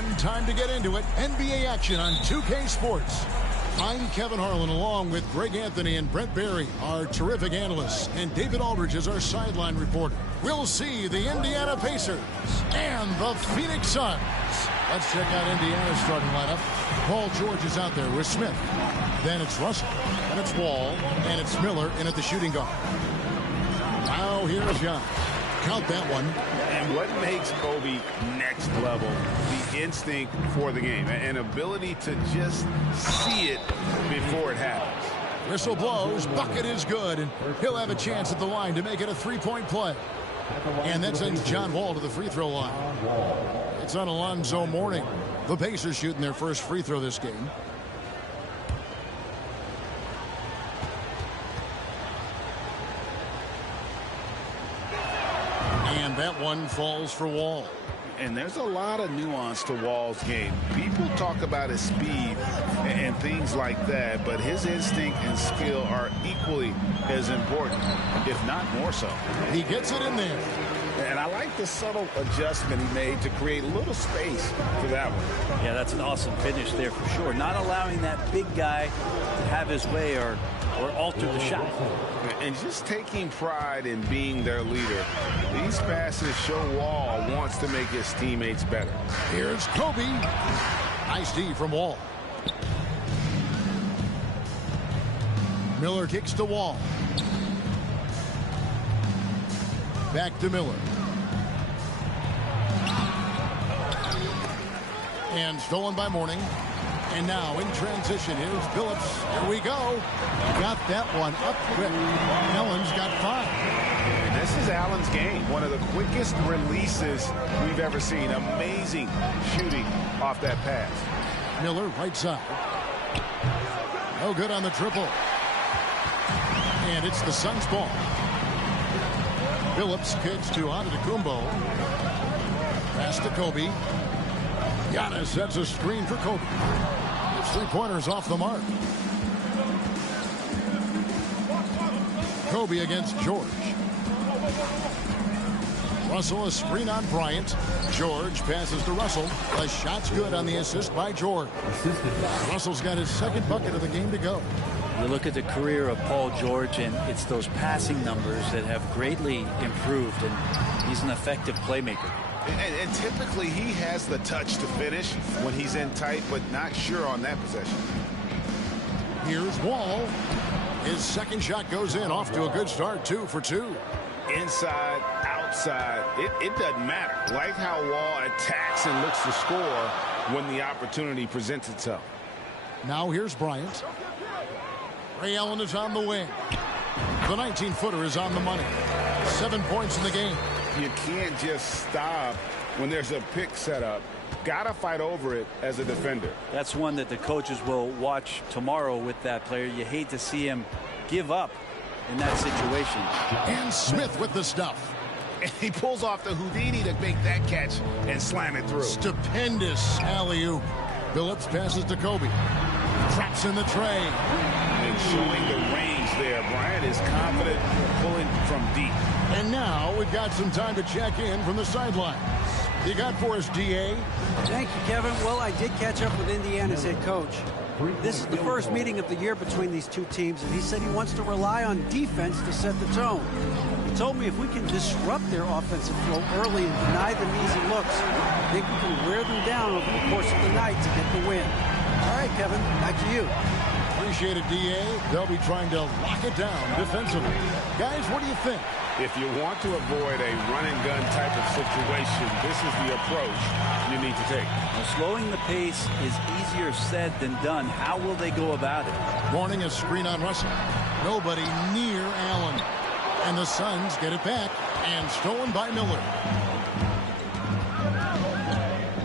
fun time to get into it. NBA action on 2K Sports. I'm Kevin Harlan, along with Greg Anthony and Brent Barry, our terrific analysts, and David Aldridge is our sideline reporter. We'll see the Indiana Pacers and the Phoenix Suns. Let's check out Indiana's starting lineup. Paul George is out there with Smith. Then it's Russell, and it's Wall, and it's Miller in at the shooting guard. Now here's Giannis. Count that one. And what makes Kobe next level? The instinct for the game. An ability to just see it before it happens. Whistle blows. Bucket is good. And he'll have a chance at the line to make it a three-point play. And that sends John Wall to the free throw line. It's on Alonzo Mourning. The Pacers shooting their first free throw this game. And that one falls for Wall. And there's a lot of nuance to Wall's game. People talk about his speed and things like that, but his instinct and skill are equally as important, if not more so. He gets it in there. And I like the subtle adjustment he made to create a little space for that one. Yeah, that's an awesome finish there for sure. Not allowing that big guy to have his way or alter the shot. And just taking pride in being their leader. These passes show Wall wants to make his teammates better. Here's Kobe. Nice D from Wall. Miller kicks to Wall. Back to Miller. And stolen by Mourning. And now in transition, here's Phillips. Here we go. Got that one up quick. Allen's got 5. And this is Allen's game. One of the quickest releases we've ever seen. Amazing shooting off that pass. Miller right side. No good on the triple. And it's the Suns' ball. Phillips kicks to Antetokounmpo. Pass to Kobe. Giannis sets a screen for Kobe. It's 3 pointers off the mark. Kobe against George. Russell a screen on Bryant. George passes to Russell. The shot's good on the assist by George. Russell's got his second bucket of the game to go. You look at the career of Paul George, and it's those passing numbers that have greatly improved, and he's an effective playmaker. And typically he has the touch to finish when he's in tight, but not sure on that possession. Here's Wall. His second shot goes in, off to a good start. 2 for 2. Inside, outside, it doesn't matter. Like how Wall attacks and looks to score when the opportunity presents itself. Now here's Bryant. Ray Allen is on the wing. The 19-footer is on the money. 7 points in the game. You can't just stop when there's a pick set up. Gotta fight over it as a defender. That's one that the coaches will watch tomorrow with that player. You hate to see him give up in that situation. And Smith with the stuff. And he pulls off the Houdini to make that catch and slam it through. Stupendous alley-oop. Phillips passes to Kobe. Traps in the tray. And showing the range there. Bryant is confident pulling from deep. And now we've got some time to check in from the sidelines. You got for us, D.A.? Thank you, Kevin. Well, I did catch up with Indiana's head coach. This is the first meeting of the year between these two teams, and he said he wants to rely on defense to set the tone. He told me if we can disrupt their offensive flow early and deny them easy looks, I think we can wear them down over the course of the night to get the win. All right, Kevin, back to you. Appreciate it, D.A. They'll be trying to lock it down defensively. Guys, what do you think? If you want to avoid a run-and-gun type of situation, this is the approach you need to take. Well, slowing the pace is easier said than done. How will they go about it? Mourning a screen on Russell. Nobody near Allen. And the Suns get it back. And stolen by Miller.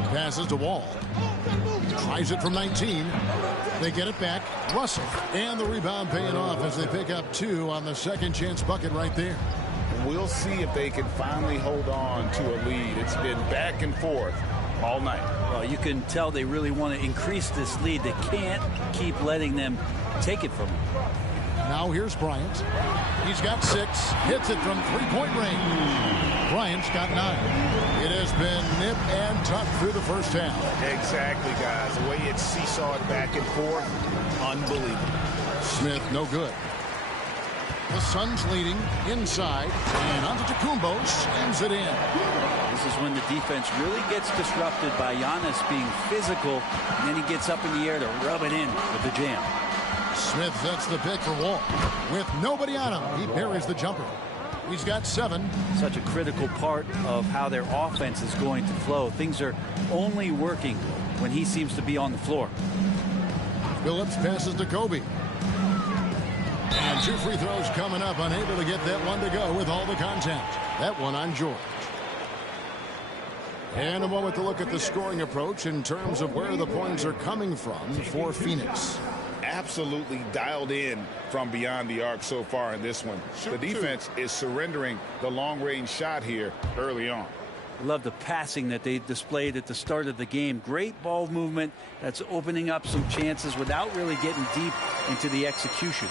Passes to Wall. Tries it from 19. They get it back. Russell. And the rebound paying off as they pick up 2 on the second chance bucket right there. We'll see if they can finally hold on to a lead. It's been back and forth all night. Well, you can tell they really want to increase this lead. They can't keep letting them take it from them. Now here's Bryant. He's got 6. Hits it from three-point range. Bryant's got 9. It has been nip and tuck through the first half. Exactly, guys. The way it's seesawed back and forth, unbelievable. Smith, no good. The Suns leading inside, and Antetokounmpo slams it in. This is when the defense really gets disrupted by Giannis being physical, and then he gets up in the air to rub it in with the jam. Smith sets the pick for Wall. With nobody on him, he buries the jumper. He's got 7. Such a critical part of how their offense is going to flow. Things are only working when he seems to be on the floor. Phillips passes to Kobe. And 2 free throws coming up, unable to get that one to go with all the contact. That one on George. And a moment to look at the scoring approach in terms of where the points are coming from for Phoenix. Absolutely dialed in from beyond the arc so far in this one. The defense is surrendering the long-range shot here early on. I love the passing that they displayed at the start of the game. Great ball movement that's opening up some chances without really getting deep into the execution.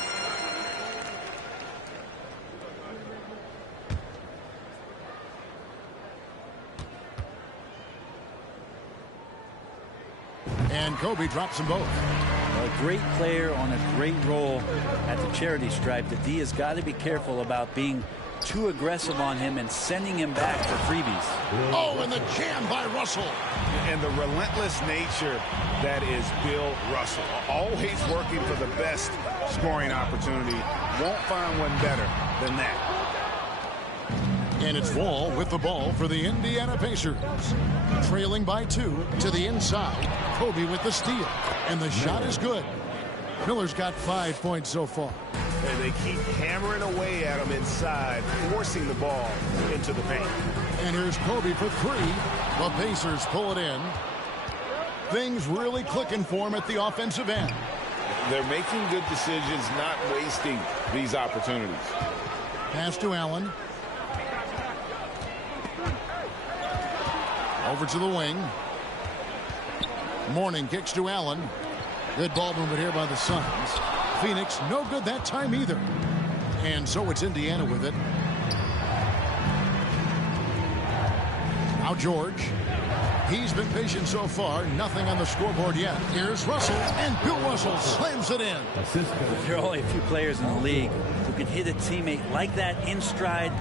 And Kobe drops them both. A great player on a great role at the charity stripe. The D has got to be careful about being too aggressive on him and sending him back for freebies. Oh, and the jam by Russell. And the relentless nature that is Bill Russell. Always working for the best scoring opportunity. Won't find one better than that. And it's Wall with the ball for the Indiana Pacers. Trailing by 2 to the inside. Kobe with the steal. And the shot is good. Miller's got 5 points so far. And they keep hammering away at him inside, forcing the ball into the paint. And here's Kobe for 3. The Pacers pull it in. Things really clicking for him at the offensive end. They're making good decisions, not wasting these opportunities. Pass to Allen. Over to the wing. Mourning kicks to Allen. Good ball movement here by the Suns. Phoenix no good that time either. And so it's Indiana with it. Now George. He's been patient so far. Nothing on the scoreboard yet. Here's Russell. And Bill Russell slams it in. There are only a few players in the league who can hit a teammate like that in stride.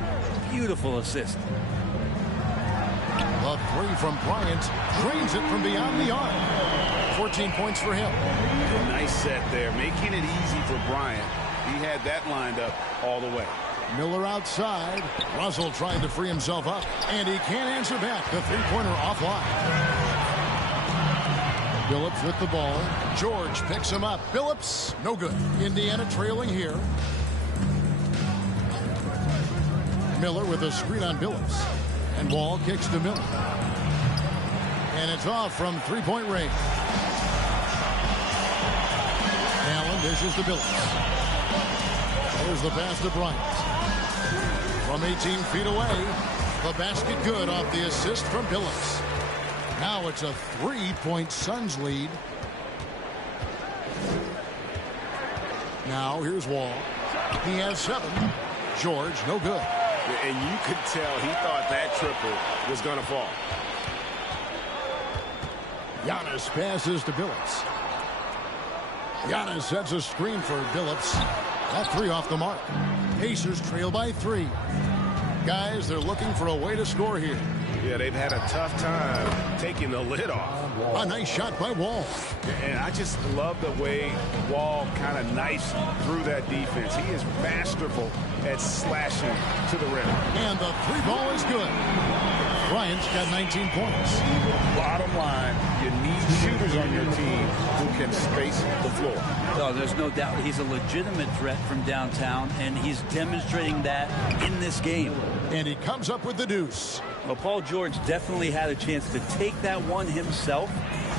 Beautiful assist. The 3 from Bryant drains it from beyond the arc. 14 points for him. Nice set there, making it easy for Bryant. He had that lined up all the way. Miller outside. Russell trying to free himself up. And he can't answer back. The 3-pointer offline. Phillips with the ball. George picks him up. Phillips, no good. Indiana trailing here. Miller with a screen on Phillips. And Wall kicks to Miller. And it's off from 3-point range. Allen dishes to Phillips. There's the pass to Bryant. From 18 feet away, the basket good off the assist from Phillips. Now it's a 3-point Suns lead. Now here's Wall. He has 7. George, no good. And you could tell he thought that triple was going to fall. Giannis passes to Billups. Giannis sets a screen for Billups. That 3 off the mark. Pacers trail by 3. Guys, they're looking for a way to score here. Yeah, they've had a tough time taking the lid off. A nice shot by Wall. And I just love the way Wall kind of knifes through that defense. He is masterful at slashing to the rim. And the 3 ball is good. Bryant's got 19 points. Bottom line, you need shooters on your team who can space the floor. No, there's no doubt he's a legitimate threat from downtown, and he's demonstrating that in this game. And he comes up with the deuce. Well, Paul George definitely had a chance to take that one himself,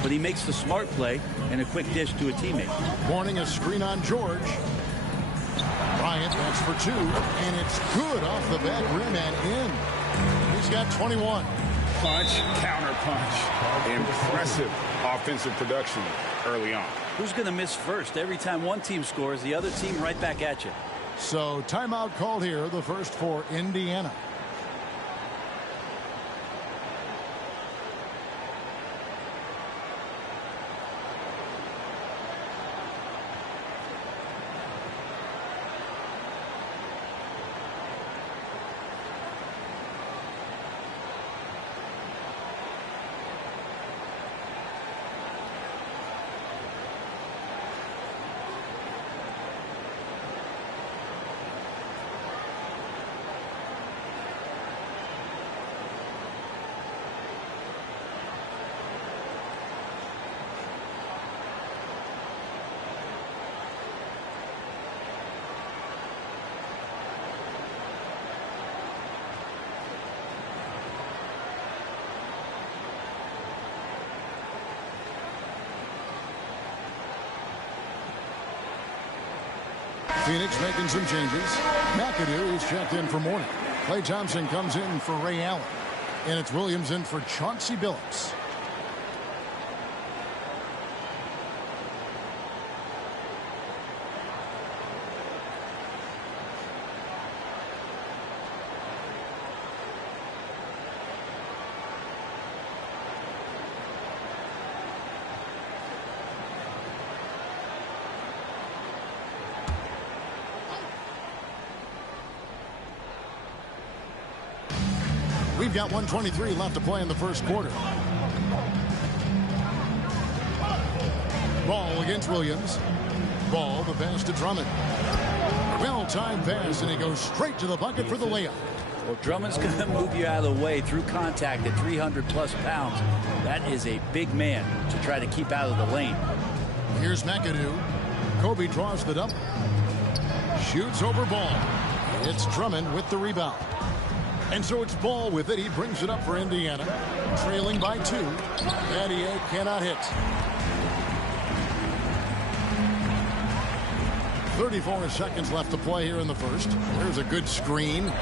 but he makes the smart play and a quick dish to a teammate. Warning, a screen on George. Bryant, that's for 2, and it's good off the back rim and in. He's got 21. Punch, counter punch. Impressive offensive production early on. Who's going to miss first? Every time one team scores, the other team right back at you. So timeout called here, the first for Indiana. Phoenix making some changes. McAdoo is checked in for Mourning. Klay Thompson comes in for Ray Allen. And it's Williams in for Chauncey Billups. We've got 1:23 left to play in the first quarter. Ball against Williams. Ball, the pass to Drummond. Well-timed pass, and he goes straight to the bucket for the layup. Well, Drummond's going to move you out of the way through contact at 300-plus pounds. That is a big man to try to keep out of the lane. Here's McAdoo. Kobe draws the double. Shoots over Ball. It's Drummond with the rebound. And so it's Ball with it. He brings it up for Indiana. Trailing by 2. Battier cannot hit. 34 seconds left to play here in the first. There's a good screen.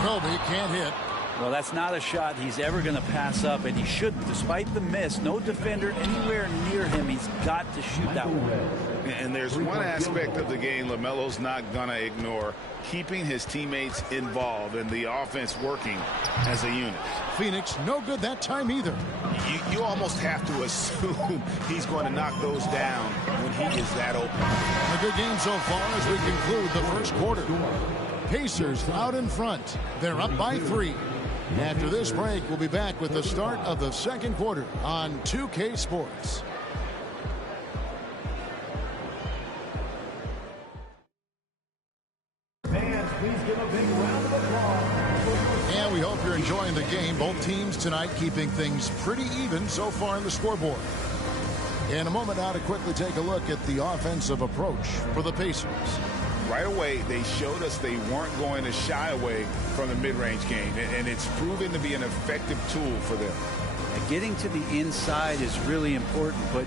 Kobe can't hit. Well, that's not a shot he's ever going to pass up, and he shouldn't. Despite the miss, no defender anywhere near him. He's got to shoot that one. And there's one aspect of the game LaMelo's not going to ignore: keeping his teammates involved and the offense working as a unit. Phoenix no good that time either. You almost have to assume he's going to knock those down when he is that open. A good game so far as we conclude the first quarter. Pacers out in front. They're up by 3. After this break, we'll be back with the start of the second quarter on 2K Sports. Fans, please give a big round of applause. And we hope you're enjoying the game. Both teams tonight keeping things pretty even so far in the scoreboard. In a moment now to quickly take a look at the offensive approach for the Pacers. Right away, they showed us they weren't going to shy away from the mid-range game, and it's proven to be an effective tool for them. Getting to the inside is really important, but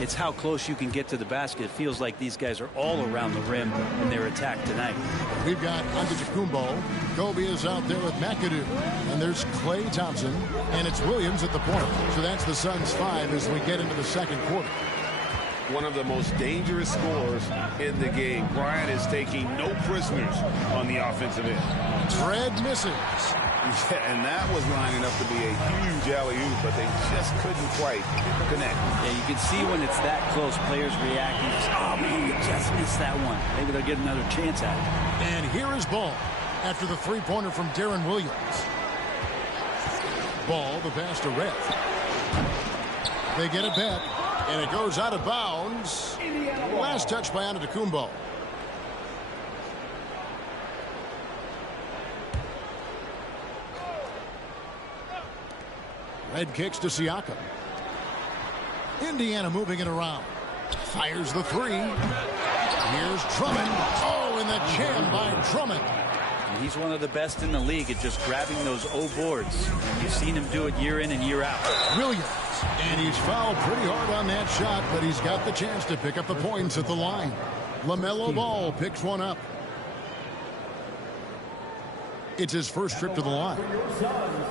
it's how close you can get to the basket. It feels like these guys are all around the rim in their attack tonight. We've got Antetokounmpo. Kobe is out there with McAdoo. And there's Klay Thompson. And it's Williams at the point. So that's the Suns' 5 as we get into the second quarter. One of the most dangerous scorers in the game. Bryant is taking no prisoners on the offensive end. Fred misses. Yeah, and that was lining up to be a huge alley-oop, but they just couldn't quite connect. Yeah, you can see when it's that close, players reacting. Oh, man, you just missed that one. Maybe they'll get another chance at it. And here is Ball after the three-pointer from Darren Williams. Ball, the pass to Red. They get it back. And it goes out of bounds. Last touch by Antetokounmpo. Red kicks to Siakam. Indiana moving it around. Fires the 3. Here's Drummond. Oh, and the jam by Drummond. And he's one of the best in the league at just grabbing those O boards. And you've seen him do it year in and year out. Williams. And he's fouled pretty hard on that shot, but he's got the chance to pick up the points at the line. LaMelo Ball picks one up. It's his first trip to the line. For your Suns,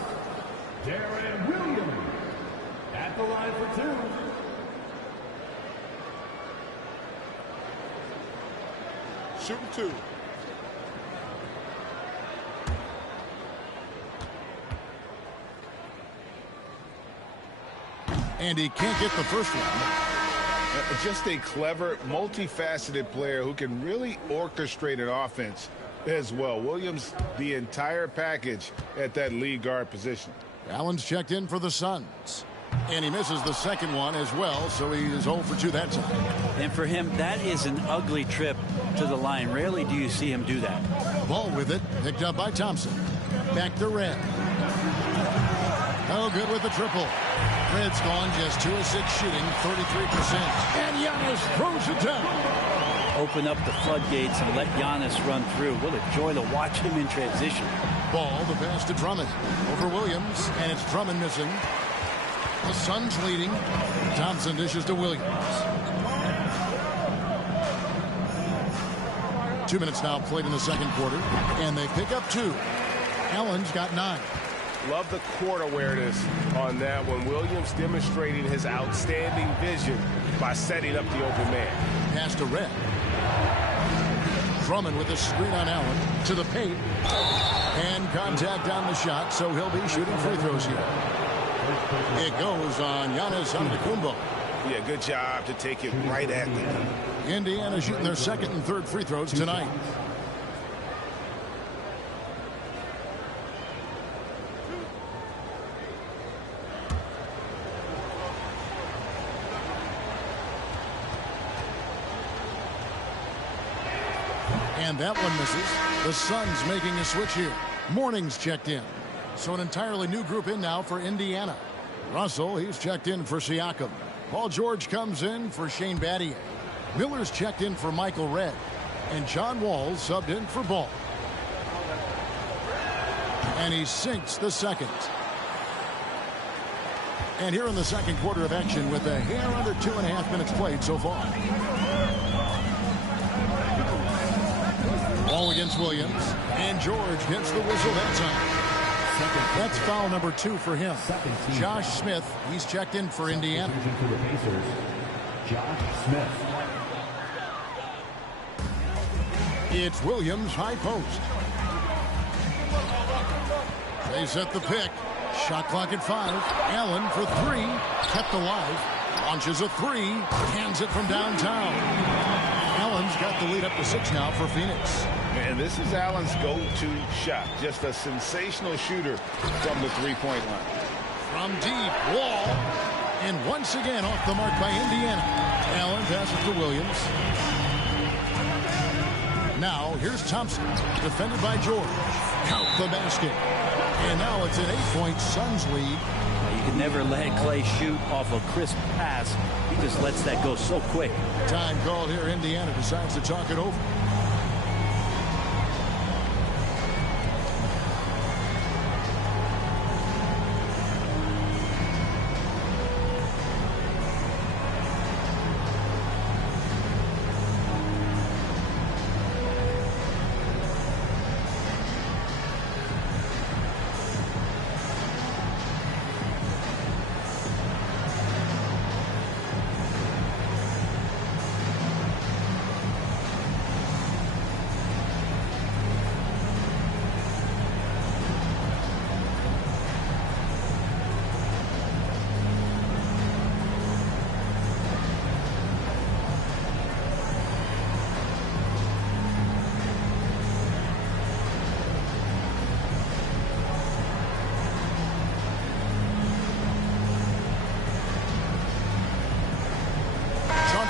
Darren Williams at the line for 2. shooting 2. And he can't get the first one. Just a clever, multifaceted player who can really orchestrate an offense as well. Williams, the entire package at that lead guard position. Allen's checked in for the Suns. And he misses the second one as well, so he is 0 for 2 that time. And for him, that is an ugly trip to the line. Rarely do you see him do that. Ball with it, picked up by Thompson. Back to Red. Oh, good with the triple. Red's gone just 2 of 6 shooting, 33%. And Giannis throws it down. Open up the floodgates and let Giannis run through. What a joy to watch him in transition. Ball, the pass to Drummond. Over Williams, and it's Drummond missing. The Suns leading. Thompson dishes to Williams. 2 minutes now played in the second quarter, and they pick up 2. Allen's got 9. Love the court awareness on that one. Williams demonstrating his outstanding vision by setting up the open man. Pass to Red. Drummond with a screen on Allen to the paint. And contact on the shot, so he'll be shooting free throws here. It goes on Giannis Antetokounmpo. Yeah, good job to take it right at them. Indiana shooting their second and third free throws tonight. And that one misses. The Suns making a switch here. Morning's checked in. So an entirely new group in now for Indiana. Russell, he's checked in for Siakam. Paul George comes in for Shane Battier. Miller's checked in for Michael Redd. And John Wall subbed in for Ball. And he sinks the second. And here in the second quarter of action with a hair under 2.5 minutes played so far. Ball against Williams. And George gets the whistle that time. That's foul number 2 for him. Josh Smith, he's checked in for Indiana. Josh Smith. It's Williams, high post. They set the pick. Shot clock at 5. Allen for 3. Kept alive. Launches a 3. Hands it from downtown. Allen's got the lead up to 6 now for Phoenix. And this is Allen's go-to shot. Just a sensational shooter from the three-point line. From deep, Wall. And once again off the mark by Indiana. Allen passes to Williams. Now here's Thompson. Defended by George. Count the basket. And now it's an 8-point Suns lead. You can never let Clay shoot off a crisp pass. He just lets that go so quick. Time called here. Indiana decides to talk it over.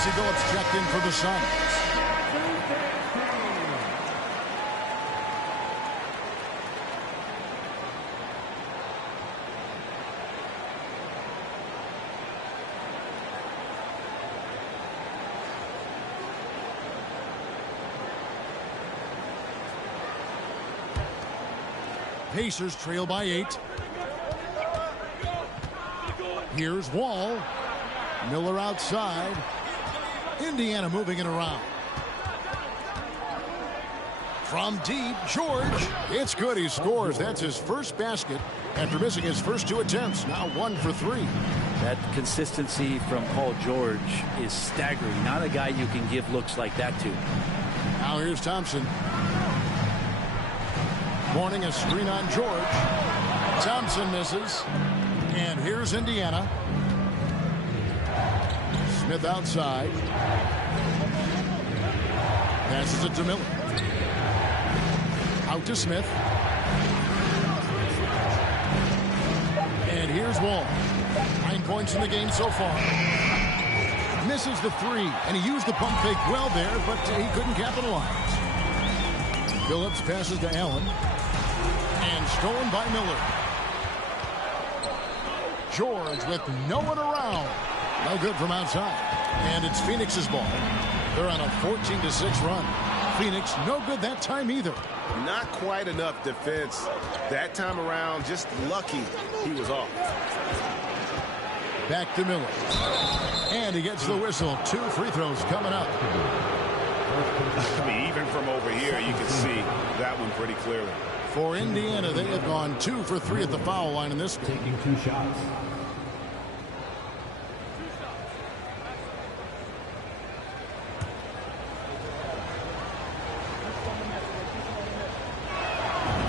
Billups checked in for the Suns. Pacers trail by 8. Here's Wall. Miller outside. Indiana moving it around. From deep, George. It's good. He scores. That's his first basket after missing his first 2 attempts. Now 1 for 3. That consistency from Paul George is staggering. Not a guy you can give looks like that to. Now here's Thompson. Warning a screen on George. Thompson misses. And here's Indiana. Smith outside. Passes it to Miller. Out to Smith. And here's Wall. 9 points in the game so far. Misses the three, and he used the pump fake well there, but he couldn't capitalize. Phillips passes to Allen. And stolen by Miller. George with no one around. No good from outside. And it's Phoenix's ball. They're on a 14-6 run. Phoenix no good that time either. Not quite enough defense that time around. Just lucky he was off. Back to Miller. And he gets the whistle. 2 free throws coming up. I mean, even from over here, you can see that one pretty clearly. For Indiana, they have gone 2 for 3 at the foul line in this game. Taking 2 shots.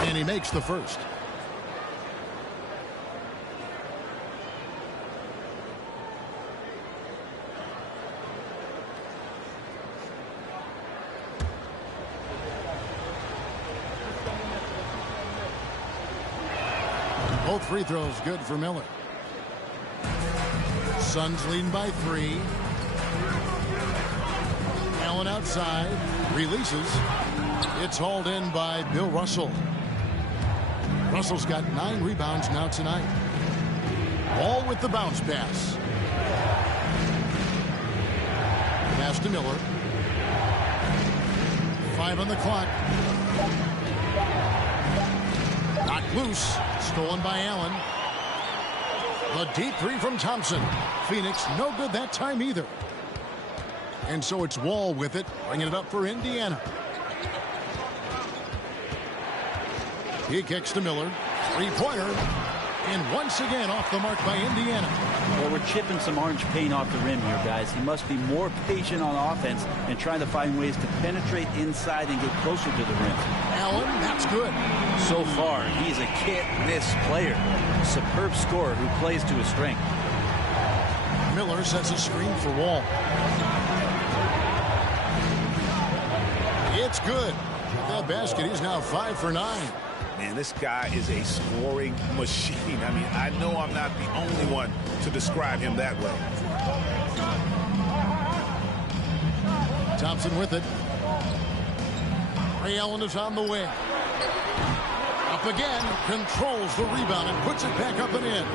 And he makes the first. Both free throws good for Miller. Suns leading by 3. Allen outside. Releases. It's hauled in by Bill Russell. Russell's got 9 rebounds now tonight. All with the bounce pass. Pass to Miller. 5 on the clock. Knocked loose. Stolen by Allen. The deep 3 from Thompson. Phoenix no good that time either. And so it's Wall with it, bringing it up for Indiana. He kicks to Miller. 3-pointer. And once again off the mark by Indiana. Well, we're chipping some orange paint off the rim here, guys. He must be more patient on offense and trying to find ways to penetrate inside and get closer to the rim. Allen, that's good. So far, he's a can't-miss player. A superb scorer who plays to his strength. Miller sets a screen for Wall. It's good. That basket, he's now 5 for 9. Man, this guy is a scoring machine. I mean, I know I'm not the only one to describe him that way. Thompson with it. Ray Allen is on the wing. Up again, controls the rebound and puts it back up and in.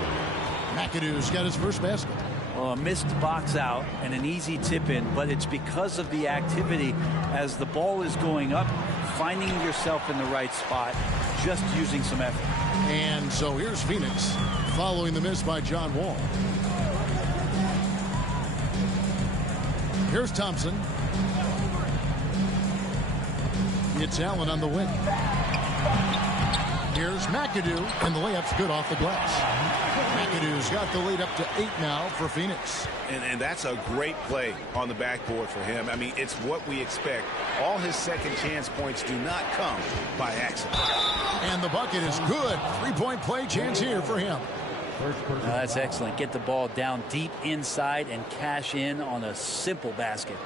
McAdoo's got his first basket. Well, a missed box out and an easy tip in, but it's because of the activity as the ball is going up, finding yourself in the right spot, just using some effort. And so here's Phoenix following the miss by John Wall. Here's Thompson. It's Allen on the wing. Here's McAdoo, and the layup's good off the glass. McAdoo's got the lead up to 8 now for Phoenix. And that's a great play on the backboard for him. I mean, it's what we expect. All his second chance points do not come by accident. And the bucket is good. 3-point play chance here for him. That's excellent. Get the ball down deep inside and cash in on a simple basket.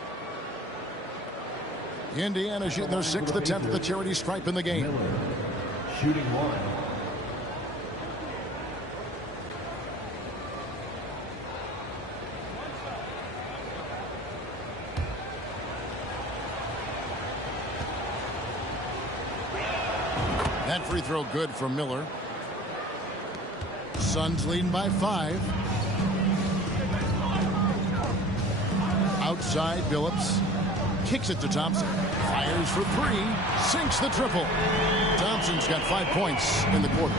Indiana shooting their 6th attempt at the charity stripe in the game. Miller, shooting 1. That free throw good from Miller. Suns leading by 5. Outside, Phillips kicks it to Thompson. Fires for 3. Sinks the triple. Thompson's got 5 points in the quarter.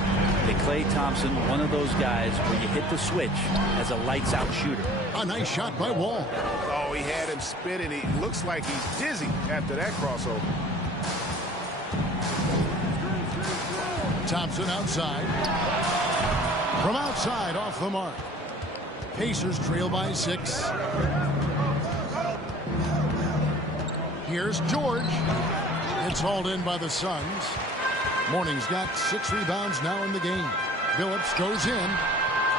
Klay Thompson, one of those guys where you hit the switch as a lights-out shooter. A nice shot by Wall. Oh, he had him spinning. He looks like he's dizzy after that crossover. Thompson outside. From outside, off the mark. Pacers trail by 6. Here's George. It's hauled in by the Suns. Mourning's got 6 rebounds now in the game. Billups goes in.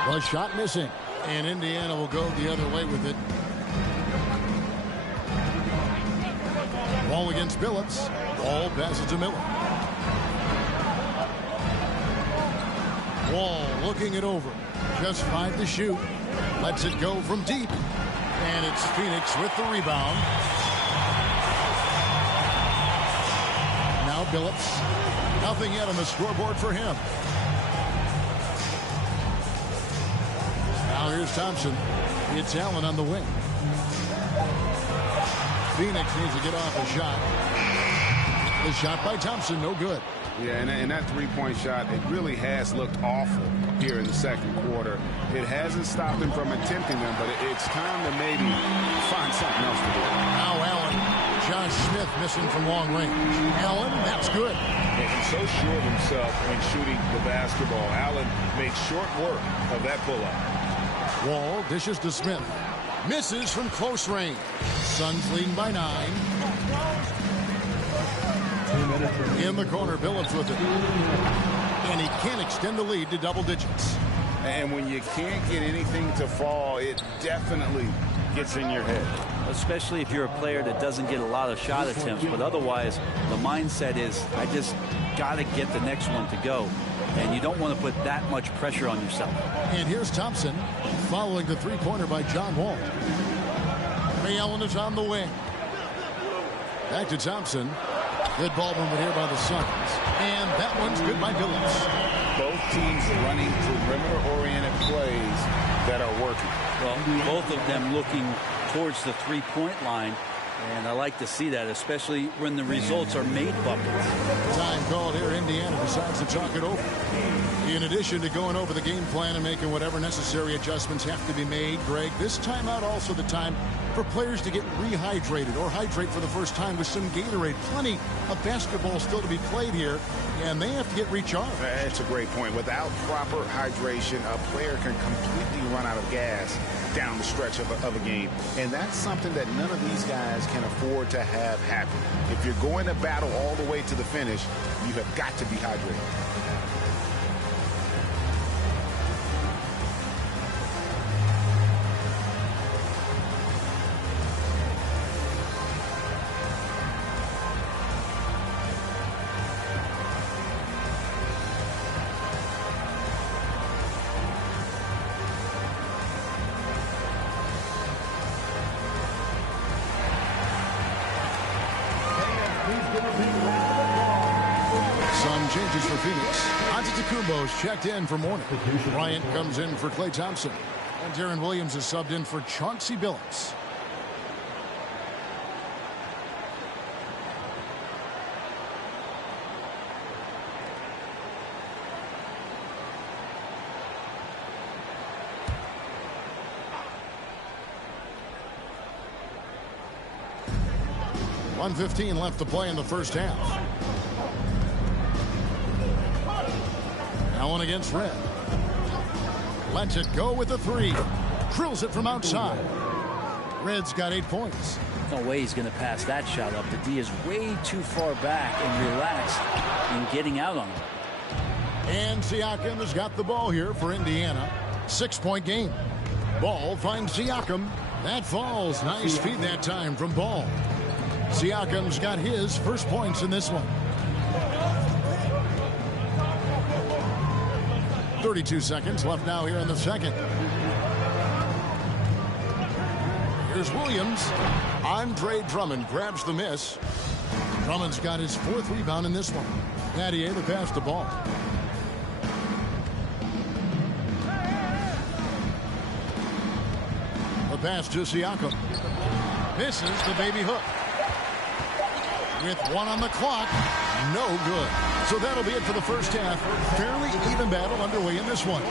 The shot missing. And Indiana will go the other way with it. Ball against Billups. Ball passes to Miller. Wall looking it over. Just 5 to shoot. Lets it go from deep. And it's Phoenix with the rebound. Now Billups. Nothing yet on the scoreboard for him. Now here's Thompson. It's Allen on the wing. Phoenix needs to get off a shot. The shot by Thompson, no good. Yeah, and that three-point shot, it really has looked awful here in the second quarter. It hasn't stopped him from attempting them, but it's time to maybe find something else to do. Now Allen. Josh Smith missing from long range. Allen, that's good. And he's so sure of himself when shooting the basketball. Allen made short work of that pull-up. Wall dishes to Smith. Misses from close range. Suns leading by 9. In the corner, Billups with it. And he can't extend the lead to double digits. And when you can't get anything to fall, it definitely gets in your head. Especially if you're a player that doesn't get a lot of shot attempts, but otherwise the mindset is, I just got to get the next one to go. And you don't want to put that much pressure on yourself. And here's Thompson following the three-pointer by John Wall. Ray Allen is on the wing. Back to Thompson. Good ball movement here by the Suns. And that one's good by Billups. Both teams running perimeter-oriented plays that are working. Well, both of them looking towards the three-point line. And I like to see that, especially when the results are made buckets. Time called here. Indiana decides to talk it over. In addition to going over the game plan and making whatever necessary adjustments have to be made, Greg, this timeout also the time for players to get rehydrated or hydrate for the first time with some Gatorade. Plenty of basketball still to be played here, and they have to get recharged. That's a great point. Without proper hydration, a player can completely run out of gas down the stretch of a game. And that's something that none of these guys can afford to have happen. If you're going to battle all the way to the finish, you have got to be hydrated. Changes for Phoenix. Antetokounmpo's checked in for Mourning. Bryant comes in for Klay Thompson. And Deron Williams is subbed in for Chauncey Billups. .115 left to play in the first half. Allen against Red. Lets it go with the three. Drills it from outside. Red's got 8 points. No way he's going to pass that shot up. The D is way too far back and relaxed in getting out on him. And Siakam has got the ball here for Indiana. 6-point game. Ball finds Siakam. That falls. Nice feed that time from Ball. Siakam's got his first points in this one. 32 seconds left now here in the second. Here's Williams. Andre Drummond grabs the miss. Drummond's got his 4th rebound in this one. Nattier to pass the ball. The pass to Siakam. Misses the baby hook. With 1 on the clock, no good. So that'll be it for the first half. Fairly even battle underway in this one.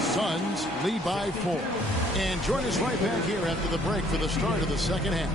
Suns lead by 4. And join us right back here after the break for the start of the second half.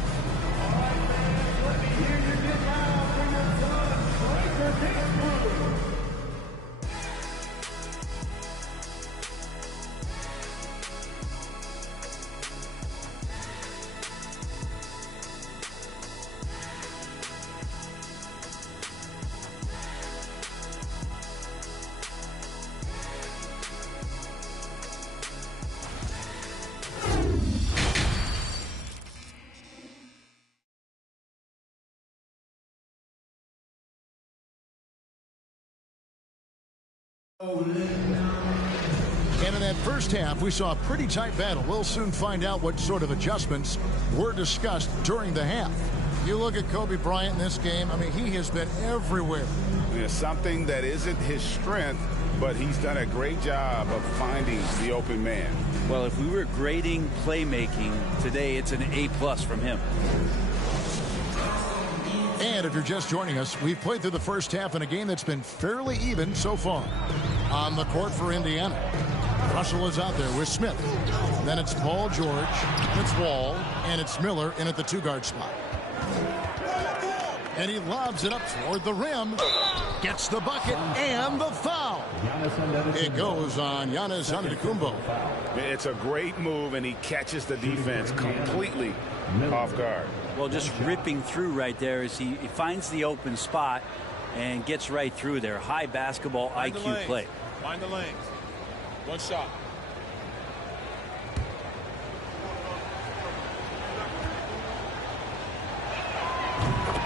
And in that first half, we saw a pretty tight battle. We'll soon find out what sort of adjustments were discussed during the half. You look at Kobe Bryant in this game, I mean, he has been everywhere. Yeah, something that isn't his strength, but he's done a great job of finding the open man. Well, if we were grading playmaking today, it's an A+ from him. And if you're just joining us, we've played through the first half in a game that's been fairly even so far. On the court for Indiana, Russell is out there with Smith. Then it's Paul George, it's Wall, and it's Miller in at the 2-guard spot. And he lobs it up toward the rim. Gets the bucket and the foul. It goes on Giannis Antetokounmpo. It's a great move, and he catches the defense completely off guard. Well, just ripping through right there as he finds the open spot and gets right through there. High basketball IQ play. Find the lanes. One shot.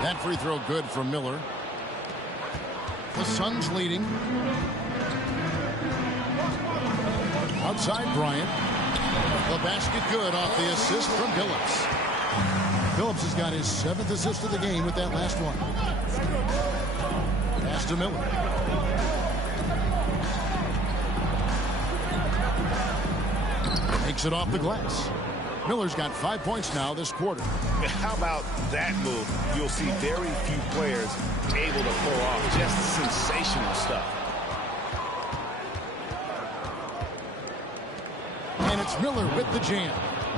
That free throw good from Miller. The Suns leading. Outside Bryant. The basket good off the assist from Billups. Billups has got his 7th assist of the game with that last one. Pass to Miller. Takes it off the glass. Miller's got 5 points now this quarter. How about that move? You'll see very few players able to pull off just sensational stuff. And it's Miller with the jam.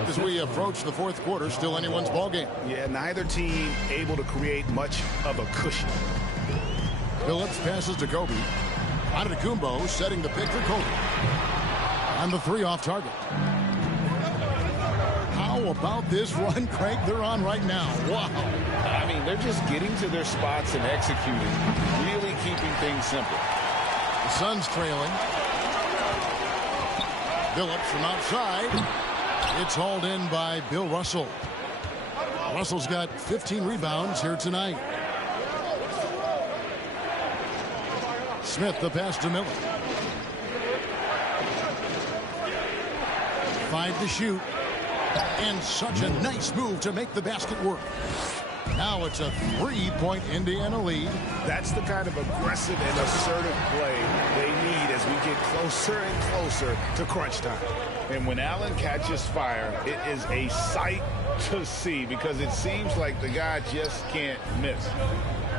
As we approach the 4th quarter, still anyone's ball game. Yeah, neither team able to create much of a cushion. Billups passes to Kobe. Antetokounmpo setting the pick for Kobe. And the 3 off target. How about this run, Craig, they're on right now? Wow. I mean, they're just getting to their spots and executing, really keeping things simple. The Suns trailing. Billups from outside. It's hauled in by Bill Russell. Russell's got 15 rebounds here tonight. Smith, the pass to Miller. 5 to shoot. And such a nice move to make the basket work. Now it's a 3-point Indiana lead. That's the kind of aggressive and assertive play they need as we get closer and closer to crunch time. And when Allen catches fire, it is a sight to see because it seems like the guy just can't miss.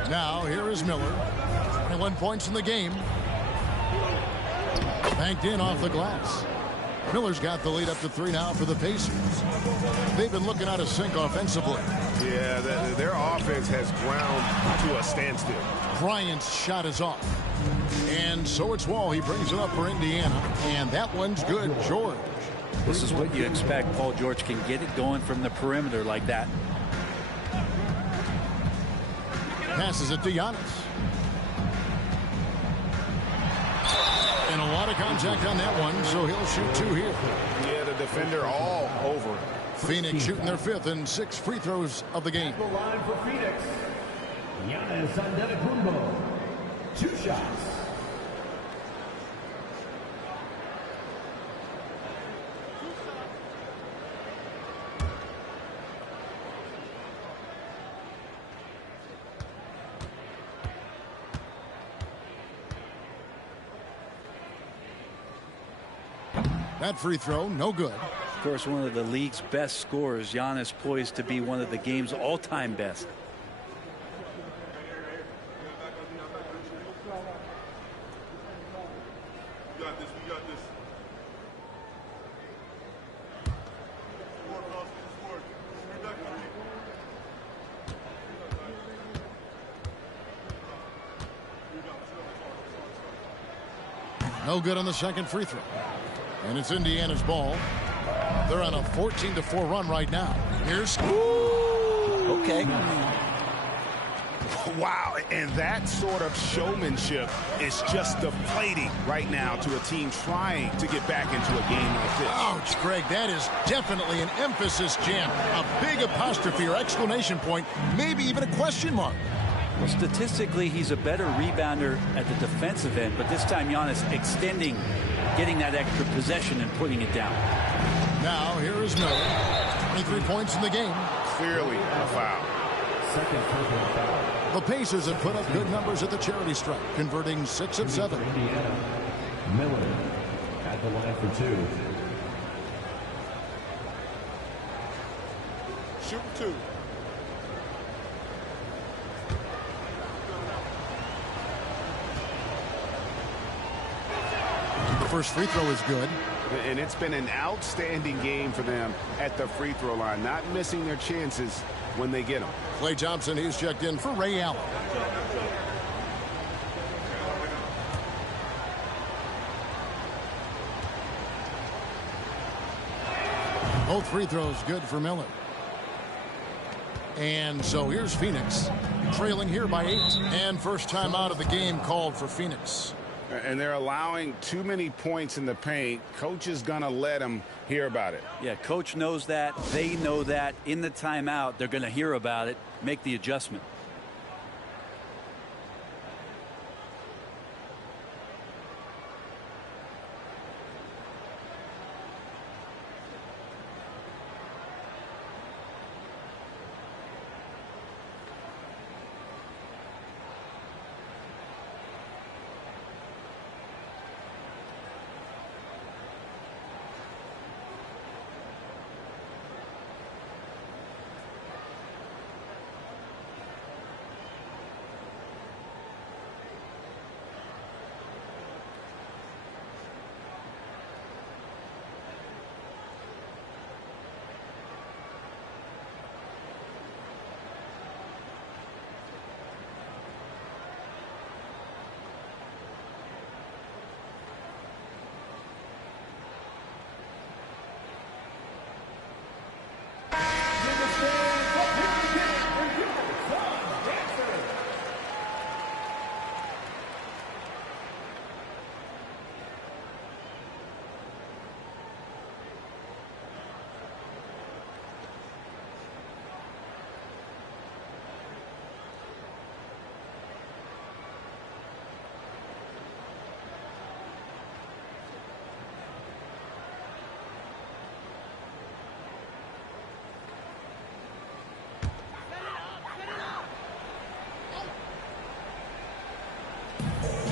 Now here is Miller. 21 points in the game. Banked in off the glass. Miller's got the lead up to 3 now for the Pacers. They've been looking out of sync offensively. Yeah, their offense has ground to a standstill. Bryant's shot is off. And so it's Wall. He brings it up for Indiana. And that one's good. George. This is what you expect. Paul George can get it going from the perimeter like that. Passes it to Giannis. And a lot of contact on that one, so he'll shoot 2 here. Yeah, the defender all over. Phoenix shooting their 5th and 6 free throws of the game. The line for Phoenix. Giannis Antetokounmpo. 2 shots. That free throw, no good. Of course, one of the league's best scorers, Giannis, poised to be one of the game's all-time best. No good on the second free throw. And it's Indiana's ball. They're on a 14-4 run right now. Here's... Okay. Wow, and that sort of showmanship is just deflating right now to a team trying to get back into a game like this. Ouch, Greg, that is definitely an emphasis jam. A big apostrophe or exclamation point, maybe even a question mark. Well, statistically, he's a better rebounder at the defensive end, but this time Giannis extending, getting that extra possession and putting it down. Now here is Miller. 23 points in the game. Clearly a foul. Second personal foul. The Pacers have put up good numbers at the charity stripe, converting 6 of 7. Indiana. Miller at the line for 2. Shoot 2. The first free throw is good. And it's been an outstanding game for them at the free throw line, not missing their chances when they get them. Klay Thompson, he's checked in for Ray Allen. Both free throws good for Miller. And so here's Phoenix, trailing here by 8. And first time out of the game called for Phoenix. And they're allowing too many points in the paint. Coach is going to let them hear about it. Yeah, coach knows that. They know that. In the timeout, they're going to hear about it, make the adjustment.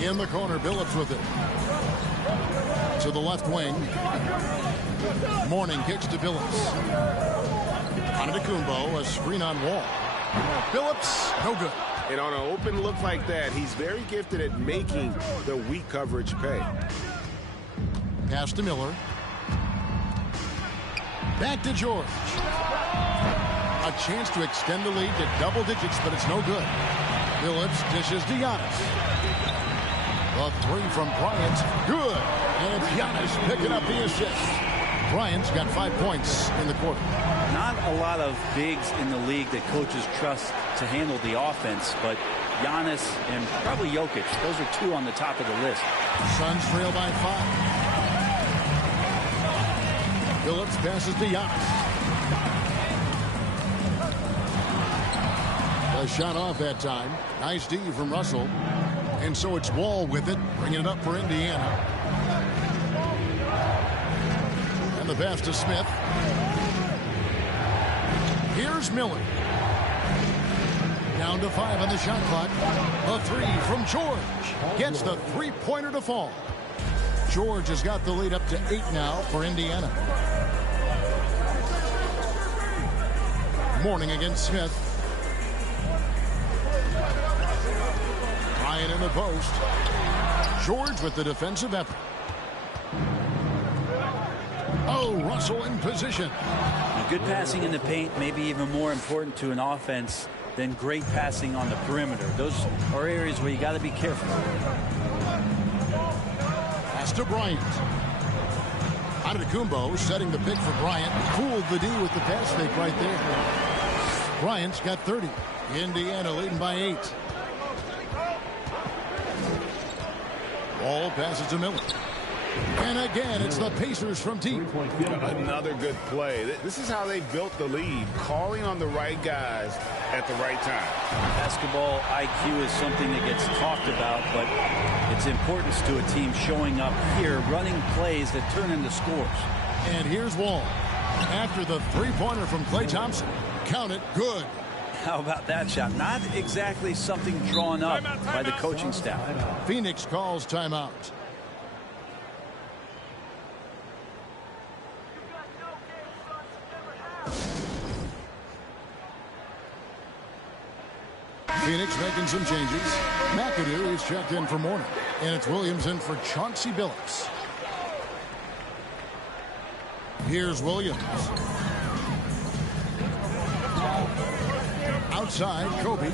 In the corner, Billups with it. To the left wing. Mourning kicks to Billups. Antetokounmpo, a screen on Wall. Billups, no good. And on an open look like that, he's very gifted at making the weak coverage pay. Pass to Miller. Back to George. A chance to extend the lead to double digits, but it's no good. Billups dishes to Giannis. The three from Bryant. Good. And Giannis picking up the assist. Bryant's got 5 points in the quarter. Not a lot of bigs in the league that coaches trust to handle the offense, but Giannis and probably Jokic, those are two on the top of the list. Suns trail by 5. Billups passes to Giannis. A shot off that time. Nice D from Russell. And so it's Wall with it, bringing it up for Indiana. And the pass to Smith. Here's Miller. Down to 5 on the shot clock. A three from George. Gets the three-pointer to fall. George has got the lead up to 8 now for Indiana. Mourning against Smith. Bryant in the post. George with the defensive effort. Oh, Russell in position. Good passing in the paint may be even more important to an offense than great passing on the perimeter. Those are areas where you got to be careful. Pass to Bryant. Antetokounmpo setting the pick for Bryant. Fooled the D with the pass fake right there. Bryant's got 30. Indiana leading by 8. Wall passes to Miller. And again, it's the Pacers from deep. Another good play. This is how they built the lead, calling on the right guys at the right time. Basketball IQ is something that gets talked about, but its importance to a team showing up here, running plays that turn into scores. And here's Wall. After the three-pointer from Klay Thompson. Count it, good. How about that shot? Not exactly something drawn up by the coaching staff. Phoenix calls timeout. Phoenix making some changes. McAdoo is checked in for Mourning. And it's Williams in for Chauncey Billups. Here's Williams. Outside, Kobe.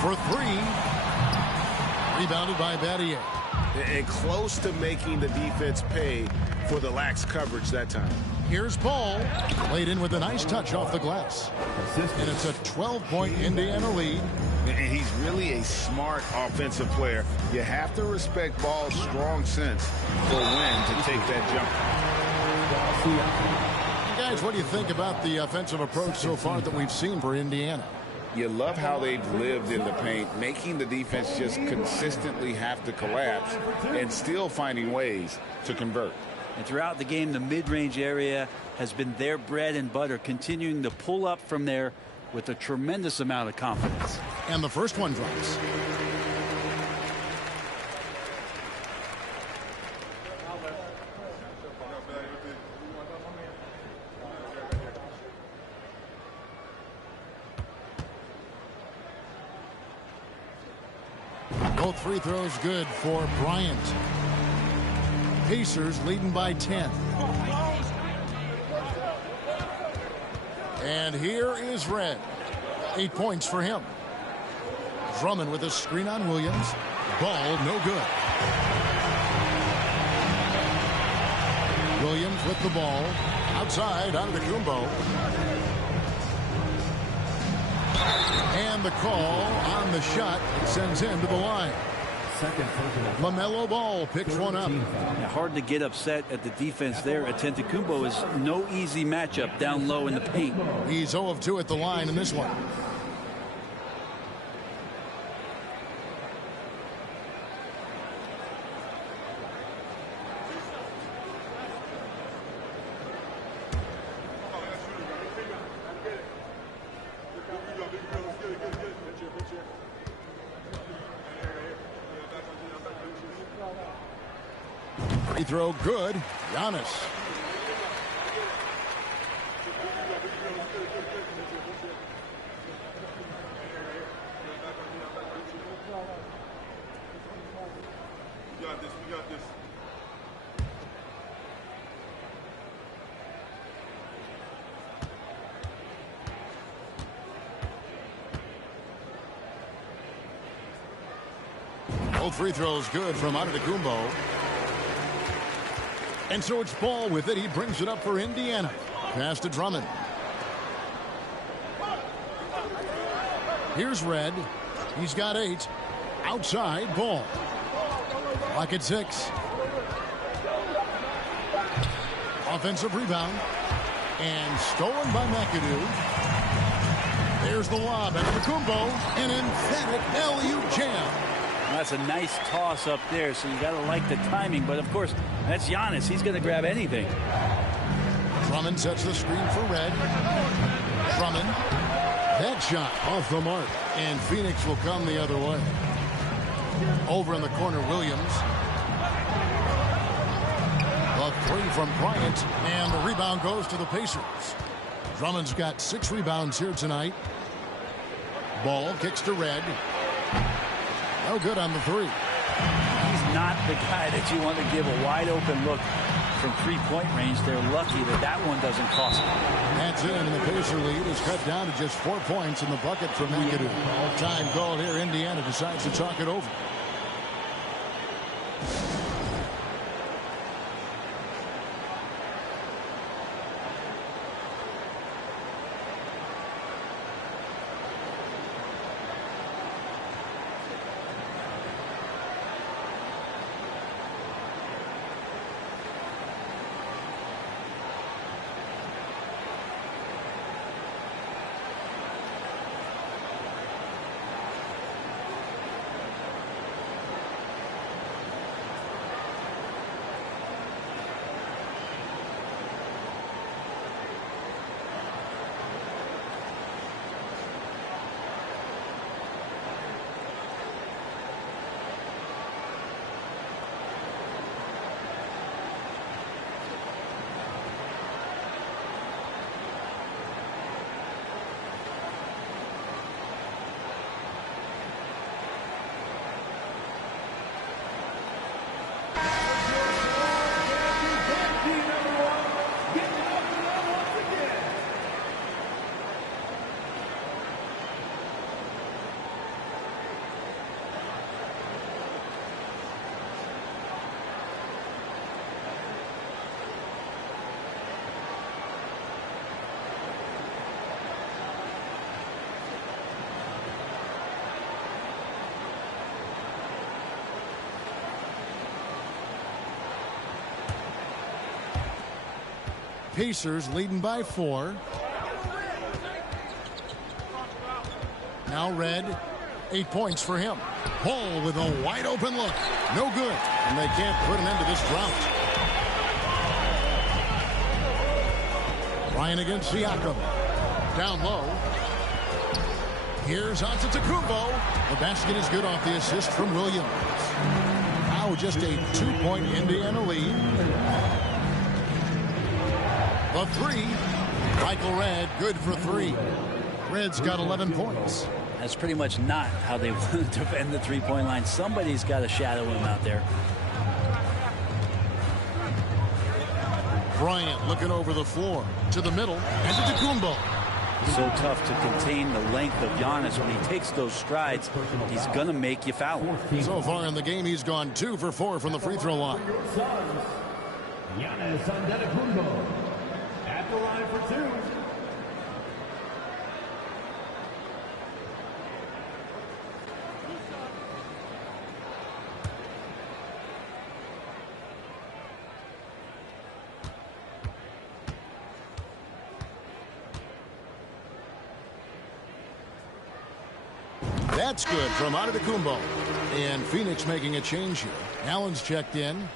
For three. Rebounded by Battier. And close to making the defense pay for the lax coverage that time. Here's Ball. Played in with a nice touch off the glass. And it's a 12-point Indiana lead. And he's really a smart offensive player. You have to respect Ball's strong sense for when to take that jump. Guys, what do you think about the offensive approach so far that we've seen for Indiana? You love how they've lived in the paint, making the defense just consistently have to collapse and still finding ways to convert. And throughout the game, the mid-range area has been their bread and butter, continuing to pull up from there with a tremendous amount of confidence. And the first one drops. Both free throws good for Bryant. Pacers leading by 10. And here is Red. 8 points for him. Drummond with a screen on Williams. Ball no good. Williams with the ball. Outside Antetokounmpo. And the call on the shot. It sends him to the line. LaMelo Ball picks one up. Yeah, hard to get upset at the defense there. Antetokounmpo is no easy matchup down low in the paint. He's 0 of 2 at the line in this one. Free throw good. Giannis. We got this. Both free throws good from Antetokounmpo. And so it's Ball with it. He brings it up for Indiana. Pass to Drummond. Here's Red. He's got 8. Outside, Ball. Clock at 6. Offensive rebound. And stolen by McAdoo. There's the lob. Antetokounmpo. An emphatic LU jam. That's a nice toss up there, so you got to like the timing. But, of course, that's Giannis. He's going to grab anything. Drummond sets the screen for Red. Drummond. That shot off the mark. And Phoenix will come the other way. Over in the corner, Williams. The three from Bryant. And the rebound goes to the Pacers. Drummond's got 6 rebounds here tonight. Ball kicks to Red. No good on the 3. He's not the guy that you want to give a wide open look from three-point range. They're lucky that that one doesn't cost them. That's in, and the Pacer lead is cut down to just 4 points in the bucket from McAdoo. Time called here. Indiana decides to talk it over. Pacers leading by 4. Now Red, 8 points for him. Ball with a wide open look. No good. And they can't put an end to this drought. Ryan against Siakam. Down low. Here's Antetokounmpo. The basket is good off the assist from Williams. Now just a 2-point Indiana lead. The 3. Michael Red, good for 3. Red's got 11 points. That's pretty much not how they want to defend the three-point line. Somebody's got to shadow him out there. Bryant looking over the floor to the middle. Antetokounmpo. So tough to contain the length of Giannis. When he takes those strides, he's going to make you foul. So far in the game, he's gone 2 for 4 from the free throw line. Giannis Antetokounmpo at the line for 2. That's good from Antetokounmpo. And Phoenix making a change here. Allen's checked in.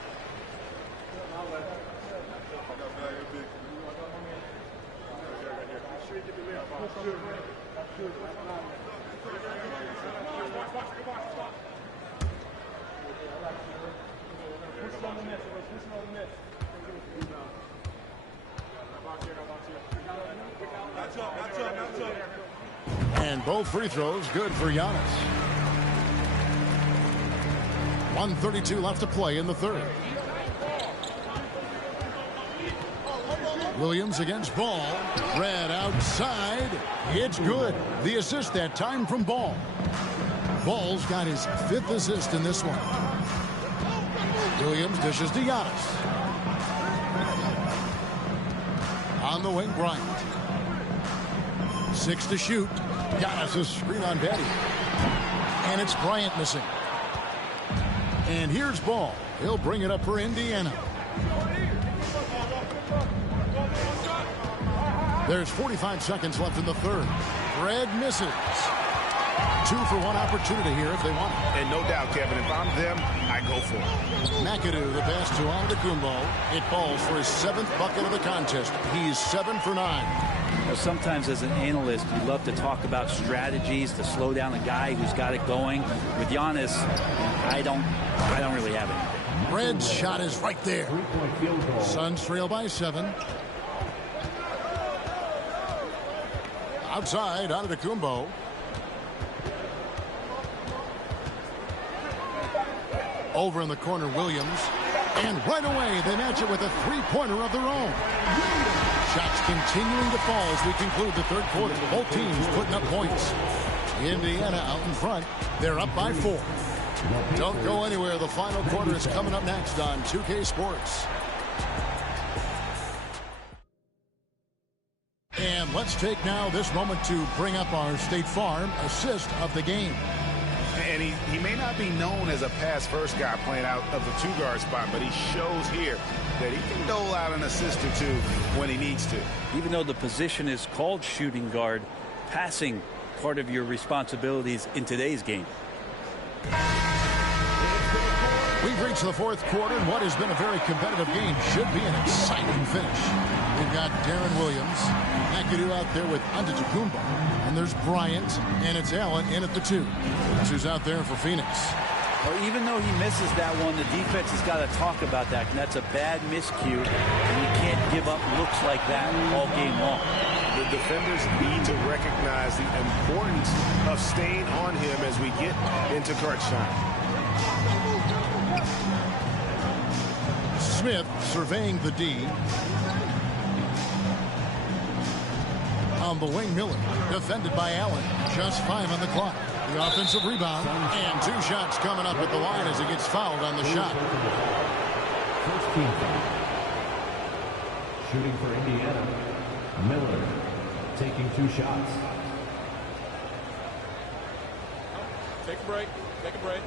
And both free throws good for Giannis. 1:32 left to play in the third. Williams against Ball. Red outside. It's good. The assist that time from Ball. Ball's got his 5th assist in this one. Williams dishes to Giannis. On the wing, Bryant. 6 to shoot. Giannis is screen on Betty. And it's Bryant missing. And here's Ball. He'll bring it up for Indiana. There's 45 seconds left in the third. Red misses. 2 for 1 opportunity here if they want it. And no doubt, Kevin, if I'm them, I go for it. McAdoo, the pass to Antetokounmpo. It falls for his 7th bucket of the contest. He's 7 for 9. Now, sometimes as an analyst, you love to talk about strategies to slow down a guy who's got it going. With Giannis, I don't really have it. Red's shot is right there. Suns trail by 7. Outside, Antetokounmpo. Over in the corner, Williams. And right away, they match it with a 3-pointer of their own. Shots continuing to fall as we conclude the third quarter. Both teams putting up points. Indiana out in front. They're up by 4. Don't go anywhere. The final quarter is coming up next on 2K Sports. And let's take now this moment to bring up our State Farm assist of the game. And he may not be known as a pass-first guy playing out of the 2-guard spot, but he shows here that he can dole out an assist or 2 when he needs to. Even though the position is called shooting guard, passing part of your responsibilities in today's game. We've reached the fourth quarter, and what has been a very competitive game should be an exciting finish. We've got Darren Williams, McAdoo out there with Antetokounmpo, and there's Bryant, and it's Allen in at the 2. That's who's out there for Phoenix. Well, even though he misses that one, the defense has got to talk about that, and that's a bad miscue, and you can't give up looks like that all game long. The defenders need to recognize the importance of staying on him as we get into crunch time. Smith surveying the D. On the wing, Miller, defended by Allen. Just 5 on the clock. The offensive rebound, and 2 shots coming up at the line as he gets fouled on the shot. First team foul. Shooting for Indiana, Miller taking 2 shots. Take a break. Take a break.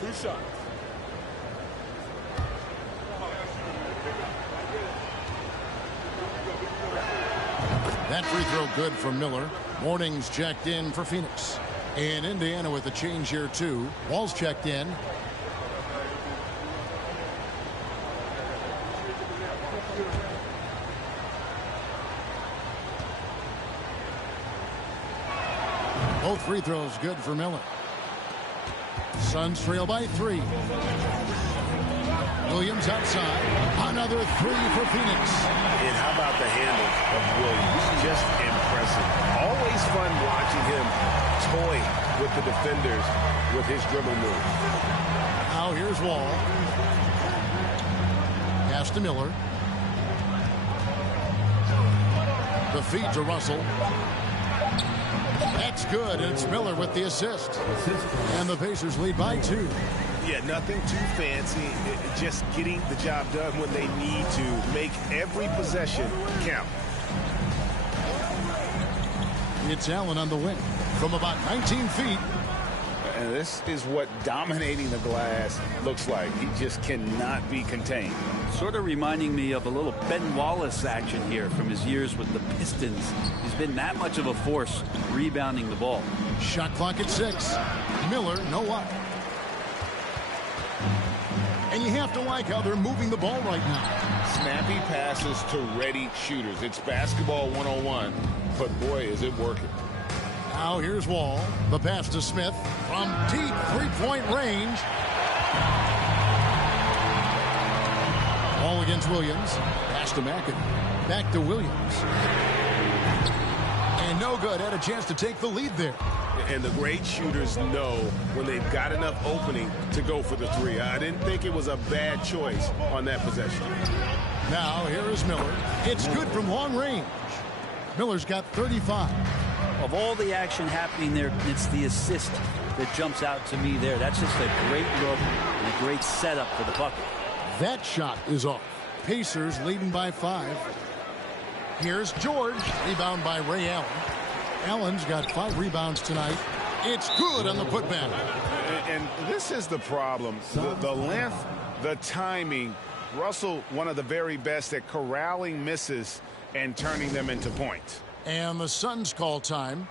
2 shots. That free throw good from Miller. Morning's checked in for Phoenix. And Indiana with a change here, too. Wall's checked in. Both free throws good for Miller. Suns trail by 3. Williams outside. Another 3 for Phoenix. And how about the handle of Williams? Just impressive. Always fun watching him toy with the defenders with his dribble move. Now here's Wall. Pass to Miller. The feed to Russell. That's good, and it's Miller with the assist. And the Pacers lead by 2. Yeah, nothing too fancy. Just getting the job done when they need to. Make every possession count. It's Allen on the wing from about 19 feet. And this is what dominating the glass looks like. He just cannot be contained. Sort of reminding me of a little Ben Wallace action here from his years with the Pistons. He's been that much of a force rebounding the ball. Shot clock at 6. Miller, no luck. And you have to like how they're moving the ball right now. Snappy passes to ready shooters. It's basketball 101, but boy, is it working. Now here's Wall. The pass to Smith from deep three-point range. Ball against Williams. Pass to McAdoo. Back to Williams. And no good. Had a chance to take the lead there. And the great shooters know when they've got enough opening to go for the 3. I didn't think it was a bad choice on that possession. Now here is Miller. It's good from long range. Miller's got 35. Of all the action happening there, it's the assist that jumps out to me there. That's just a great look and a great setup for the bucket. That shot is off. Pacers leading by 5. Here's George. Rebound by Ray Allen. Allen's got 5 rebounds tonight. It's good on the putback. And this is the problem. The length, the timing. Russell, one of the very best at corralling misses and turning them into points. And the Suns call time.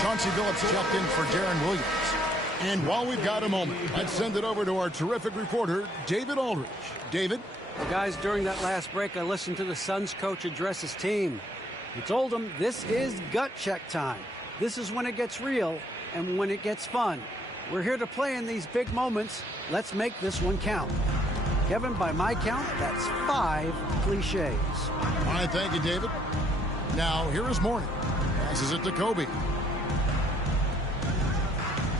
Chauncey Billups checked in for Darren Williams. And while we've got a moment, let's send it over to our terrific reporter, David Aldridge. David? Well, guys, during that last break, I listened to the Suns coach address his team. He told them this is gut check time. This is when it gets real and when it gets fun. We're here to play in these big moments. Let's make this one count. Kevin, by my count, that's 5 cliches. All right, thank you, David. Now, here is Morning. Passes it to Kobe.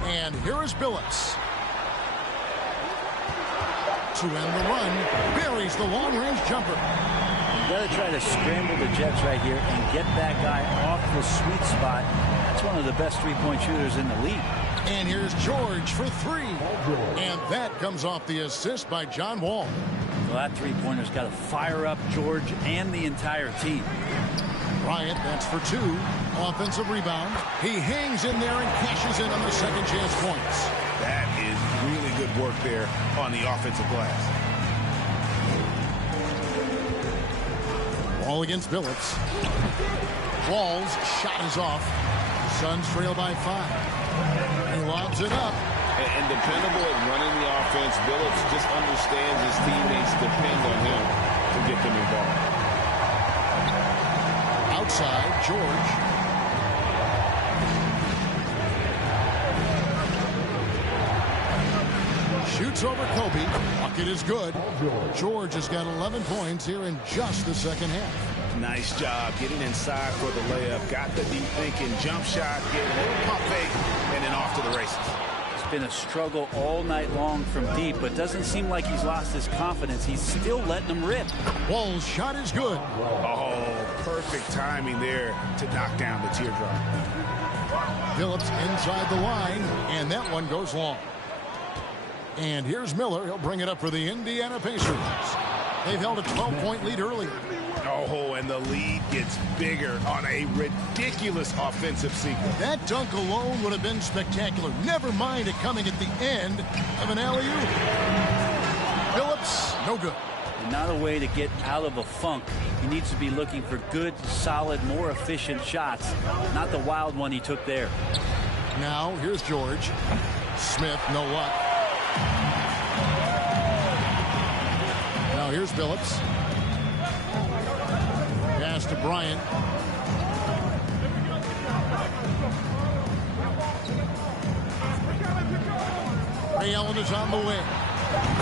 And here is Billups. To end the run, buries the long-range jumper. You got to try to scramble the Jets right here and get that guy off the sweet spot. That's one of the best three-point shooters in the league. And here's George for 3. And that comes off the assist by John Wall. So that three-pointer's got to fire up George and the entire team. Bryant, that's for 2. Offensive rebound. He hangs in there and cashes in on the second chance points. That is really good work there on the offensive glass. Ball against Billups. Wall's shot is off. Suns trail by 5. He lobs it up. And dependable at running the offense. Billups just understands his teammates depend on him to get them involved. Outside, George. Shoots over Kobe. Bucket is good. George has got 11 points here in just the second half. Nice job getting inside for the layup. Got the deep thinking jump shot, get a little pump fake, and then off to the races. It's been a struggle all night long from deep, but doesn't seem like he's lost his confidence. He's still letting them rip. Wall's shot is good. Oh, perfect timing there to knock down the teardrop. Phillips inside the line, and that one goes long. And here's Miller. He'll bring it up for the Indiana Pacers. They've held a 12-point lead earlier. Oh, and the lead gets bigger on a ridiculous offensive sequence. That dunk alone would have been spectacular. Never mind it coming at the end of an alley-oop. Phillips, no good. And not a way to get out of a funk. He needs to be looking for good, solid, more efficient shots, not the wild one he took there. Now, here's George. Smith, no luck. Now, here's Phillips. Pass to Bryant. Ray Allen is on the wing.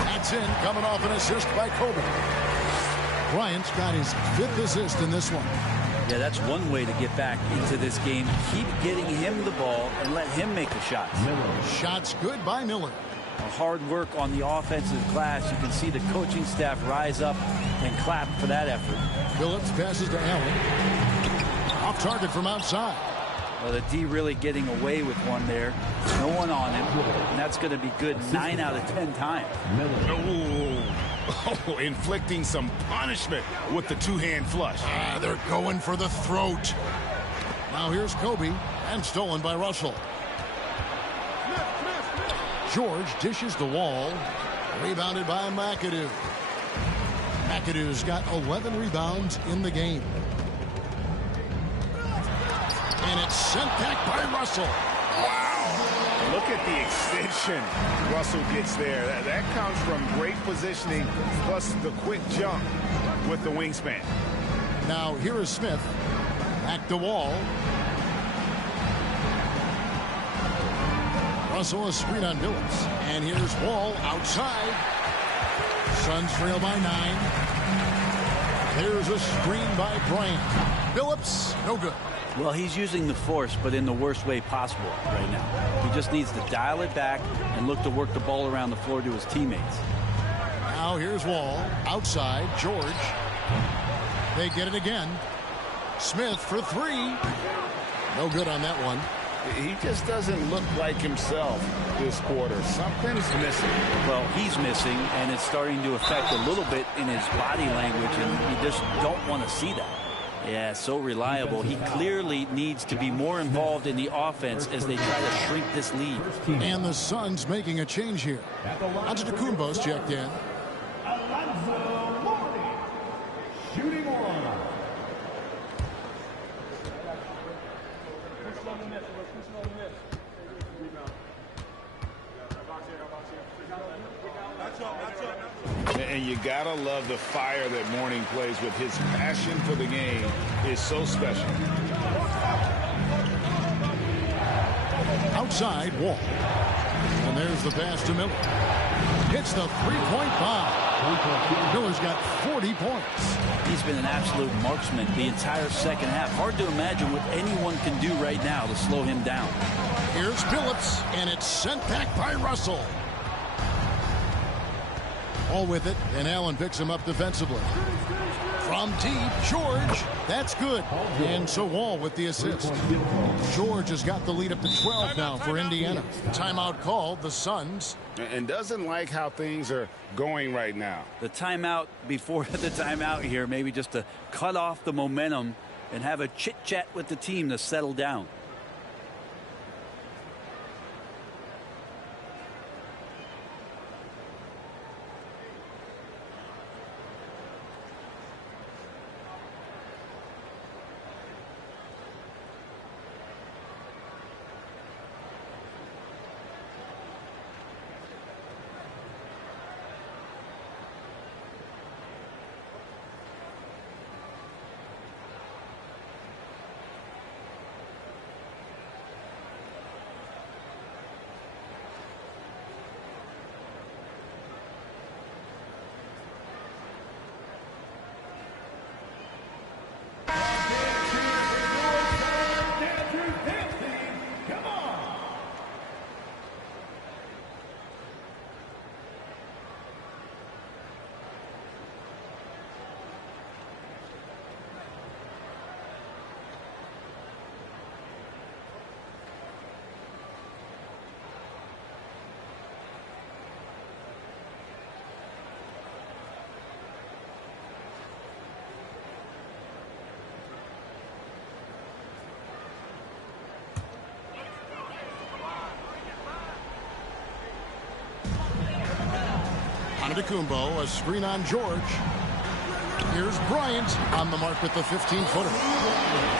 That's in, coming off an assist by Kobe. Bryant's got his 5th assist in this one. Yeah, that's one way to get back into this game. Keep getting him the ball and let him make the shots. Shots good by Miller. Hard work on the offensive glass. You can see the coaching staff rise up and clap for that effort. Phillips passes to Allen. Off target from outside. Well, the D really getting away with one there. No one on him. And that's going to be good 9 out of 10 times. Oh, inflicting some punishment with the two-hand flush. They're going for the throat. Now here's Kobe, and stolen by Russell. George dishes the Wall. Rebounded by McAdoo. McAdoo's got 11 rebounds in the game. And it's sent back by Russell. Wow. Look at the extension Russell gets there. That comes from great positioning, plus the quick jump with the wingspan. Now here is Smith. Back to Wall. Russell a screen on Phillips. And here's Wall outside. Suns trail by 9. There's a screen by Bryant. Phillips, no good. Well, he's using the force, but in the worst way possible right now. He just needs to dial it back and look to work the ball around the floor to his teammates. Now here's Wall. Outside, George. They get it again. Smith for 3. No good on that one. He just doesn't look like himself this quarter. Something's missing. Well, he's missing, and it's starting to affect a little bit in his body language, and you just don't want to see that. Yeah, so reliable. He clearly needs to be more involved in the offense as they try to shrink this lead. And the Suns making a change here. Antetokounmpo's checked in. Alonzo Mourning, shooting 1. And you gotta love the fire that Mourning plays with. His passion for the game is so special. Outside, Wall. And there's the pass to Miller. Hits the three-point bomb. Miller's got 40 points. He's been an absolute marksman the entire second half. Hard to imagine what anyone can do right now to slow him down. Here's Phillips, and it's sent back by Russell. All with it, and Allen picks him up defensively. From deep, George. That's good. And so Wall with the assist. George has got the lead up to 12 now for Indiana. Timeout called, the Suns. And doesn't like how things are going right now. The timeout before the timeout here, maybe just to cut off the momentum and have a chit-chat with the team to settle down. Antetokounmpo, a screen on George. Here's Bryant on the mark with the 15-footer.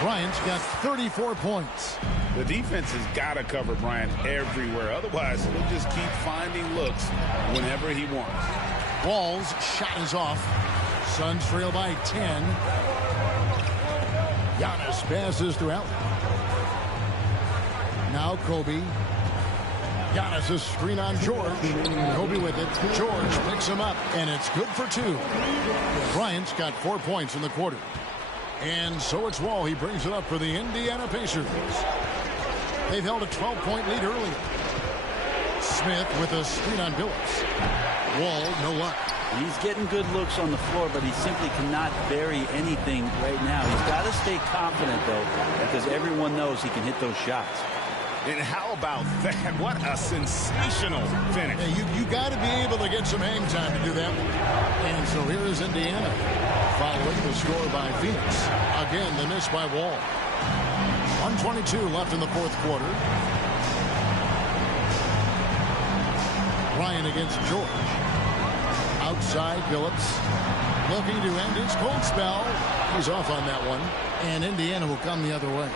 Bryant's got 34 points. The defense has got to cover Bryant everywhere. Otherwise, he'll just keep finding looks whenever he wants. Wall's shot is off. Suns trail by 10. Giannis passes to Allen. Now Kobe. Giannis' screen on George. Kobe with it. George picks him up, and it's good for 2. Bryant's got 4 points in the quarter. And so it's Wall. He brings it up for the Indiana Pacers. They've held a 12-point lead earlier. Smith with a screen on Billups. Wall, no luck. He's getting good looks on the floor, but he simply cannot vary anything right now. He's got to stay confident, though, because everyone knows he can hit those shots. And how about that? What a sensational finish. Yeah, you got to be able to get some hang time to do that. And so here is Indiana following the score by Phoenix. Again, the miss by Wall. 1:22 left in the fourth quarter. Ryan against George. Outside, Billups looking to end his cold spell. He's off on that one. And Indiana will come the other way.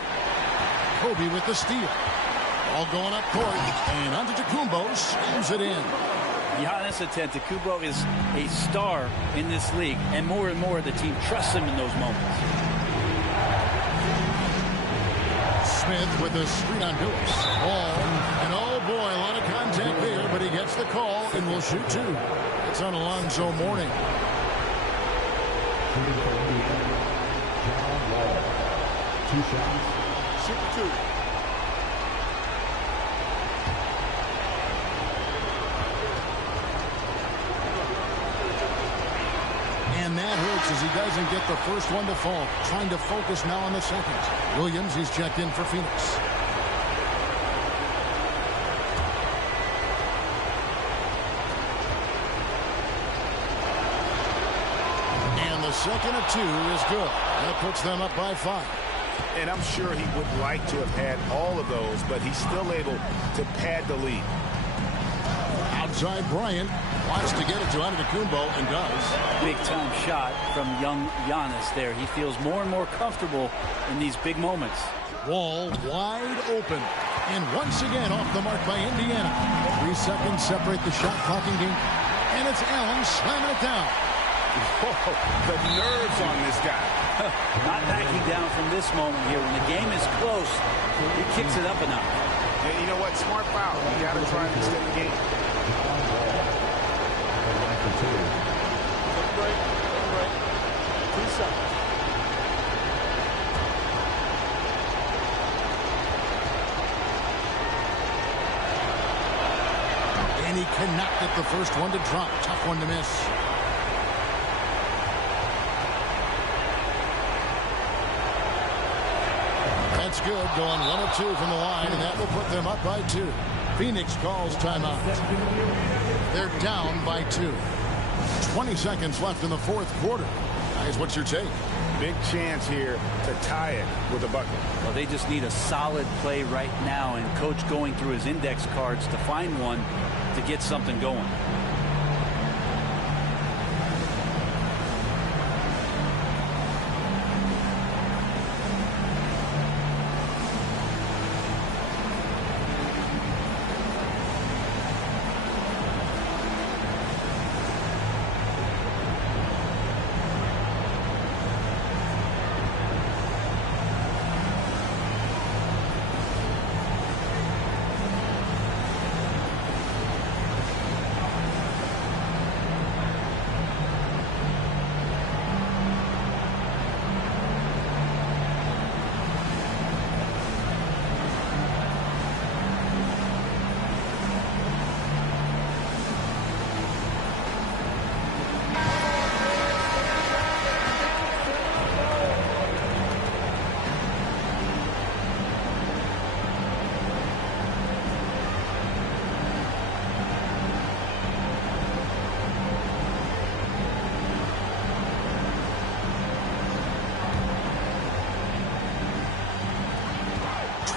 Kobe with the steal. All going up court, and Antetokounmpo slams it in. Giannis Antetokounmpo is a star in this league, and more the team trusts him in those moments. Smith with a screen on Billups. And oh boy, a lot of contact there, but he gets the call and will shoot 2. It's on Alonzo Mourning. John Wall. 2 shots. Shoot 2. And that hurts as he doesn't get the first one to fall. Trying to focus now on the second. Williams, he's checked in for Phoenix. And the second of 2 is good. That puts them up by 5. And I'm sure he would like to have had all of those, but he's still able to pad the lead. Outside Bryant wants to get it to Antetokounmpo and does. Big time shot from young Giannis there. He feels more and more comfortable in these big moments. Wall wide open. And once again off the mark by Indiana. 3 seconds separate the shot clocking game. And it's Allen slamming it down. Whoa, the nerves on this guy. Not backing down from this moment here. When the game is close, he kicks it up a notch. And you know what? Smart foul. You got to try and extend the game. Take a break. 2 seconds. And he cannot get the first one to drop. Tough one to miss. That's good. Going 1 of 2 from the line, and that will put them up by 2. Phoenix calls timeout. They're down by 2. 20 seconds left in the fourth quarter. Guys, what's your take? Big chance here to tie it with a bucket. Well, they just need a solid play right now, and Coach going through his index cards to find one to get something going.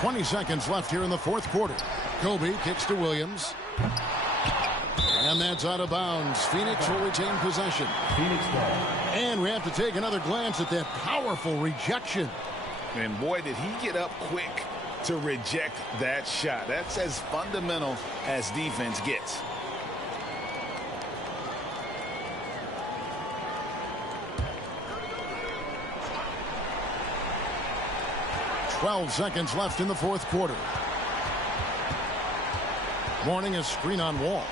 ...20 seconds left here in the fourth quarter. Kobe kicks to Williams. And that's out of bounds. Phoenix will retain possession. Phoenix ball. And we have to take another glance at that powerful rejection. And boy, did he get up quick to reject that shot. That's as fundamental as defense gets. "12 seconds left in the fourth quarter. Mourning a screen on Wall.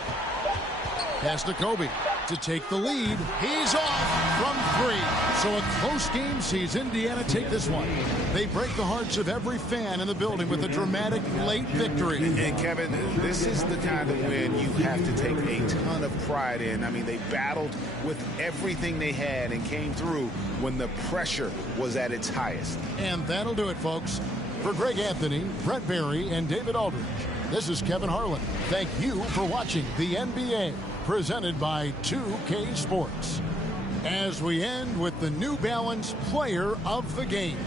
Pass to Kobe to take the lead. He's off from 3. So a close game sees Indiana take this one. They break the hearts of every fan in the building with a dramatic late victory. And Kevin, this is the kind of win you have to take a ton of pride in. I mean, they battled with everything they had and came through when the pressure was at its highest. And that'll do it, folks. For Greg Anthony, Brett Barry, and David Aldridge, this is Kevin Harlan. Thank you for watching the NBA, presented by 2K Sports. As we end with the New Balance Player of the Game.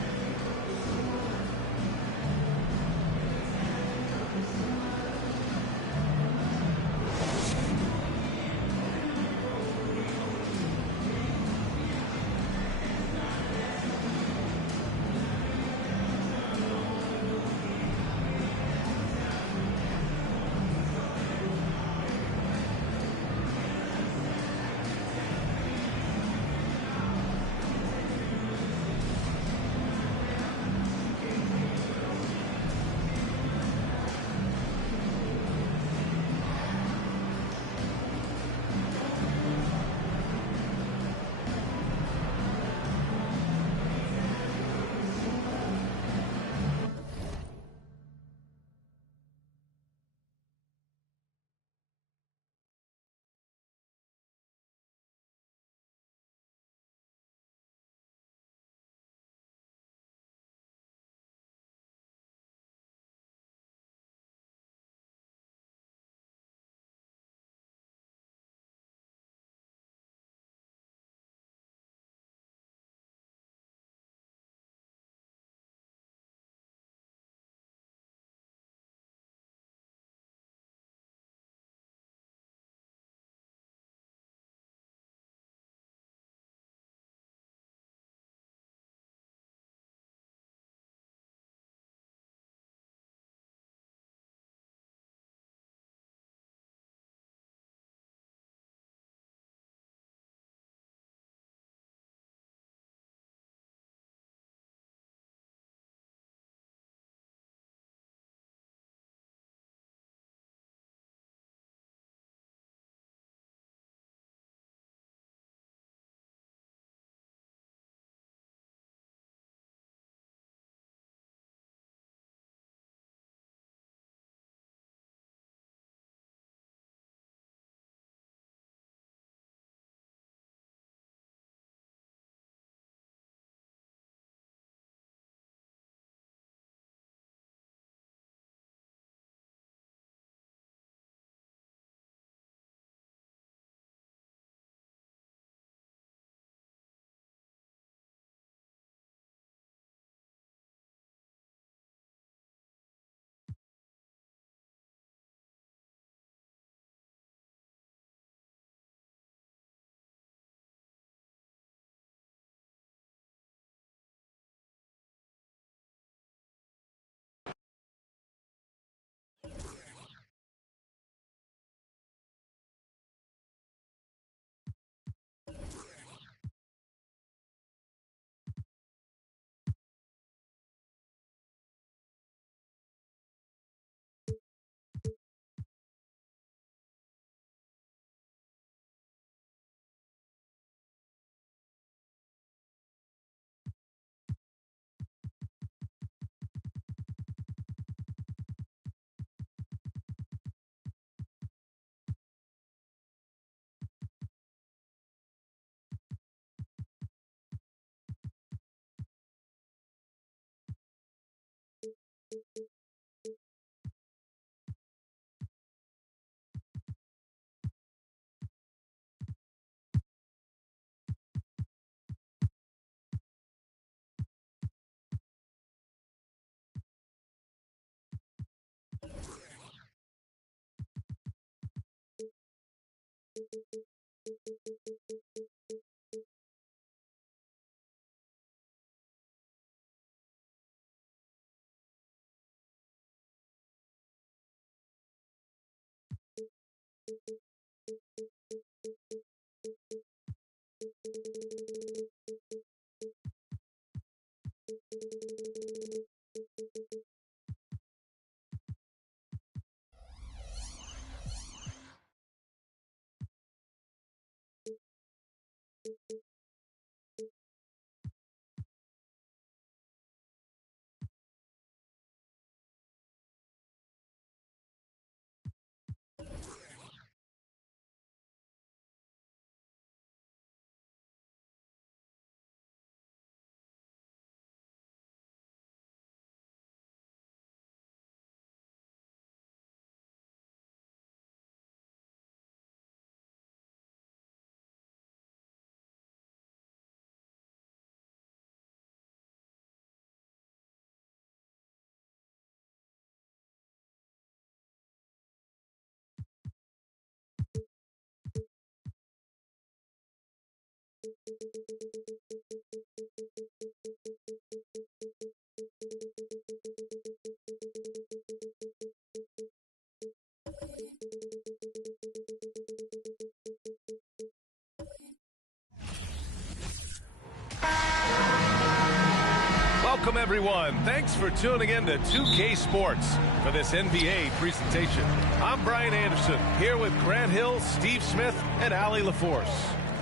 Welcome, everyone. Thanks for tuning in to 2K Sports for this NBA presentation. I'm Brian Anderson, here with Grant Hill, Steve Smith, and Allie LaForce.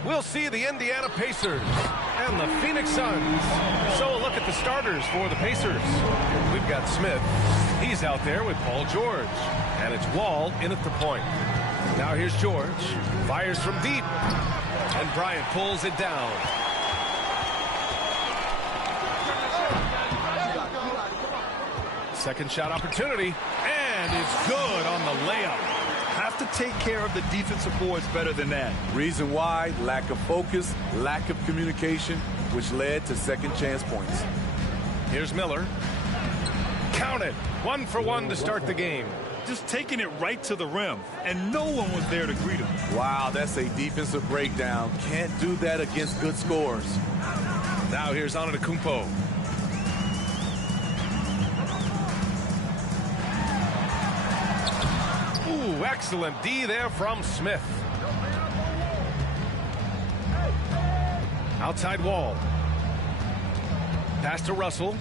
We'll see the Indiana Pacers and the Phoenix Suns. So a look at the starters for the Pacers. We've got Smith. He's out there with Paul George. And it's Wall in at the point. Now here's George. Fires from deep. And Bryant pulls it down. Second shot opportunity, and it's good on the layup. Have to take care of the defensive boards better than that. Reason why: lack of focus, lack of communication, which led to second chance points. Here's Miller. Count it. 1 for 1 to start the game. Just taking it right to the rim, and no one was there to greet him. Wow, that's a defensive breakdown. Can't do that against good scores. Now here's Antetokounmpo. Ooh, excellent D there from Smith. Outside Wall. Pass to Russell.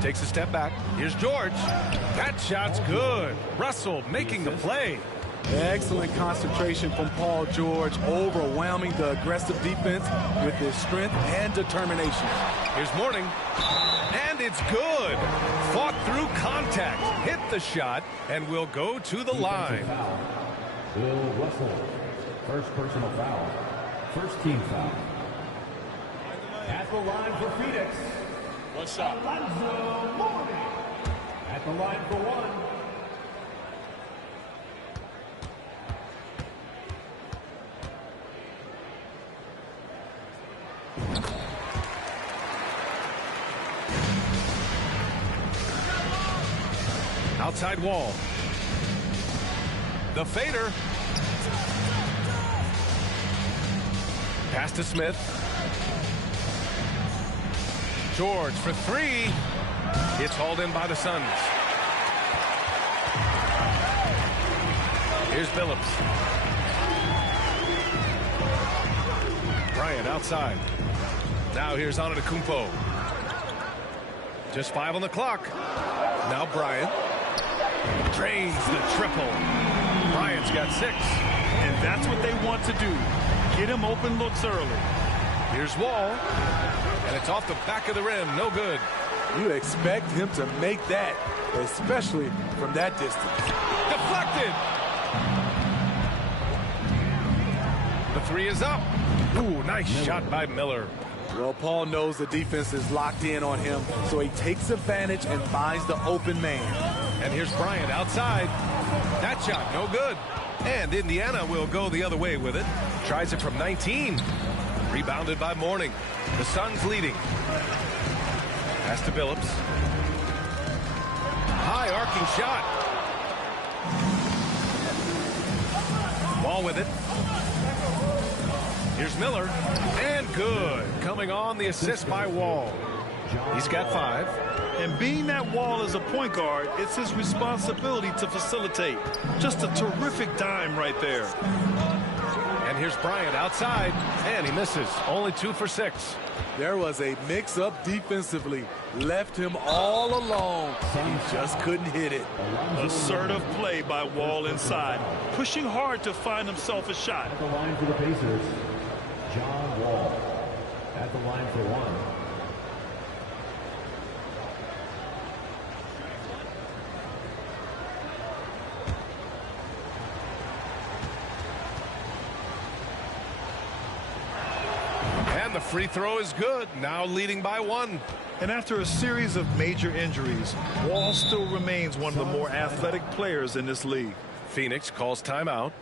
Takes a step back. Here's George. That shot's good. Russell making the play. Excellent concentration from Paul George, overwhelming the aggressive defense with his strength and determination. Here's Mourning. And it's good. Fought through contact. Hit the shot and will go to the line. Bill Russell, first personal foul. First team foul. At the line for Phoenix. One shot. Alonzo Mourning. At the line for one. Outside Wall. The fader. Pass to Smith. George for three. It's hauled in by the Suns. Here's Billups. Bryant outside. Now here's Antetokounmpo. Just 5 on the clock. Now Bryant. Drains the triple. Bryant's got 6. And that's what they want to do. Get him open looks early. Here's Wall. And it's off the back of the rim. No good. You expect him to make that, especially from that distance. Deflected. The 3 is up. Ooh, nice shot by Miller. Well, Paul knows the defense is locked in on him, so he takes advantage and finds the open man. And here's Bryant outside. That shot, no good. And Indiana will go the other way with it. Tries it from 19. Rebounded by Mourning. The Suns leading. Pass to Billups. High arcing shot. Wall with it. Here's Miller. And good. Coming on the assist by Wall. He's got 5. And being that Wall is a point guard, it's his responsibility to facilitate. Just a terrific dime right there. And here's Bryant outside, and he misses. Only 2 for 6. There was a mix-up defensively. Left him all alone. He just couldn't hit it. Assertive play by Wall inside. Pushing hard to find himself a shot. At the line for the Pacers, John Wall. At the line for 1. And the free throw is good. Now leading by 1. And after a series of major injuries, Wall still remains one of the more athletic players in this league. Phoenix calls timeout.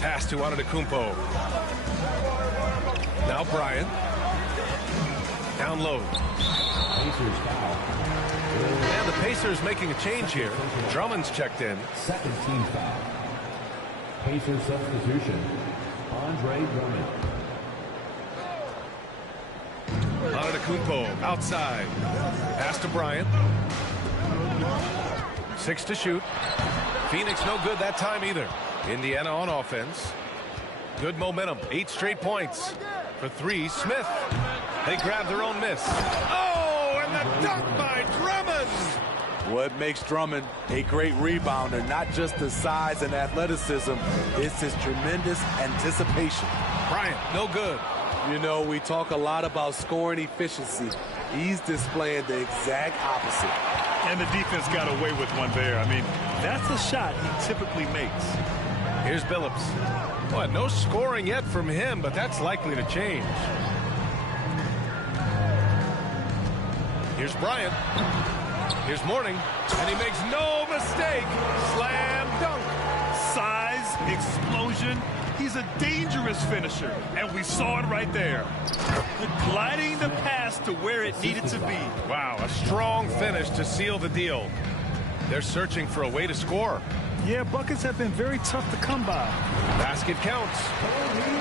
Pass to Antetokounmpo. Now Bryant. Down low. And the Pacers making a change here. Drummond's checked in. Second team foul. Pacers substitution. Andre Drummond. Antetokounmpo outside. Pass to Bryant. 6 to shoot. Phoenix no good that time either. Indiana on offense. Good momentum. 8 straight points. For 3, Smith. They grab their own miss. Oh, and the dunk by Drummond. What makes Drummond a great rebounder, not just his size and athleticism, it's his tremendous anticipation. Bryant, no good. You know, we talk a lot about scoring efficiency. He's displaying the exact opposite. And the defense got away with one there. I mean, that's a shot he typically makes. Here's Billups. Boy, no scoring yet from him, but that's likely to change. Here's Bryant. Here's Mourning. And he makes no mistake. Slam dunk. Size, explosion. He's a dangerous finisher, and we saw it right there. Gliding the pass to where it needed to be. Wow, a strong finish to seal the deal. They're searching for a way to score. Yeah, buckets have been very tough to come by. Basket counts.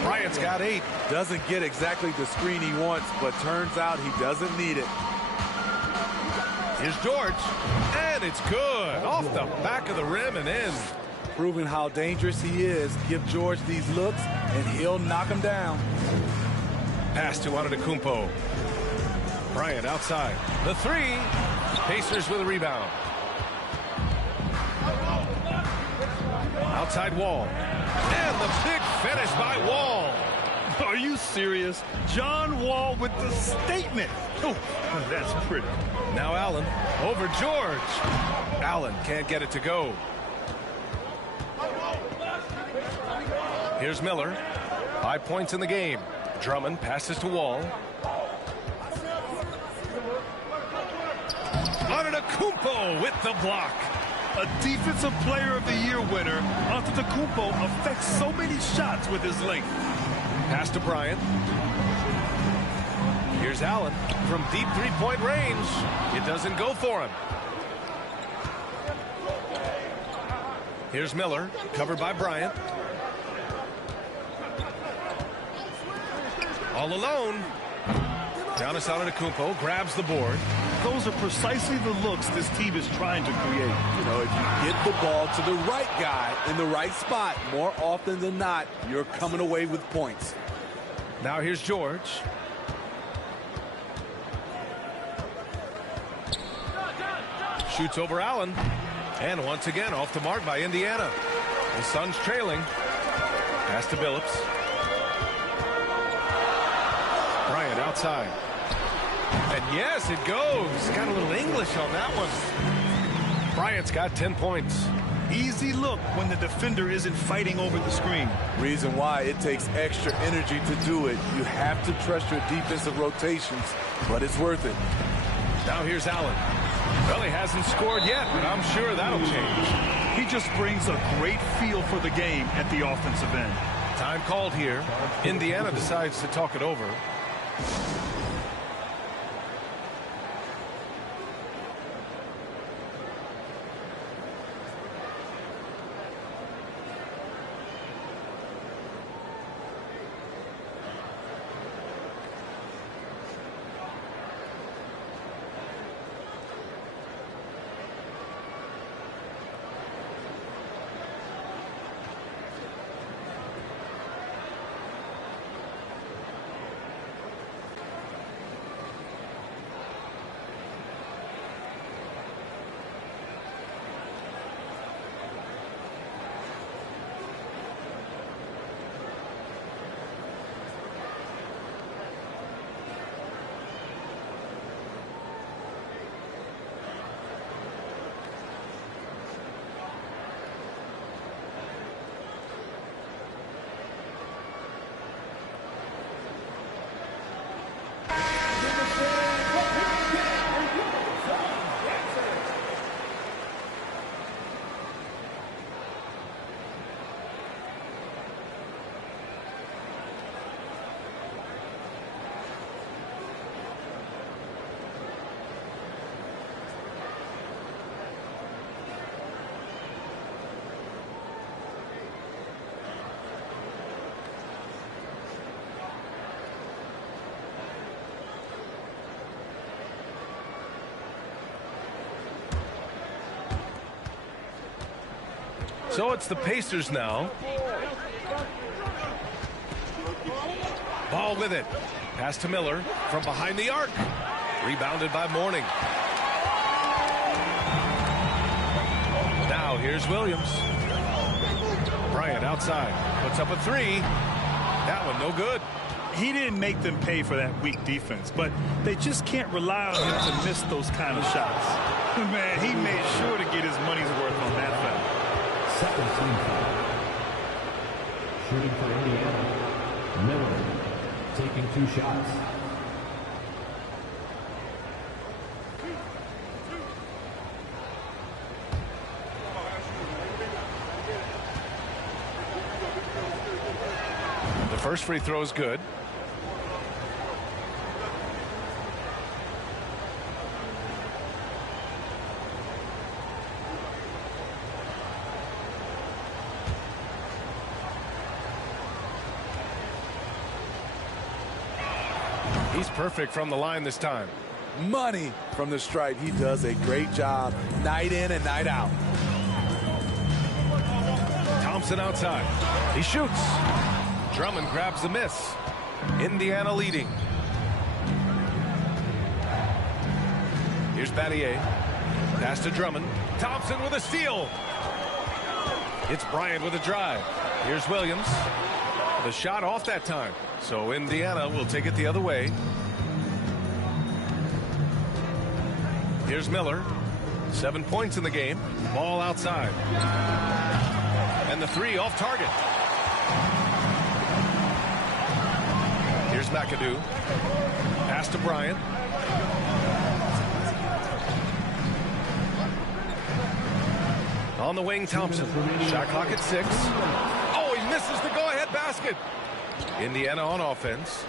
Bryant's got 8. Doesn't get exactly the screen he wants, but turns out he doesn't need it. Here's George, and it's good. Off the back of the rim and in. Proving how dangerous he is. Give George these looks, and he'll knock him down. Pass to Antetokounmpo. Bryant outside. The 3. Pacers with a rebound. Outside Wall. And the big finish by Wall. Are you serious? John Wall with the statement. Oh, that's pretty. Now Allen over George. Allen can't get it to go. Here's Miller. 5 points in the game. Drummond passes to Wall. Antetokounmpo with the block. A Defensive Player of the Year winner, Antetokounmpo affects so many shots with his length. Pass to Bryant. Here's Allen from deep three-point range. It doesn't go for him. Here's Miller, covered by Bryant. All alone. Giannis Antetokounmpo grabs the board. Those are precisely the looks this team is trying to create. You know, if you get the ball to the right guy in the right spot, more often than not, you're coming away with points. Now here's George. Shoots over Allen. And once again off the mark by Indiana. The Suns trailing. Pass to Billups. Bryant outside. And yes, it goes. Got a little English on that one. Bryant's got 10 points. Easy look when the defender isn't fighting over the screen. Reason why it takes extra energy to do it. You have to trust your defensive rotations, but it's worth it. Now here's Allen. Well, he hasn't scored yet, but I'm sure that'll change. He just brings a great feel for the game at the offensive end. Time called here. Indiana decides to talk it over. So it's the Pacers now. Ball with it. Pass to Miller from behind the arc. Rebounded by Mourning. Now here's Williams. Bryant outside. Puts up a three. That one no good. He didn't make them pay for that weak defense, but they just can't rely on him to miss those kind of shots. Man, he made sure to get his money's worth on that foul. Second team foul. Shooting for Indiana. Miller taking 2 shots. The first free throw is good. He's perfect from the line this time. Money from the stripe. He does a great job night in and night out. Thompson outside. He shoots. Drummond grabs the miss. Indiana leading. Here's Battier. Pass to Drummond. Thompson with a steal. It's Bryant with a drive. Here's Williams. The shot off that time. So Indiana will take it the other way. Here's Miller. 7 points in the game. Ball outside. And the three off target. Here's McAdoo. Pass to Bryant. On the wing, Thompson. Shot clock at 6. Oh, he misses the go-ahead basket. Indiana on offense.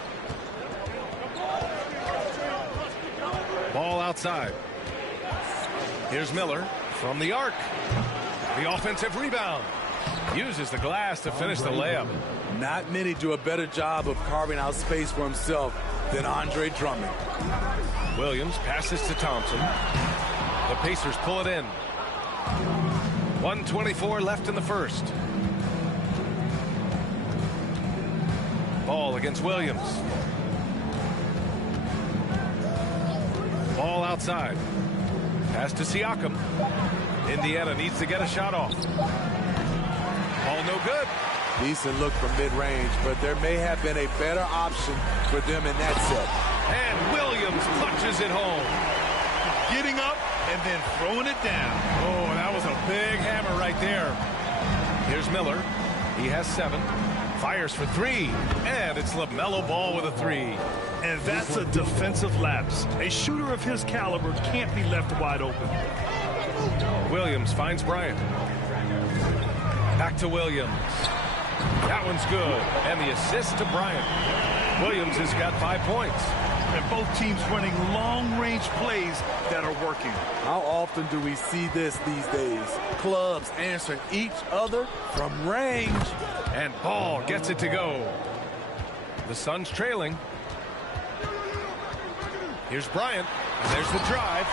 Ball outside. Here's Miller from the arc. The offensive rebound. Uses the glass to finish the layup. Not many do a better job of carving out space for himself than Andre Drummond. Williams passes to Thompson. The Pacers pull it in. 1:24 left in the first. Ball against Williams. Ball outside. Pass to Siakam. Indiana needs to get a shot off. Ball no good. Decent look from mid-range, but there may have been a better option for them in that set. And Williams punches it home. Getting up and then throwing it down. Oh, that was a big hammer right there. Here's Miller. He has 7. Fires for 3. And it's LaMelo Ball with a 3. And that's a defensive lapse. A shooter of his caliber can't be left wide open. Williams finds Bryant. Back to Williams. That one's good. And the assist to Bryant. Williams has got 5 points. And both teams running long-range plays that are working. How often do we see this these days? Clubs answering each other from range. And Ball gets it to go. The Suns trailing. Here's Bryant. And there's the drive.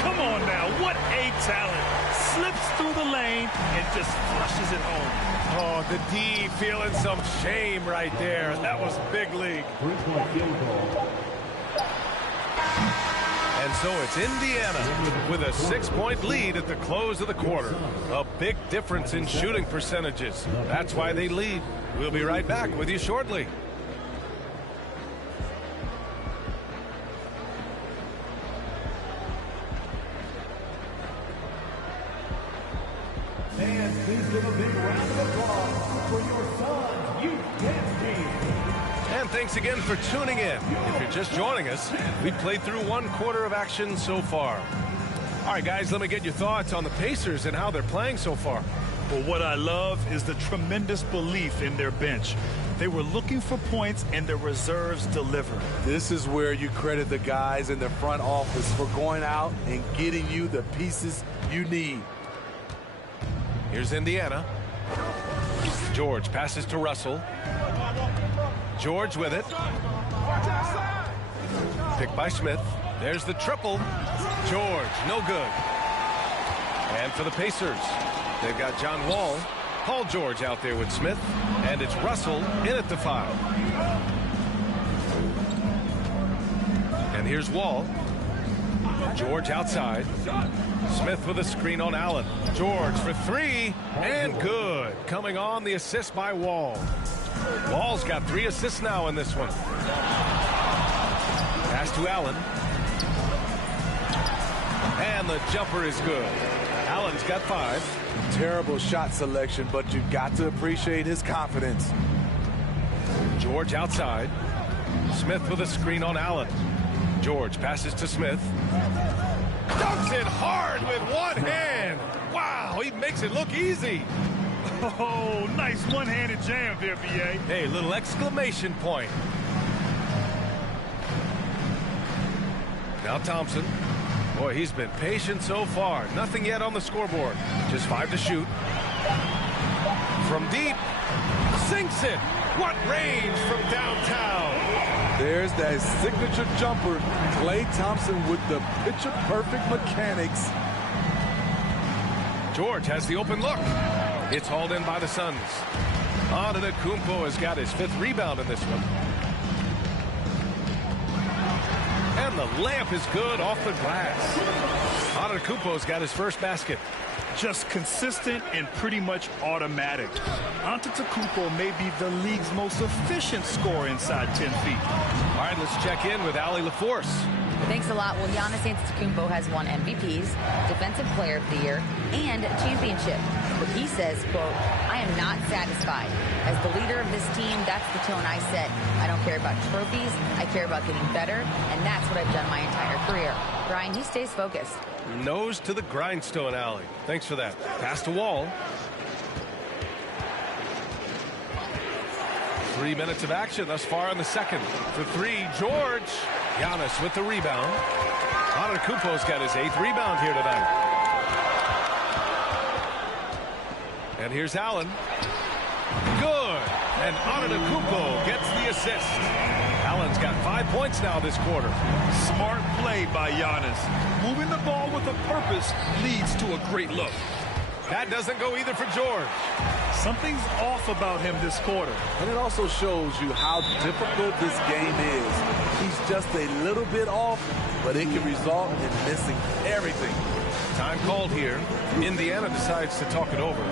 Come on now, what a talent. Slips through the lane and just flushes it home. Oh, the D feeling some shame right there. That was big league. And so it's Indiana with a 6-point lead at the close of the quarter. A big difference in shooting percentages. That's why they lead. We'll be right back with you shortly. And please give a big round of applause for your Suns Youth Dance Team. And thanks again for tuning in. If you're just joining us, we've played through 1 quarter of action so far. All right, guys, let me get your thoughts on the Pacers and how they're playing so far. Well, what I love is the tremendous belief in their bench. They were looking for points, and their reserves delivered. This is where you credit the guys in the front office for going out and getting you the pieces you need. Here's Indiana. George passes to Russell. George with it. Picked by Smith. There's the triple. George, no good. And for the Pacers, they've got John Wall. Paul George out there with Smith. And it's Russell in at the foul. And here's Wall. George outside. Smith with a screen on Allen. George for 3, and good. Coming on, the assist by Wall. Wall's got 3 assists now in this one. Pass to Allen. And the jumper is good. Allen's got 5. Terrible shot selection, but you've got to appreciate his confidence. George outside. Smith with a screen on Allen. George passes to Smith. Dunks it hard with one hand. Wow, he makes it look easy. Oh, nice one-handed jam there, B.A. Hey, little exclamation point. Now Thompson. Boy, he's been patient so far. Nothing yet on the scoreboard. Just 5 to shoot. From deep. Sinks it. What range from downtown. There's that signature jumper. Klay Thompson with the picture-perfect mechanics. George has the open look. It's hauled in by the Suns. Antetokounmpo has got his 5th rebound in this one. And the layup is good off the glass. Antetokounmpo's got his first basket. Just consistent and pretty much automatic. Antetokounmpo may be the league's most efficient scorer inside 10 feet. All right, let's check in with Allie LaForce. Thanks a lot. Well, Giannis Antetokounmpo has won MVPs, Defensive Player of the Year, and a championship. But he says, quote, I am not satisfied. As the leader of this team, that's the tone I set. I don't care about trophies. I care about getting better, and that's what I've done my entire career. Brian, he stays focused. Nose to the grindstone, Allie. Thanks for that. Pass to Wall. 3 minutes of action thus far in the second. For 3, George. Giannis with the rebound. Antetokounmpo's got his 8th rebound here tonight. And here's Allen. Good. And Antetokounmpo gets the assist. Allen's got 5 points now this quarter. Smart play by Giannis. Moving the ball with a purpose leads to a great look. That doesn't go either for George. Something's off about him this quarter. And it also shows you how difficult this game is. He's just a little bit off, but it can result in missing everything. Time called here. Indiana decides to talk it over.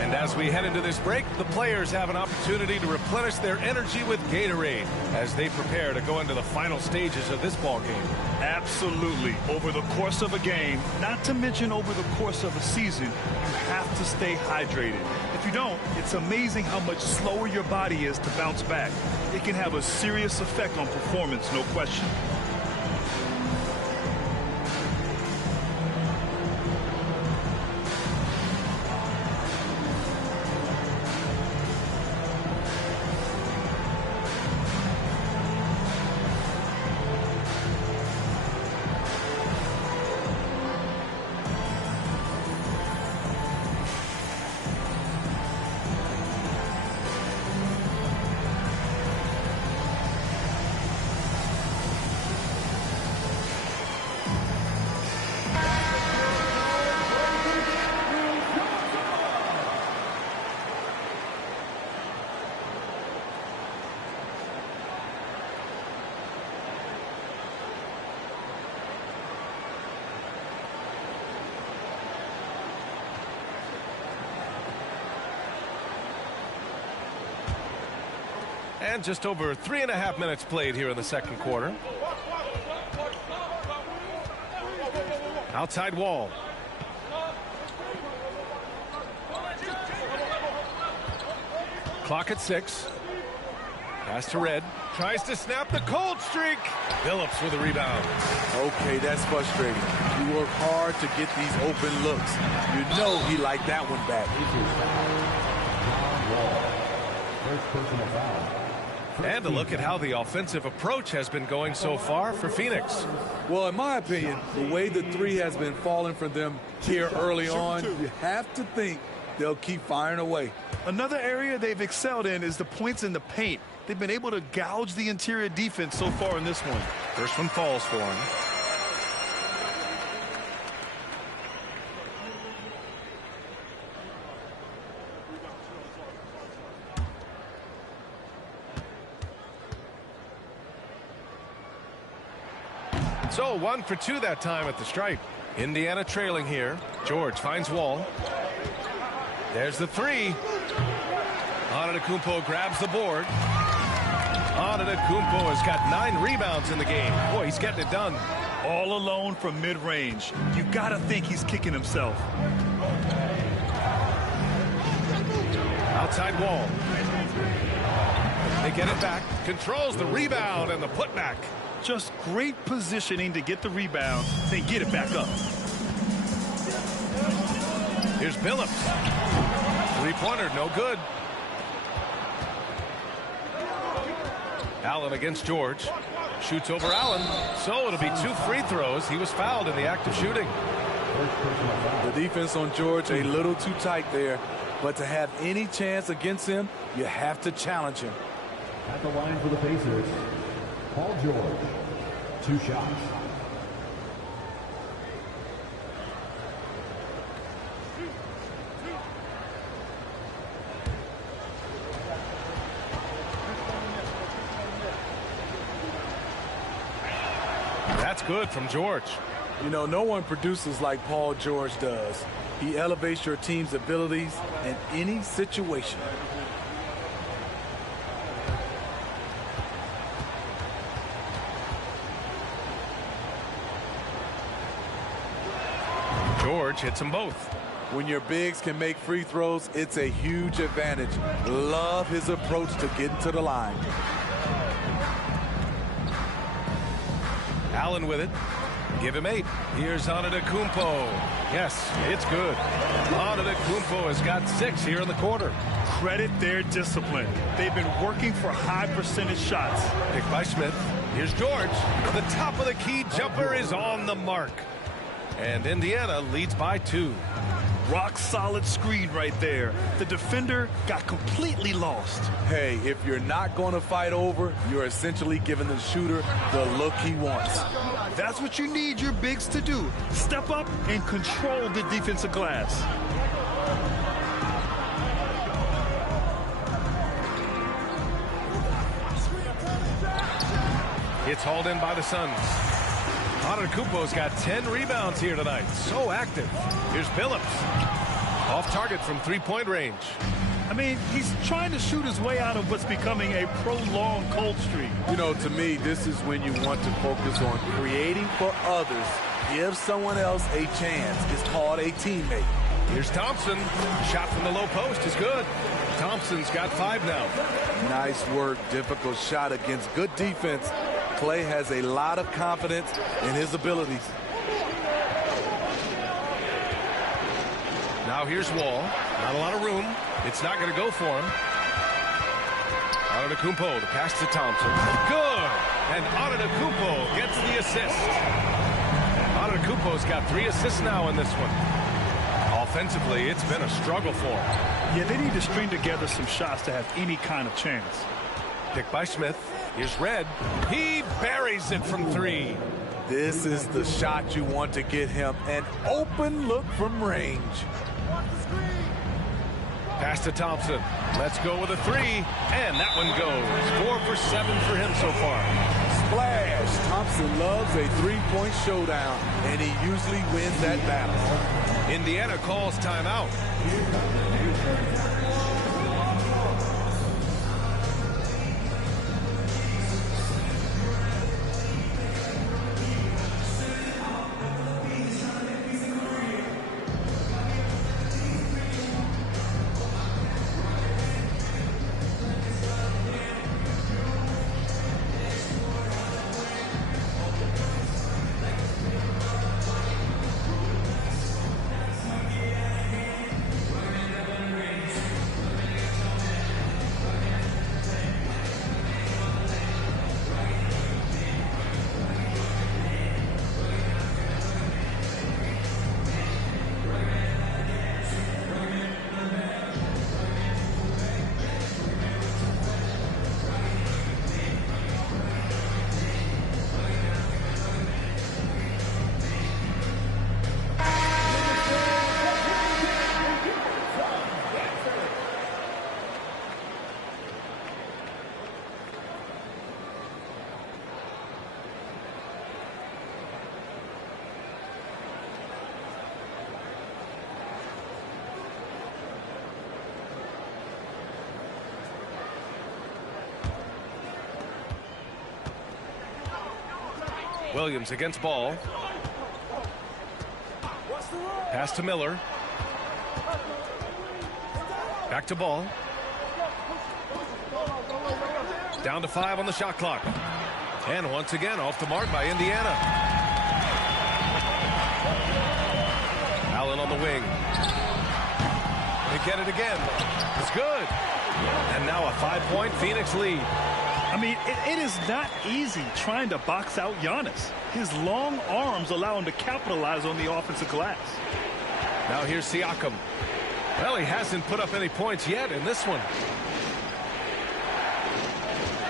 And as we head into this break, the players have an opportunity to replenish their energy with Gatorade as they prepare to go into the final stages of this ball game. Absolutely. Over the course of a game, not to mention over the course of a season, you have to stay hydrated. If you don't, it's amazing how much slower your body is to bounce back. It can have a serious effect on performance, no question. And just over 3.5 minutes played here in the second quarter. Outside Wall. Clock at 6. Pass to Red. Tries to snap the cold streak. Phillips with a rebound. Okay, that's frustrating. You work hard to get these open looks. You know he liked that one back. First personal foul. And a look at how the offensive approach has been going so far for Phoenix. Well, in my opinion, the way the three has been falling for them here early on, you have to think they'll keep firing away. Another area they've excelled in is the points in the paint. They've been able to gouge the interior defense so far in this one. First one falls for him. So 1 for 2 that time at the stripe. Indiana trailing here. George finds Wall. There's the 3. Antetokounmpo grabs the board. Antetokounmpo has got 9 rebounds in the game. Boy, he's getting it done. All alone from mid-range. You got to think he's kicking himself. Outside Wall. They get it back. Controls the rebound and the putback. Just great positioning to get the rebound, then get it back up. Here's Billups. Three-pointer, no good. Allen against George. Shoots over Allen. So it'll be 2 free throws. He was fouled in the act of shooting. The defense on George a little too tight there. But to have any chance against him, you have to challenge him. At the line for the Pacers, Paul George, 2 shots. That's good from George. You know, no one produces like Paul George does. He elevates your team's abilities in any situation. George hits them both. When your bigs can make free throws, it's a huge advantage. Love his approach to getting to the line. Allen with it. Give him 8. Here's Antetokounmpo. Yes, it's good. Antetokounmpo has got 6 here in the quarter. Credit their discipline. They've been working for high percentage shots. Picked by Smith. Here's George. The top of the key jumper is on the mark. And Indiana leads by 2. Rock solid screen right there. The defender got completely lost. Hey, if you're not going to fight over, you're essentially giving the shooter the look he wants. That's what you need your bigs to do. Step up and control the defensive glass. It's hauled in by the Suns. Antetokounmpo's got 10 rebounds here tonight. So active. Here's Phillips. Off target from three-point range. I mean, he's trying to shoot his way out of what's becoming a prolonged cold streak. You know, to me, this is when you want to focus on creating for others. Give someone else a chance. It's called a teammate. Here's Thompson. Shot from the low post is good. Thompson's got 5 now. Nice work. Difficult shot against good defense. Clay has a lot of confidence in his abilities. Now here's Wall. Not a lot of room. It's not going to go for him. Antetokounmpo to pass to Thompson. Good! And Antetokounmpo gets the assist. Antetokounmpo's got 3 assists now in this one. Offensively, it's been a struggle for him. Yeah, they need to string together some shots to have any kind of chance. Picked by Smith. Here's Red. He buries it from 3. This is the shot you want to get him. An open look from range. Pass to Thompson. Let's go with a 3. And that one goes. 4 for 7 for him so far. Splash. Thompson loves a 3-point showdown, and he usually wins that battle. Indiana calls timeout. Williams against Ball. Pass to Miller. Back to Ball. Down to 5 on the shot clock. And once again off the mark by Indiana. Allen on the wing. They get it again. It's good. And now a 5-point Phoenix lead. I mean, it is not easy trying to box out Giannis. His long arms allow him to capitalize on the offensive glass. Now here's Siakam. Well, he hasn't put up any points yet in this one.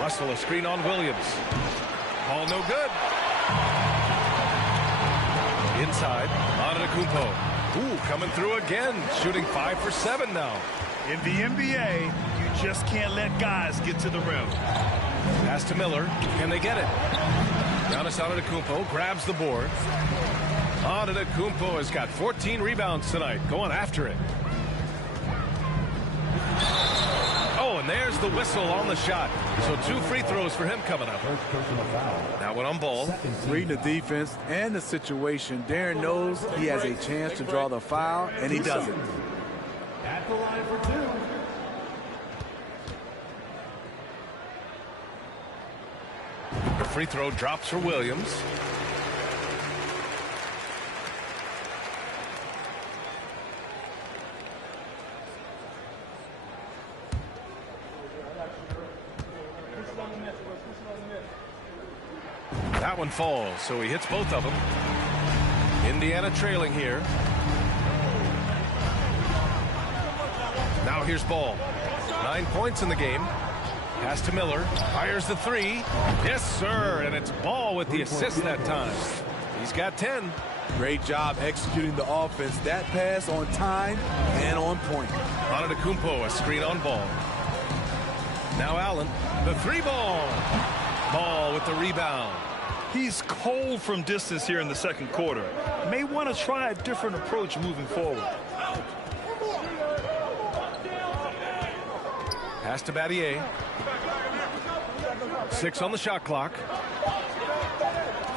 Russell a screen on Williams. Ball no good. Inside, Antetokounmpo. Ooh, coming through again, shooting 5 for 7 now. In the NBA, you just can't let guys get to the rim. Pass to Miller. Can they get it? Giannis Antetokounmpo grabs the board. Antetokounmpo has got 14 rebounds tonight, going after it. Oh, and there's the whistle on the shot. So 2 free throws for him coming up. Now one on Ball. Reading the defense and the situation, Darren knows he has a chance to draw the foul, and he doesn't. At the line for 2. The free throw drops for Williams. That one falls, so he hits both of them. Indiana trailing here. Now here's Ball. 9 points in the game. Pass to Miller. Fires the three. Yes, sir. And it's Ball with the assist that time. He's got 10. Great job executing the offense. That pass on time and on point. Antetokounmpo, a screen on Ball. Now Allen. The three ball. Ball with the rebound. He's cold from distance here in the second quarter. May want to try a different approach moving forward. Pass to Battier. 6 on the shot clock.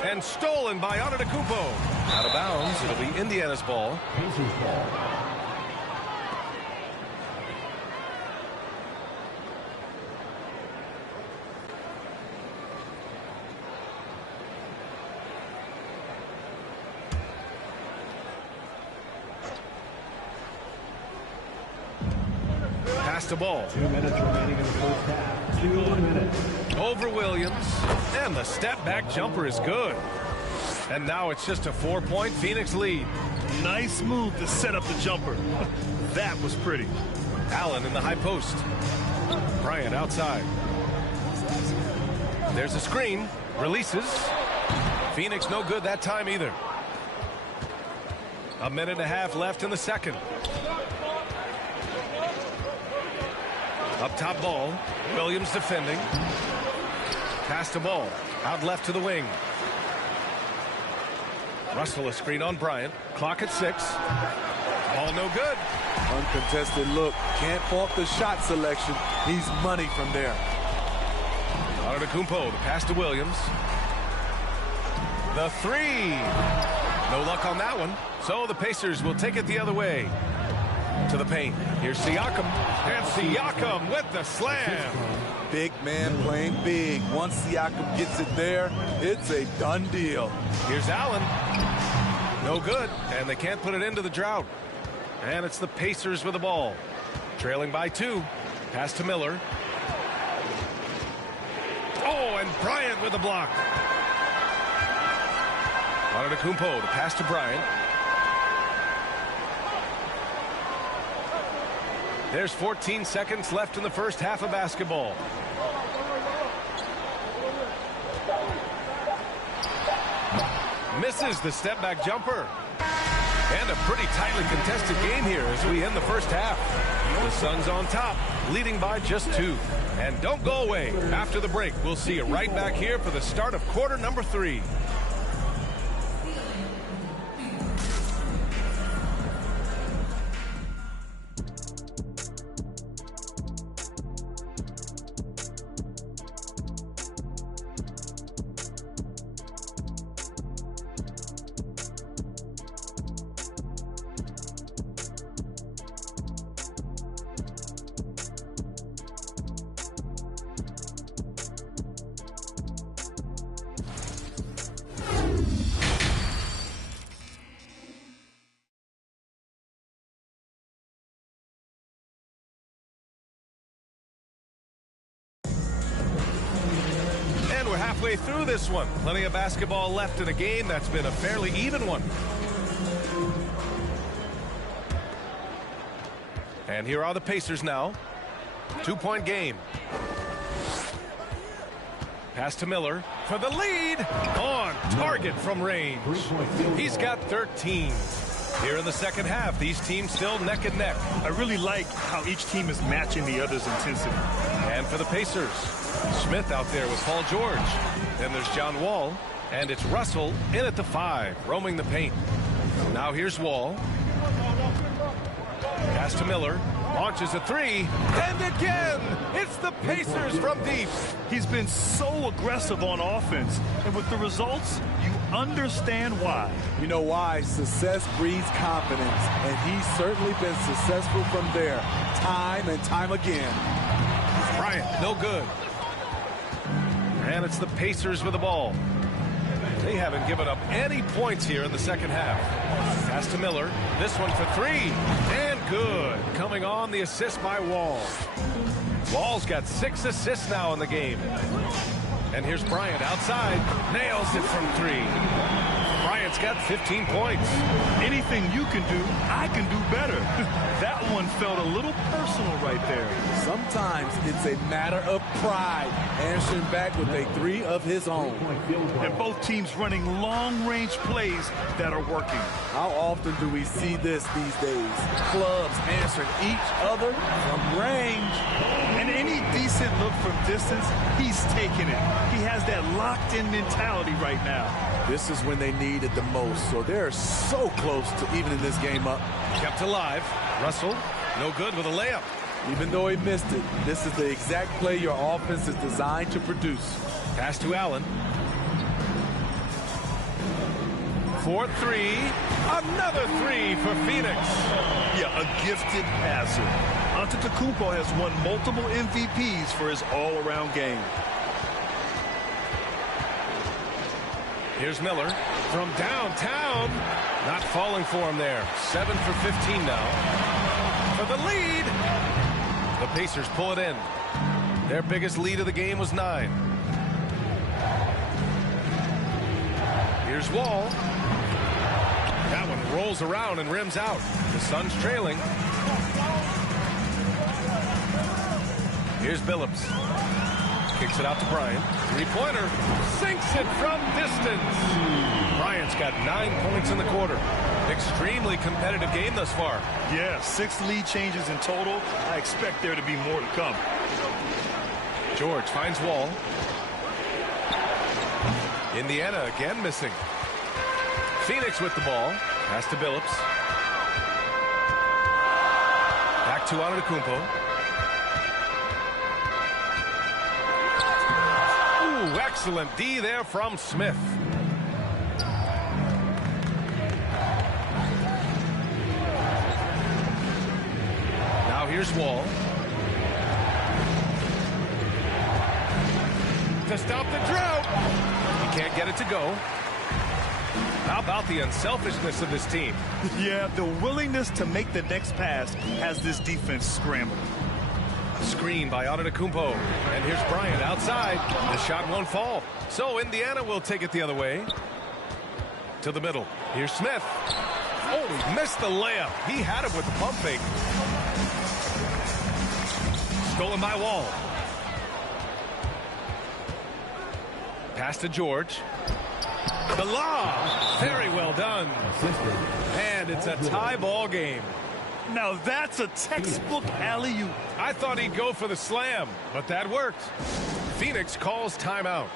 And stolen by Antetokounmpo. Out of bounds. It'll be Indiana's ball. Pass to Ball. 2 minutes remaining in the first half. 2 minutes. Over Williams. And the step back jumper is good. And now it's just a 4-point Phoenix lead. Nice move to set up the jumper. That was pretty. Allen in the high post. Bryant outside. There's a screen. Releases. Phoenix no good that time either. 1.5 minutes left in the second. Up top Ball. Williams defending. Pass to Ball. Out left to the wing. Russell a screen on Bryant. Clock at 6. Ball no good. Uncontested look. Can't fault the shot selection. He's money from there. Antetokounmpo, the pass to Williams. The three. No luck on that one. So the Pacers will take it the other way. To the paint. Here's Siakam. And Siakam with the slam. Big man playing big. Once Siakam gets it there, it's a done deal. Here's Allen. No good. And they can't put it into the drought. And it's the Pacers with the ball. Trailing by 2. Pass to Miller. Oh, and Bryant with the block. Antetokounmpo, the pass to Bryant. There's 14 seconds left in the first half of basketball. Misses the step back jumper. And a pretty tightly contested game here as we end the first half. The Suns on top, leading by just 2. And don't go away. After the break, we'll see you right back here for the start of quarter number 3. We're halfway through this one. Plenty of basketball left in a game that's been a fairly even one. And here are the Pacers now. 2-point game. Pass to Miller for the lead. On target from range. He's got 13. Here in the second half, these teams still neck and neck. I really like how each team is matching the other's intensity. And for the Pacers, Smith out there with Paul George. Then there's John Wall. And it's Russell in at the 5, roaming the paint. Now here's Wall. Pass to Miller. Launches a 3. And again, it's the Pacers from deep. He's been so aggressive on offense. And with the results, you understand why. You know why? Success breeds confidence. And he's certainly been successful from there. Time and time again. Bryant, no good. And it's the Pacers with the ball. They haven't given up any points here in the second half. Pass to Miller. This one for 3. And good. Coming on the assist by Wall. Wall's got 6 assists now in the game. And here's Bryant outside. Nails it from 3. Bryant's got 15 points. Anything you can do, I can do better. That one felt a little personal right there. Sometimes it's a matter of pride, answering back with a 3 of his own. And both teams running long-range plays that are working. How often do we see this these days? Clubs answering each other from range. And any decent look from distance, he's taking it. He has that locked-in mentality right now. This is when they need it the most, so they're so close to evening this game up. Kept alive. Russell, no good with a layup. Even though he missed it, this is the exact play your offense is designed to produce. Pass to Allen. 4-3. Another 3 for Phoenix. Yeah, a gifted passer. Antetokounmpo has won multiple MVPs for his all-around game. Here's Miller from downtown. Not falling for him there. 7 for 15 now. For the lead. The Pacers pull it in. Their biggest lead of the game was 9. Here's Wall. That one rolls around and rims out. The Suns trailing. Here's Billups. Kicks it out to Bryant. 3-pointer. Sinks it from distance. Bryant's got 9 points in the quarter. Extremely competitive game thus far. Yeah, 6 lead changes in total. I expect there to be more to come. George finds Wall. Indiana again missing. Phoenix with the ball. Pass to Billups. Back to Antetokounmpo. Ooh, excellent D there from Smith. Now here's Wall. To stop the drought. He can't get it to go. How about the unselfishness of this team? Yeah, the willingness to make the next pass has this defense scrambled. Screen by Antetokounmpo. And here's Bryant outside. The shot won't fall. So Indiana will take it the other way. To the middle. Here's Smith. Oh, he missed the layup. He had it with the pump fake. Stolen by Wall. Pass to George. The lob. Very well done. And it's a tie ball game. Now that's a textbook alley-oop. I thought he'd go for the slam, but that worked. Phoenix calls timeout.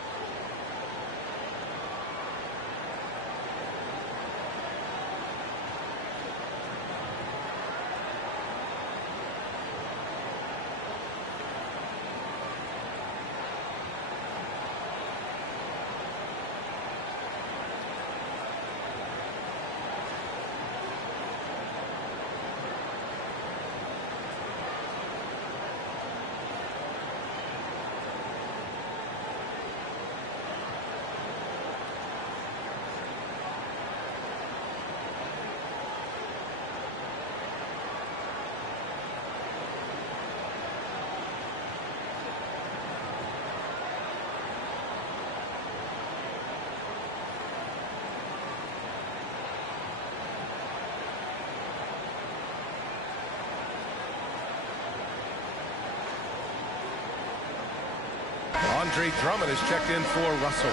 Andre Drummond is checked in for Russell.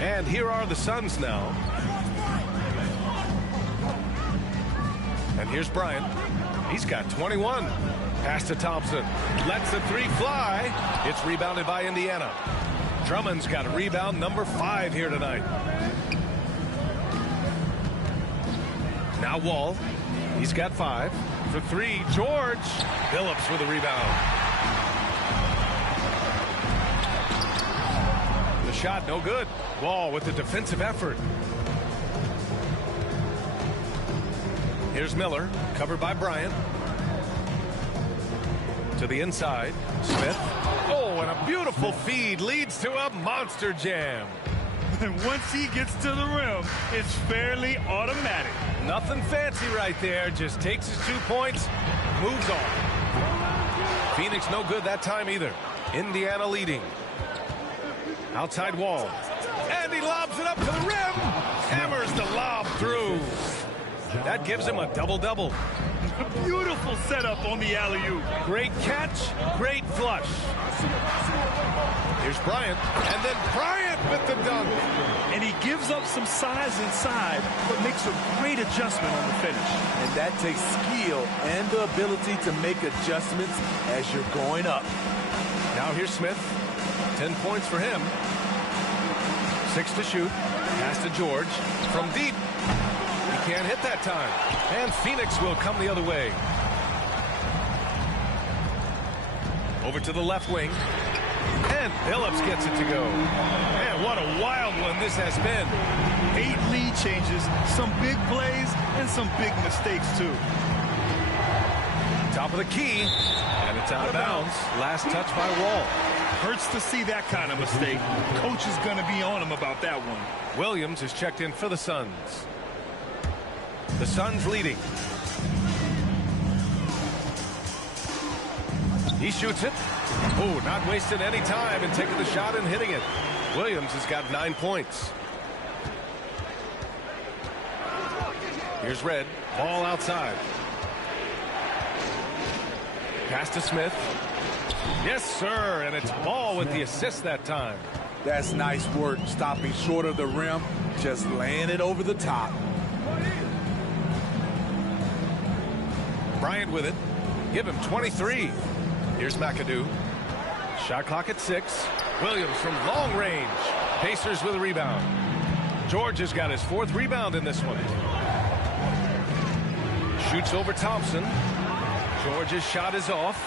And here are the Suns now. And here's Bryant. He's got 21. Pass to Thompson. Lets the 3 fly. It's rebounded by Indiana. Drummond's got rebound number 5 here tonight. Now Wall. He's got 5. For 3, George. Billups with a rebound. The shot no good. Wall with the defensive effort. Here's Miller. Covered by Bryant. To the inside. Smith. Oh, and a beautiful feed leads to a monster jam. And once he gets to the rim, it's fairly automatic. Nothing fancy right there. Just takes his 2 points, moves on. Phoenix no good that time either. Indiana leading. Outside wall. And he lobs it up to the rim. Hammers the lob through. That gives him a double-double. Beautiful setup on the alley-oop. Great catch, great flush. Here's Bryant, and then Bryant with the dunk. And he gives up some size inside, but makes a great adjustment on the finish. And that takes skill and the ability to make adjustments as you're going up. Now here's Smith. 10 points for him. 6 to shoot. Pass to George. From deep. He can't hit that time. And Phoenix will come the other way. Over to the left wing. And Phillips gets it to go. Man, what a wild one this has been. 8 lead changes, some big plays, and some big mistakes, too. Top of the key. And it's out of bounds. Last touch by Wall. Hurts to see that kind of mistake. Coach is going to be on him about that one. Williams is checked in for the Suns. The Suns leading. He shoots it. Oh, not wasting any time and taking the shot and hitting it. Williams has got 9 points. Here's Red. Ball outside. Pass to Smith. Yes, sir. And it's Ball with the assist that time. That's nice work, stopping short of the rim, just laying it over the top. Bryant with it. Give him 23. Here's McAdoo. Shot clock at 6. Williams from long range. Pacers with a rebound. George has got his 4th rebound in this one. Shoots over Thompson. George's shot is off.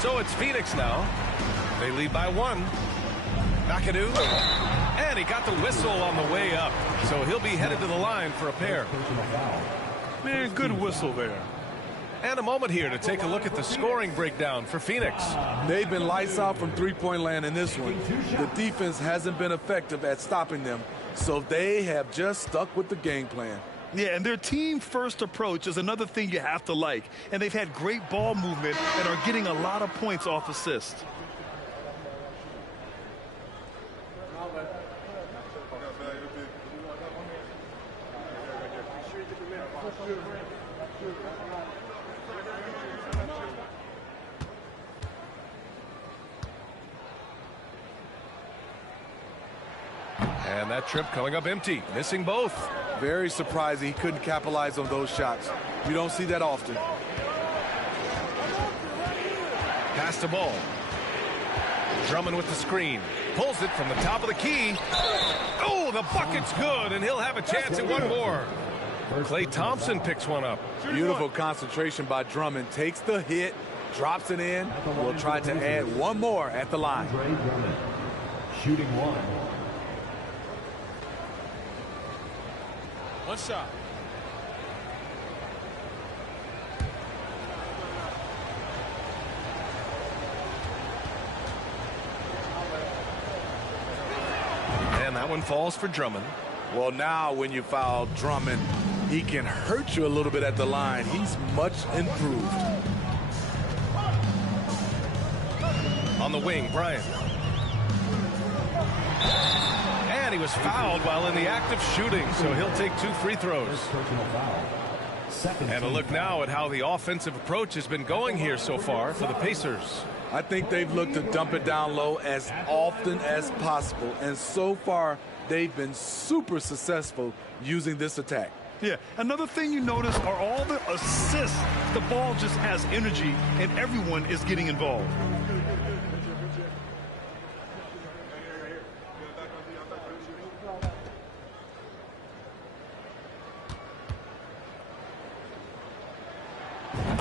So it's Phoenix now. They lead by 1. McAdoo. And he got the whistle on the way up. So he'll be headed to the line for a pair. Man, good whistle there. And a moment here to take a look at the scoring breakdown for Phoenix. They've been lights out from three-point land in this one. The defense hasn't been effective at stopping them, so they have just stuck with the game plan. Yeah, and their team-first approach is another thing you have to like. And they've had great ball movement and are getting a lot of points off assists. And that trip coming up empty, missing both. Very surprising he couldn't capitalize on those shots. We don't see that often. Pass the ball. Drummond with the screen. Pulls it from the top of the key. Oh, the bucket's good, and he'll have a chance at one more. Klay Thompson picks one up. Beautiful concentration by Drummond. Takes the hit, drops it in. We'll try to add one more at the line. Shooting 1. One shot. And that one falls for Drummond. Well, now when you foul Drummond, he can hurt you a little bit at the line. He's much improved. On the wing, Bryant. And he was fouled while in the act of shooting, so he'll take 2 free throws. And a look now at how the offensive approach has been going here so far for the Pacers. I think they've looked to dump it down low as often as possible, and so far they've been super successful using this attack. Yeah, another thing you notice are all the assists. The ball just has energy, and everyone is getting involved.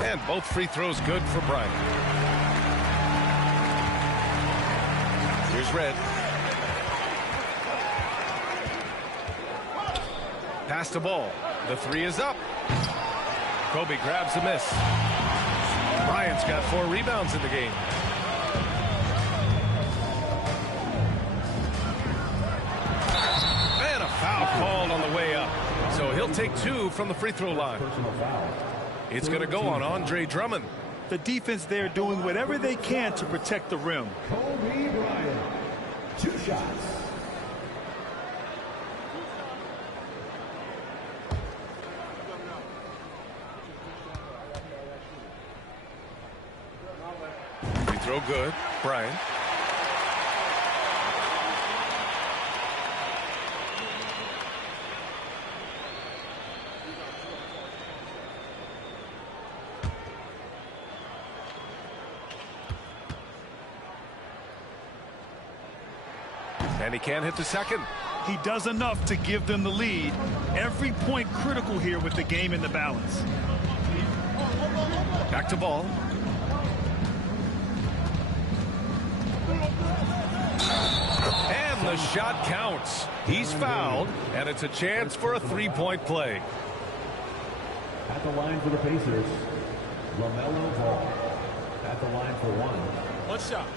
And both free throws good for Bryant. Here's Red. Pass the ball. The 3 is up. Kobe grabs the miss. Bryant's got 4 rebounds in the game. And a foul called on the way up. So he'll take 2 from the free throw line. It's going to go on Andre Drummond. The defense there doing whatever they can to protect the rim. Kobe Bryant, 2 shots. Free throw good. Bryant. And he can't hit the second. He does enough to give them the lead. Every point critical here with the game in the balance. Back to ball. And the shot counts. He's fouled, and it's a chance for a 3-point play. At the line for the Pacers, LaMelo Ball. At the line for 1. One shot.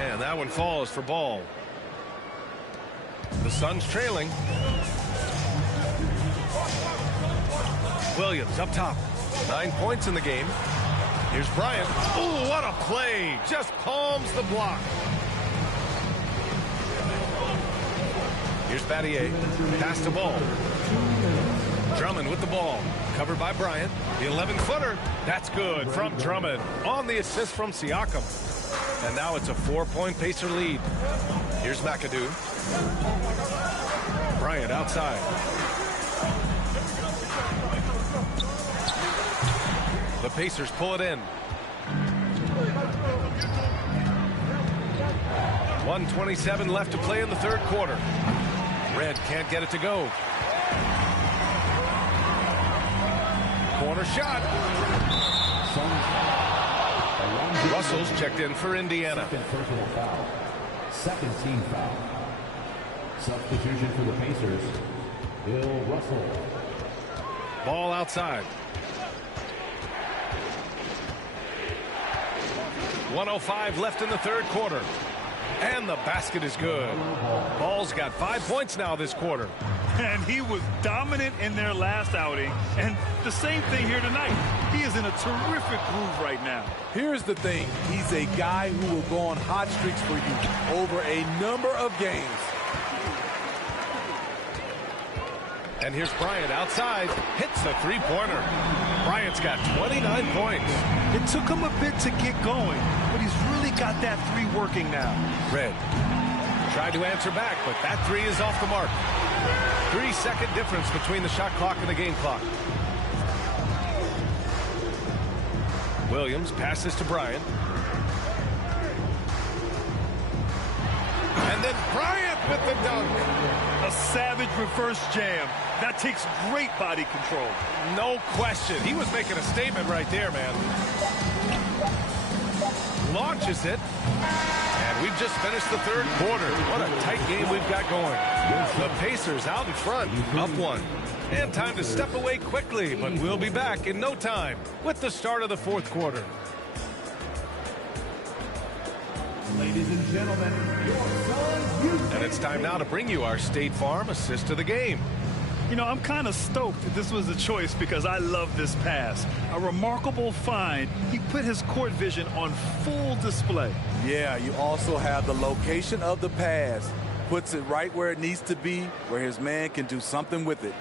And that one falls for Ball. The Suns trailing. Williams up top. 9 points in the game. Here's Bryant. Oh, what a play. Just palms the block. Here's Battier. Pass to Ball. Drummond with the ball. Covered by Bryant. The 11-footer. That's good from Drummond. On the assist from Siakam. And now it's a 4-point Pacer lead. Here's McAdoo. Bryant outside. The Pacers pull it in. 1:27 left to play in the third quarter. Red can't get it to go. Corner shot. Russell's checked in for Indiana. Second personal foul. Second team foul. Substitution for the Pacers, Bill Russell. Ball outside. 1:05 left in the third quarter. And the basket is good. Ball's got 5 points now this quarter. And he was dominant in their last outing. And the same thing here tonight. He is in a terrific groove right now. Here's the thing. He's a guy who will go on hot streaks for you over a number of games. And here's Bryant outside. Hits the three-pointer. Bryant's got 29 points. It took him a bit to get going, but he's really got that 3 working now. Red tried to answer back, but that 3 is off the mark. 3-second difference between the shot clock and the game clock. Williams passes to Bryant. And then Bryant with the dunk. A savage reverse jam. That takes great body control. No question. He was making a statement right there, man. Launches it. And we've just finished the third quarter. What a tight game we've got going. The Pacers out in front, up 1. And time to step away quickly, but we'll be back in no time with the start of the fourth quarter. Ladies and gentlemen, your Suns. And it's time now to bring you our State Farm assist of the game. You know, I'm kind of stoked that this was a choice because I love this pass. A remarkable find. He put his court vision on full display. Yeah, you also have the location of the pass. Puts it right where it needs to be, where his man can do something with it.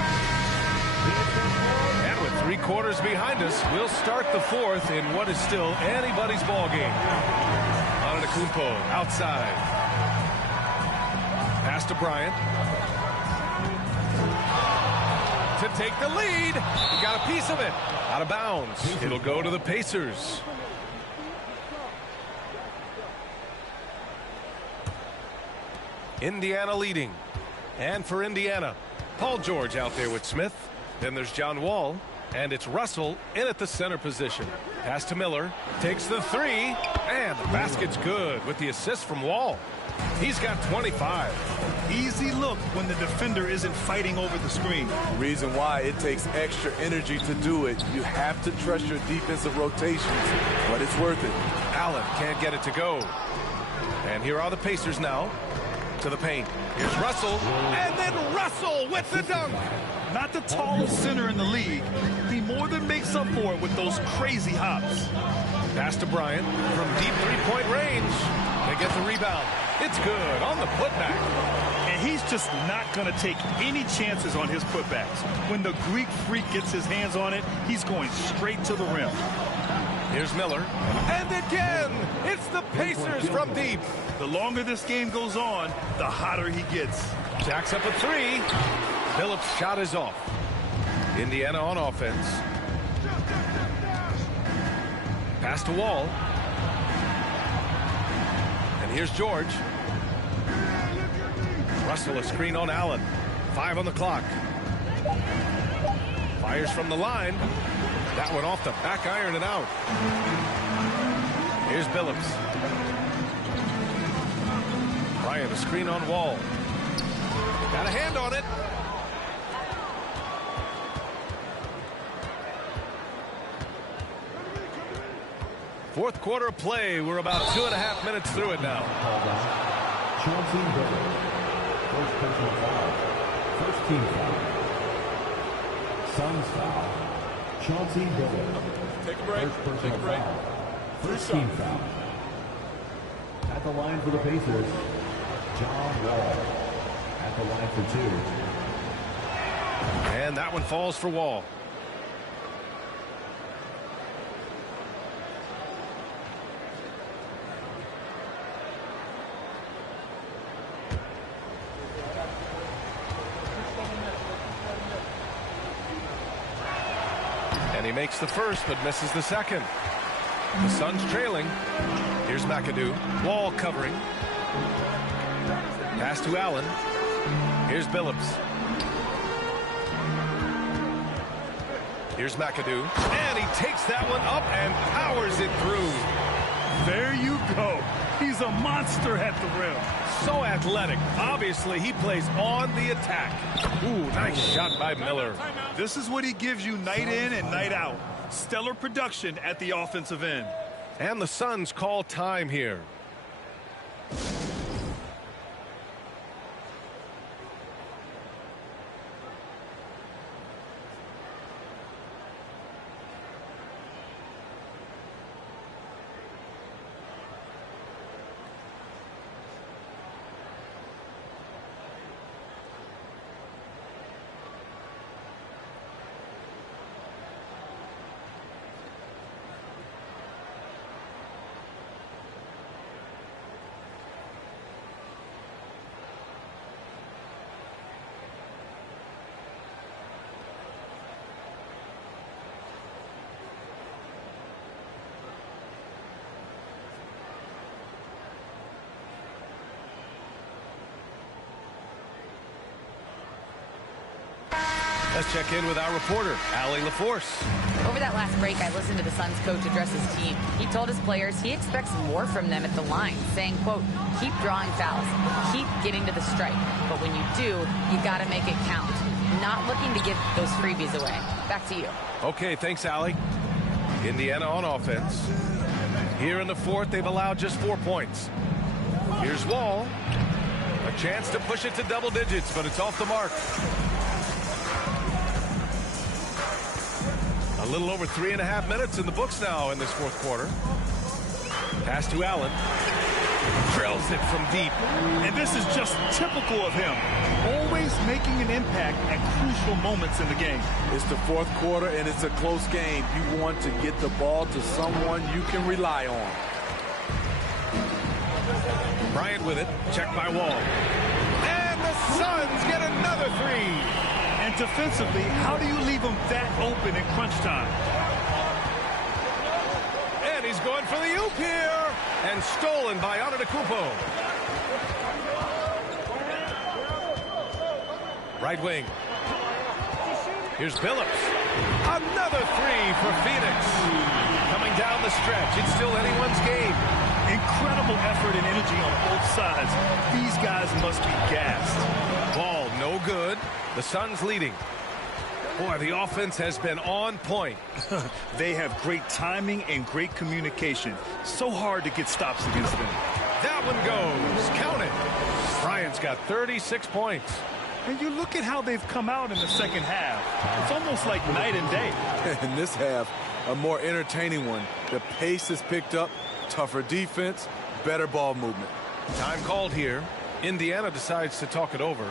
And with 3 quarters behind us, we'll start the fourth in what is still anybody's ball game. Antetokounmpo outside. Pass to Bryant. To take the lead. He got a piece of it. Out of bounds. It'll go to the Pacers. Indiana leading. And for Indiana, Paul George out there with Smith. Then there's John Wall. And it's Russell in at the center position. Pass to Miller. Takes the 3. And the basket's good with the assist from Wall. He's got 25. Easy look when the defender isn't fighting over the screen. Reason why it takes extra energy to do it. You have to trust your defensive rotations, but it's worth it. Allen can't get it to go. And here are the Pacers now to the paint. Here's Russell, and then Russell with the dunk. Not the tallest center in the league. He more than makes up for it with those crazy hops. Pass to Bryant from deep three-point range. They get the rebound. It's good on the putback. And he's just not going to take any chances on his putbacks. When the Greek freak gets his hands on it, he's going straight to the rim. Here's Miller. And again, it's the Pacers from deep. The longer this game goes on, the hotter he gets. Jacks up a three. Phillips' shot is off. Indiana on offense. Pass to Wall. And here's George. Russell a screen on Allen. 5 on the clock. Fires from the line. That one off the back iron and out. Here's Billups. Bryant a screen on Wall. Got a hand on it. Fourth quarter of play. We're about 2.5 minutes through it now. Chauncey Billups. First personal foul. First team foul. Suns foul. Chauncey Billups. Take a break. First personal Take a break. foul. First team foul. At the line for the Pacers, John Wall. At the line for 2. And that one falls for Wall. And he makes the first, but misses the second. The Suns trailing. Here's McAdoo. Wall covering. Pass to Allen. Here's Billups. Here's McAdoo. And he takes that one up and powers it through. There you go. He's a monster at the rim. So athletic. Obviously, he plays on the attack. Ooh, nice shot by Miller. This is what he gives you night in and night out. Stellar production at the offensive end. And the Suns call time here. Let's check in with our reporter, Allie LaForce. Over that last break, I listened to the Suns coach address his team. He told his players he expects more from them at the line, saying, quote, keep drawing fouls, keep getting to the stripe. But when you do, you got to make it count. Not looking to give those freebies away. Back to you. Okay, thanks, Allie. Indiana on offense. Here in the fourth, they've allowed just 4 points. Here's Wall. A chance to push it to double digits, but it's off the mark. A little over 3.5 minutes in the books now in this fourth quarter. Pass to Allen. Drills it from deep. And this is just typical of him. Always making an impact at crucial moments in the game. It's the fourth quarter, and it's a close game. You want to get the ball to someone you can rely on. Bryant with it. Checked by Wall. And the Suns get another three. And defensively, how do you leave them that open in crunch time? And he's going for the oop here. And stolen by Antetokounmpo. Right wing. Here's Billups. Another three for Phoenix. Coming down the stretch. It's still anyone's game. Incredible effort and energy on both sides. These guys must be gassed. Ball no good. The Suns leading. Boy, the offense has been on point. They have great timing and great communication. So hard to get stops against them. That one goes. Count it. Bryant's got 36 points. And you look at how they've come out in the second half. It's almost like night and day. In this half, a more entertaining one. The pace has picked up, tougher defense, better ball movement. Time called here. Indiana decides to talk it over.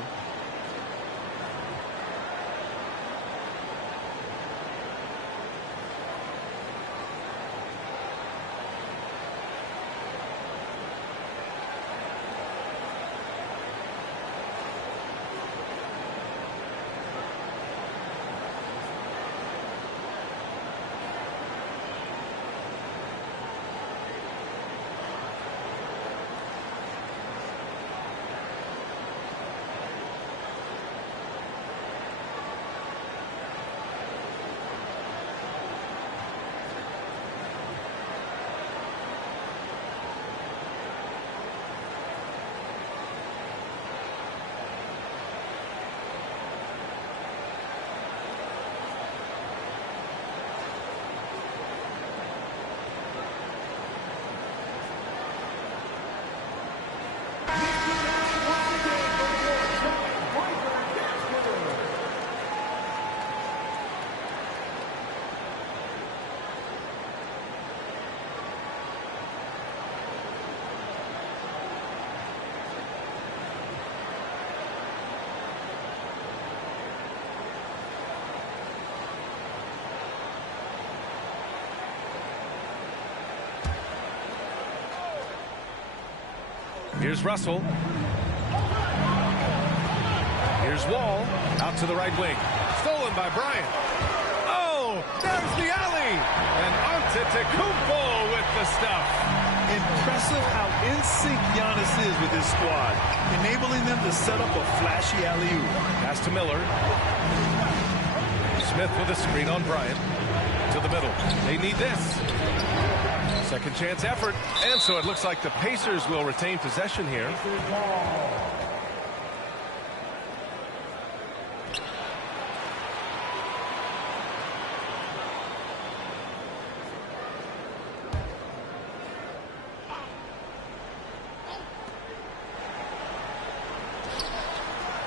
Here's Russell. Here's Wall. Out to the right wing. Stolen by Bryant. Oh, there's the alley. And Antetokounmpo with the stuff. Impressive how in sync Giannis is with his squad, enabling them to set up a flashy alley-oop. Pass to Miller. Smith with a screen on Bryant. To the middle. They need this. Second chance effort. And so it looks like the Pacers will retain possession here.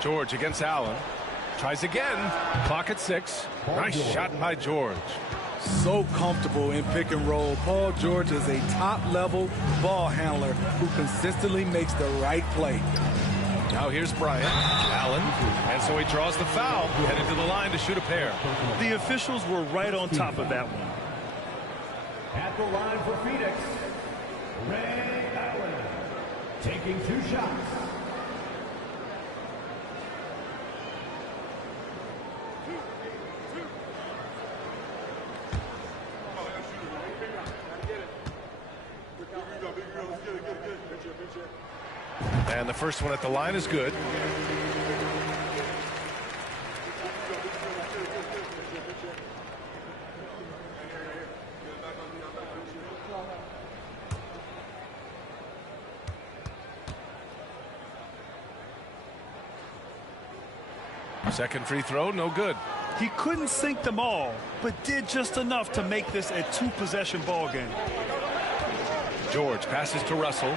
George against Allen. Tries again. Clock at 6. Nice shot by George. So comfortable in pick and roll. Paul George is a top-level ball handler who consistently makes the right play. Now here's Bryant. Allen. And so he draws the foul. Headed to the line to shoot a pair. The officials were right on top of that one. At the line for Phoenix, Ray Allen taking 2 shots. And the first one at the line is good. Second free throw, no good. He couldn't sink them all, but did just enough to make this a 2-possession ball game. George passes to Russell.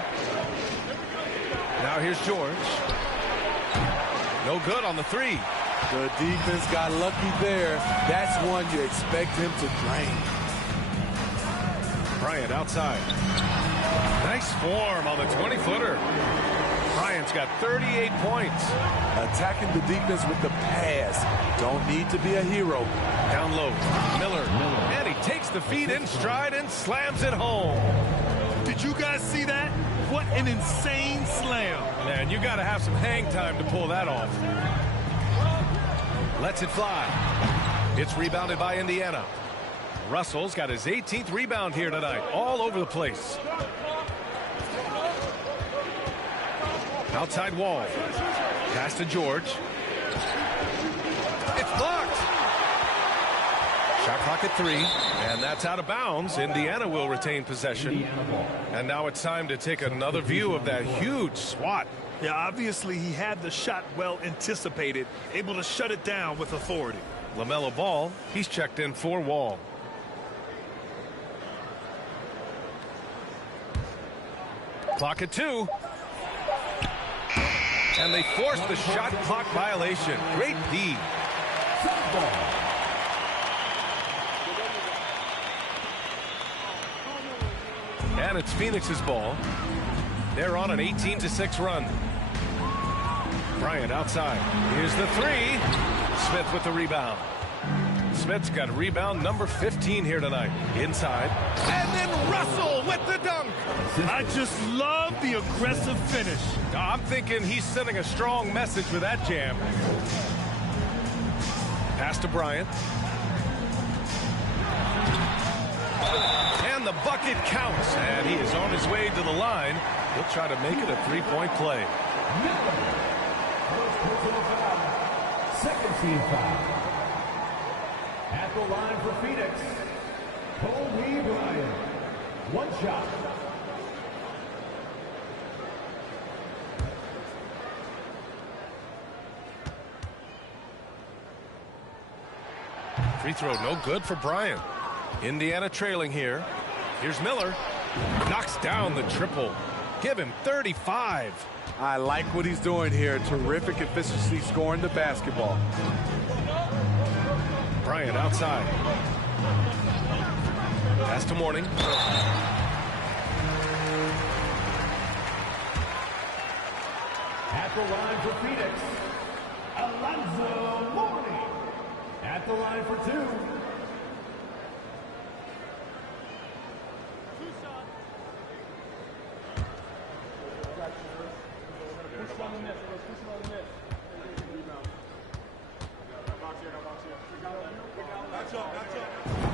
Now here's George. No good on the 3. The defense got lucky there. That's one you expect him to drain. Bryant outside. Nice form on the 20-footer. Bryant's got 38 points. Attacking the defense with the pass. Don't need to be a hero. Down low. Miller. And he takes the feed in stride and slams it home. Did you guys see that? What an insane slam. Man, you got to have some hang time to pull that off. Lets it fly. It's rebounded by Indiana. Russell's got his 18th rebound here tonight. All over the place. Outside Wall. Pass to George. It's blocked. Shot clock at 3, and that's out of bounds. Indiana will retain possession. And now it's time to take another view of that huge swat. Yeah, obviously he had the shot well anticipated, able to shut it down with authority. LaMelo Ball, he's checked in for Wall. Clock at 2. And they force the shot clock violation. Great D. And it's Phoenix's ball. They're on an 18-6 run. Bryant outside. Here's the 3. Smith with the rebound. Smith's got rebound number 15 here tonight. Inside. And then Russell with the dunk. I just love the aggressive finish. I'm thinking he's sending a strong message with that jam. Pass to Bryant. And the bucket counts. And he is on his way to the line. He'll try to make it a three-point play. Second team foul. At the line for Phoenix, Kobe Bryant. One shot. Free throw no good for Bryant. Indiana trailing here. Here's Miller. Knocks down the triple. Give him 35. I like what he's doing here. Terrific efficiency scoring the basketball. Bryant outside. Pass to Mourning. At the line for Phoenix, Alonzo Mourning. At the line for 2.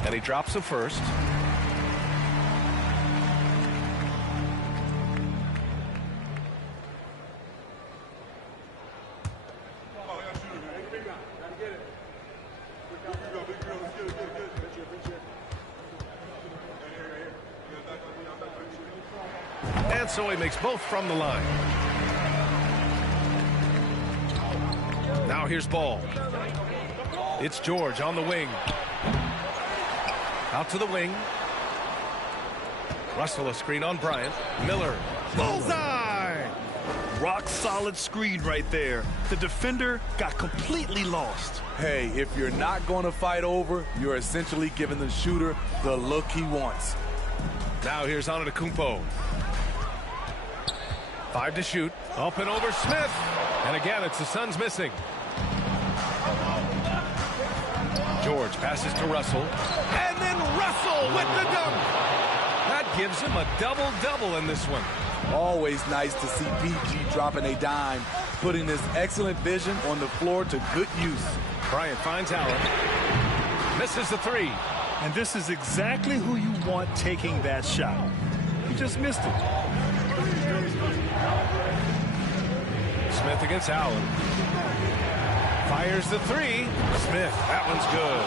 And he drops the first. And so he makes both from the line. Now here's Ball. It's George on the wing. Out to the wing. Russell a screen on Bryant. Miller. Bullseye! Rock solid screen right there. The defender got completely lost. Hey, if you're not going to fight over, you're essentially giving the shooter the look he wants. Now here's Antetokounmpo. 5 to shoot. Up and over Smith. And again, it's the Suns missing. George passes to Russell. And then Russell with the dunk. That gives him a double-double in this one. Always nice to see PG dropping a dime, putting his excellent vision on the floor to good use. Bryant finds Allen. Misses the 3. And this is exactly who you want taking that shot. He just missed it. Smith against Allen. Fires the 3. Smith, that one's good.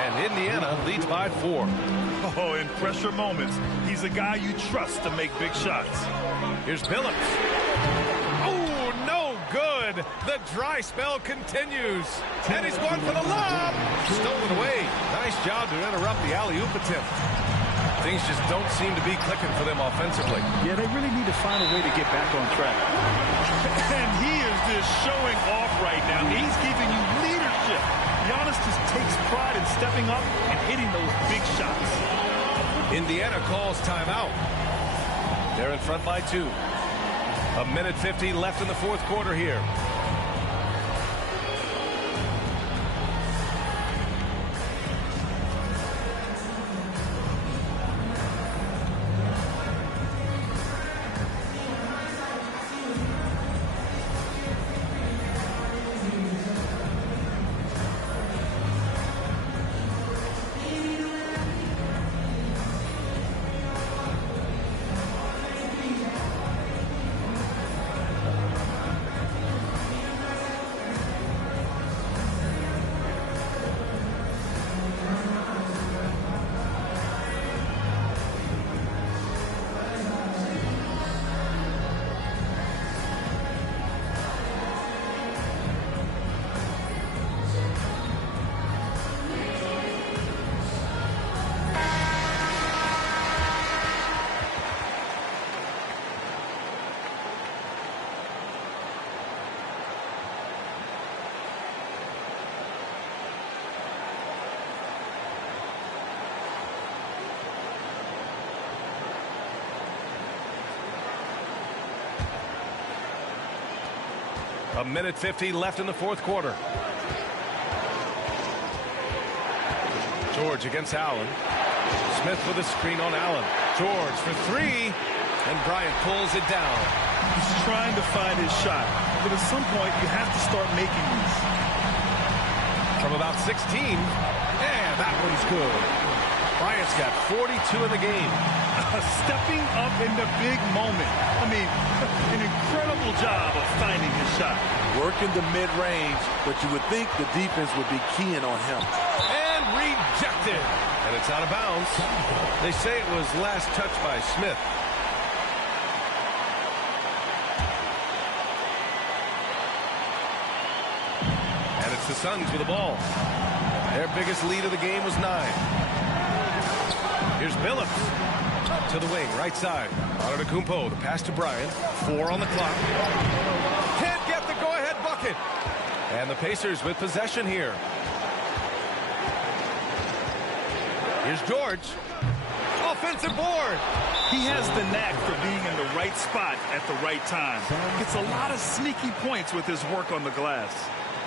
And Indiana leads by 4. Oh, in pressure moments, he's a guy you trust to make big shots. Here's Billups. Oh, no good. The dry spell continues. And he's going for the lob. Stolen away. Nice job to interrupt the alley-oop attempt. Things just don't seem to be clicking for them offensively. Yeah, they really need to find a way to get back on track. And he is just showing off right now. He's giving you leadership. Giannis just takes pride in stepping up and hitting those big shots. Indiana calls timeout. They're in front by 2. 1:50 left in the fourth quarter here. 1:50 left in the fourth quarter. George against Allen. Smith with a screen on Allen. George for three, and Bryant pulls it down. He's trying to find his shot, but at some point you have to start making these. From about 16, and that one's good. Bryant's got 42 in the game. Stepping up in the big moment. I mean, an incredible job of finding his shot. Working the mid-range, but you would think the defense would be keying on him. And rejected. And it's out of bounds. They say it was last touched by Smith. And it's the Suns with the ball. Their biggest lead of the game was 9. Here's Billups. To the wing, right side. Antetokounmpo, the pass to Bryant. 4 on the clock. Can't get the go-ahead bucket. And the Pacers with possession here. Here's George. Offensive board. He has the knack for being in the right spot at the right time. Gets a lot of sneaky points with his work on the glass.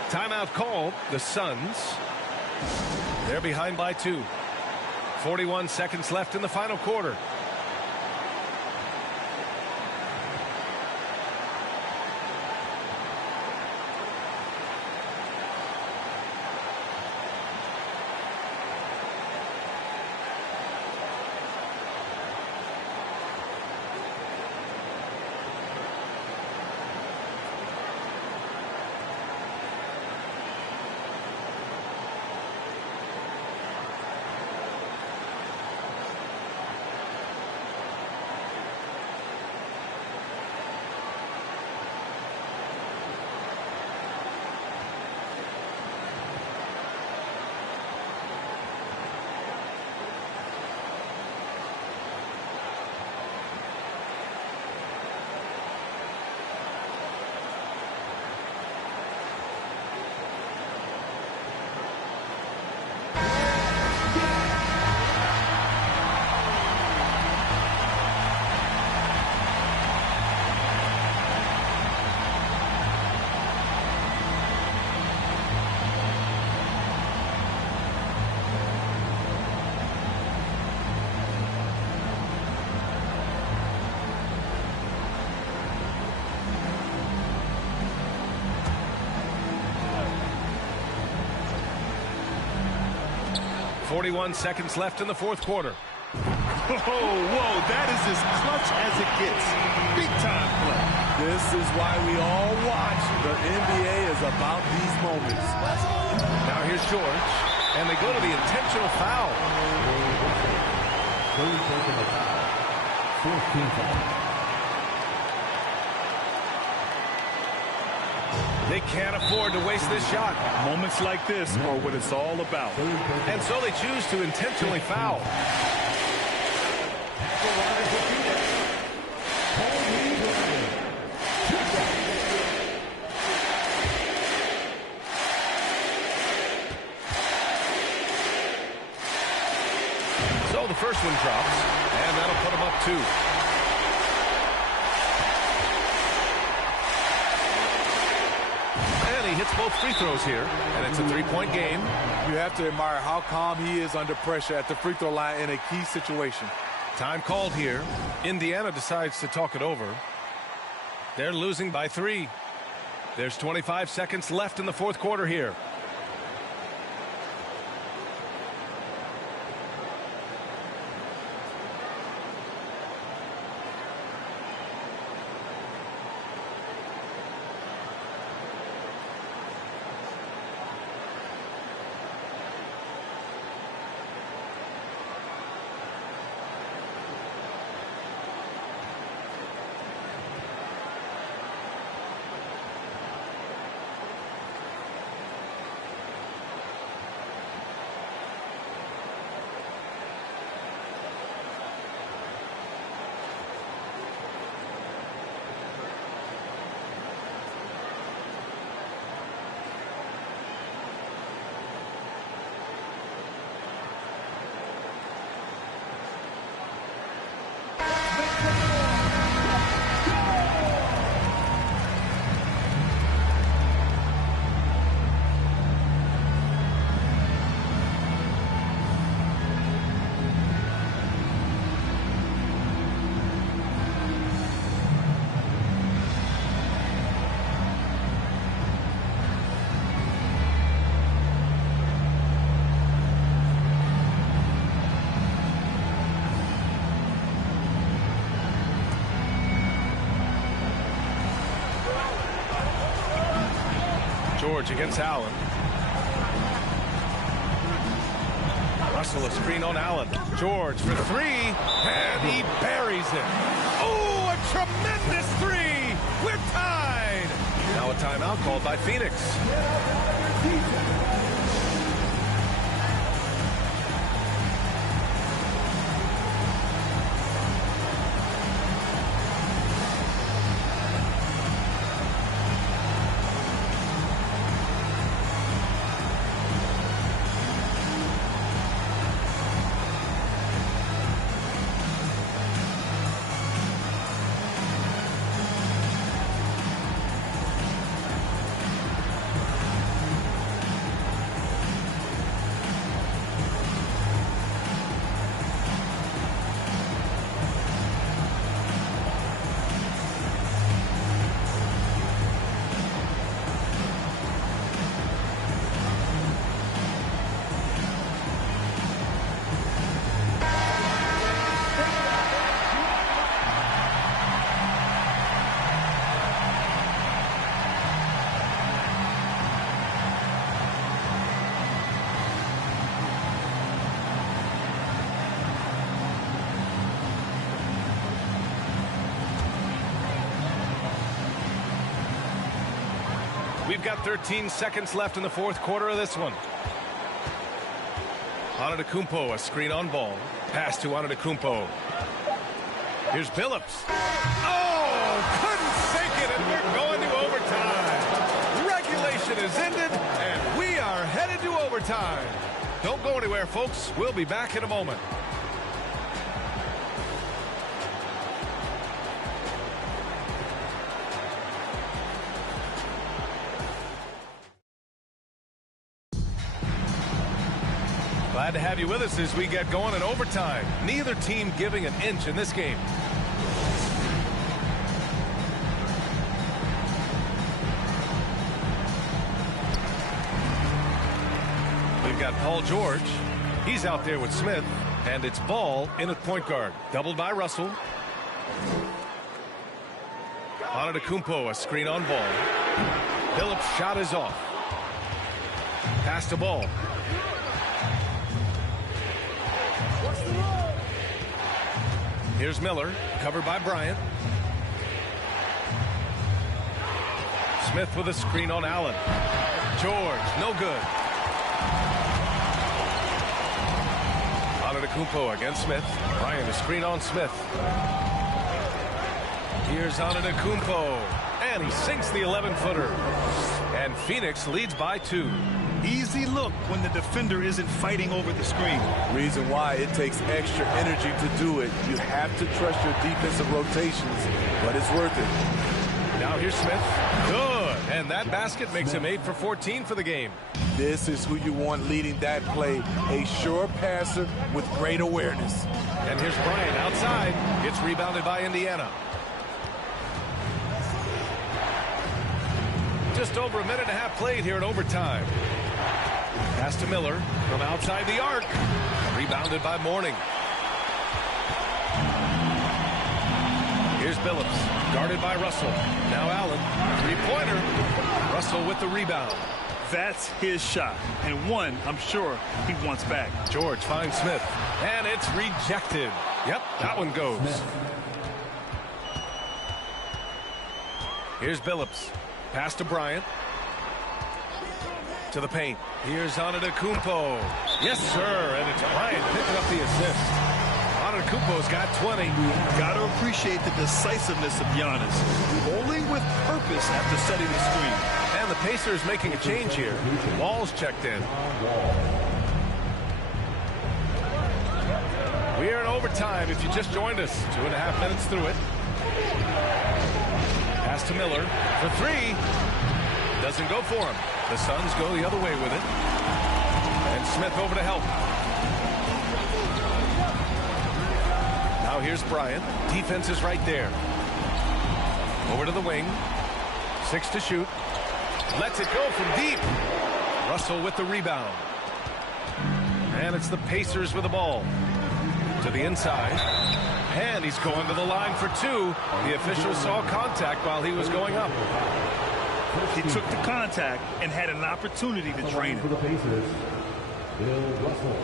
Timeout called. The Suns. They're behind by 2. 41 seconds left in the final quarter. .41 seconds left in the fourth quarter. Whoa, that is as clutch as it gets. Big time play. This is why we all watch. The NBA is about these moments. Now here's George, and they go to the intentional foul. Third personal foul. 14th foul. They can't afford to waste this shot. Moments like this are what it's all about. And so they choose to intentionally foul. So the first one drops, and that'll put them up 2. He hits both free throws here, and it's a 3-point game. You have to admire how calm he is under pressure at the free throw line in a key situation. Time called here. Indiana decides to talk it over. They're losing by 3. There's 25 seconds left in the fourth quarter here. George against Allen. Russell a screen on Allen. George for three, and he buries it. Oh, a tremendous three. We're tied. Now a timeout called by Phoenix. We've got 13 seconds left in the fourth quarter of this one. Antetokounmpo, a screen on ball. Pass to Antetokounmpo. Here's Billups. Oh, couldn't sink it, and we're going to overtime. Regulation is ended, and we are headed to overtime. Don't go anywhere, folks. We'll be back in a moment. Glad to have you with us as we get going in overtime. Neither team giving an inch in this game. We've got Paul George. He's out there with Smith. And it's Ball in at point guard. Doubled by Russell. Antetokounmpo, a screen on Ball. Billups' shot is off. Pass to Ball. Here's Miller, covered by Bryant. Smith with a screen on Allen. George, no good. Antetokounmpo against Smith. Bryant, a screen on Smith. Here's Antetokounmpo, and he sinks the 11-footer. And Phoenix leads by 2. Easy look when the defender isn't fighting over the screen. Reason why it takes extra energy to do it. You have to trust your defensive rotations, but it's worth it. Now here's Smith. Good. And that basket makes him 8 for 14 for the game. This is who you want leading that play. A sure passer with great awareness. And here's Bryant outside. It's rebounded by Indiana. Just over a minute and a half played here in overtime. Pass to Miller from outside the arc. Rebounded by Mourning. Here's Billups, guarded by Russell. Now Allen, three-pointer. Russell with the rebound. That's his shot, and one I'm sure he wants back. George finds Smith, and it's rejected. Yep, that one goes. Here's Billups. Pass to Bryant. To the paint. Here's Antetokounmpo. Yes, sir. And it's Bryant picking up the assist. Antetokounmpo's got 20. Got to appreciate the decisiveness of Giannis. Bowling with purpose after setting the screen. And the Pacers making a change here. Wall's checked in. We are in overtime if you just joined us. 2.5 minutes through it. Pass to Miller for three. Doesn't go for him. The Suns go the other way with it. And Smith over to help. Now here's Bryant. Defense is right there. Over to the wing. 6 to shoot. Lets it go from deep. Russell with the rebound. And it's the Pacers with the ball. To the inside. And he's going to the line for 2. The official saw contact while he was going up. He took the contact and had an opportunity to drain For the it. Pacers, Bill Russell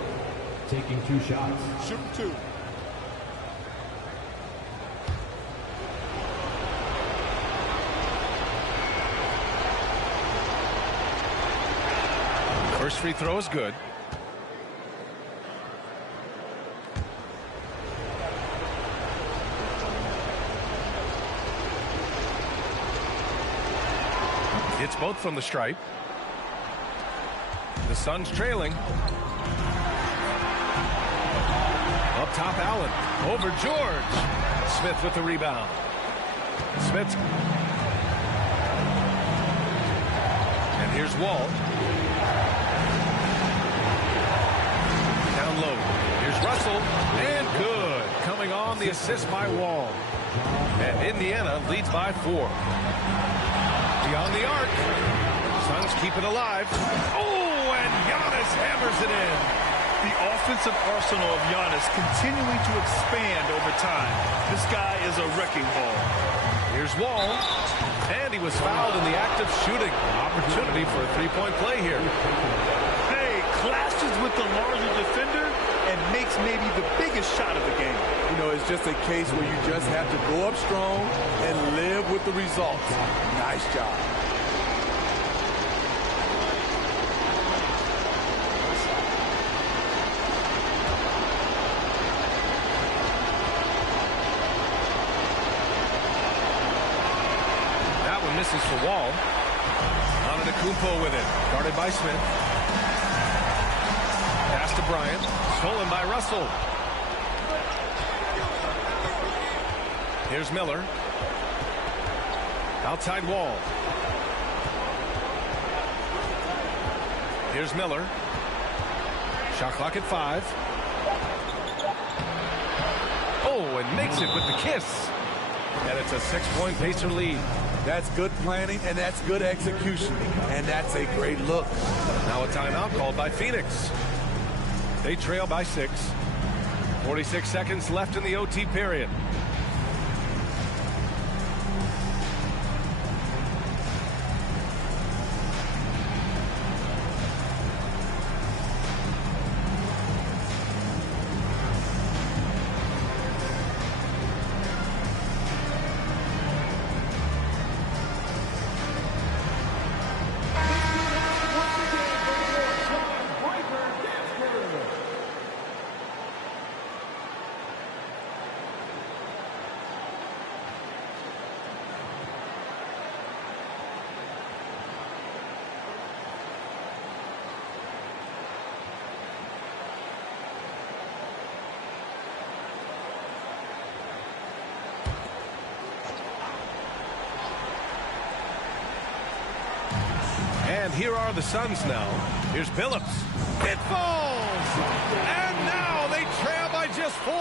taking 2 shots. Shoot 2. First free throw is good. It's both from the stripe. The Suns trailing. Up top, Allen. Over George. Smith with the rebound. Smith. And here's Wall. Down low. Here's Russell. And good. Coming on the assist by Wall. And Indiana leads by 4. Beyond the arc. Suns keep it alive. Oh, and Giannis hammers it in. The offensive arsenal of Giannis continuing to expand over time. This guy is a wrecking ball. Here's Wall. And he was fouled in the act of shooting. Opportunity for a three-point play here. Hey, clashes with the larger defender and makes maybe the biggest shot of the game. You know, it's just a case where you just have to go up strong and live with the results. Nice job. That one misses for Wall. Antetokounmpo with it. Guarded by Smith. Pass to Bryant. Stolen by Russell. Here's Miller. Outside Wall. Here's Miller. Shot clock at 5. Oh, and makes it with the kiss. And it's a 6-point Pacer lead. That's good planning, and that's good execution. And that's a great look. Now a timeout called by Phoenix. They trail by 6. 46 seconds left in the OT period. And here are the Suns now. Here's Billups. It falls! And now they trail by just 4.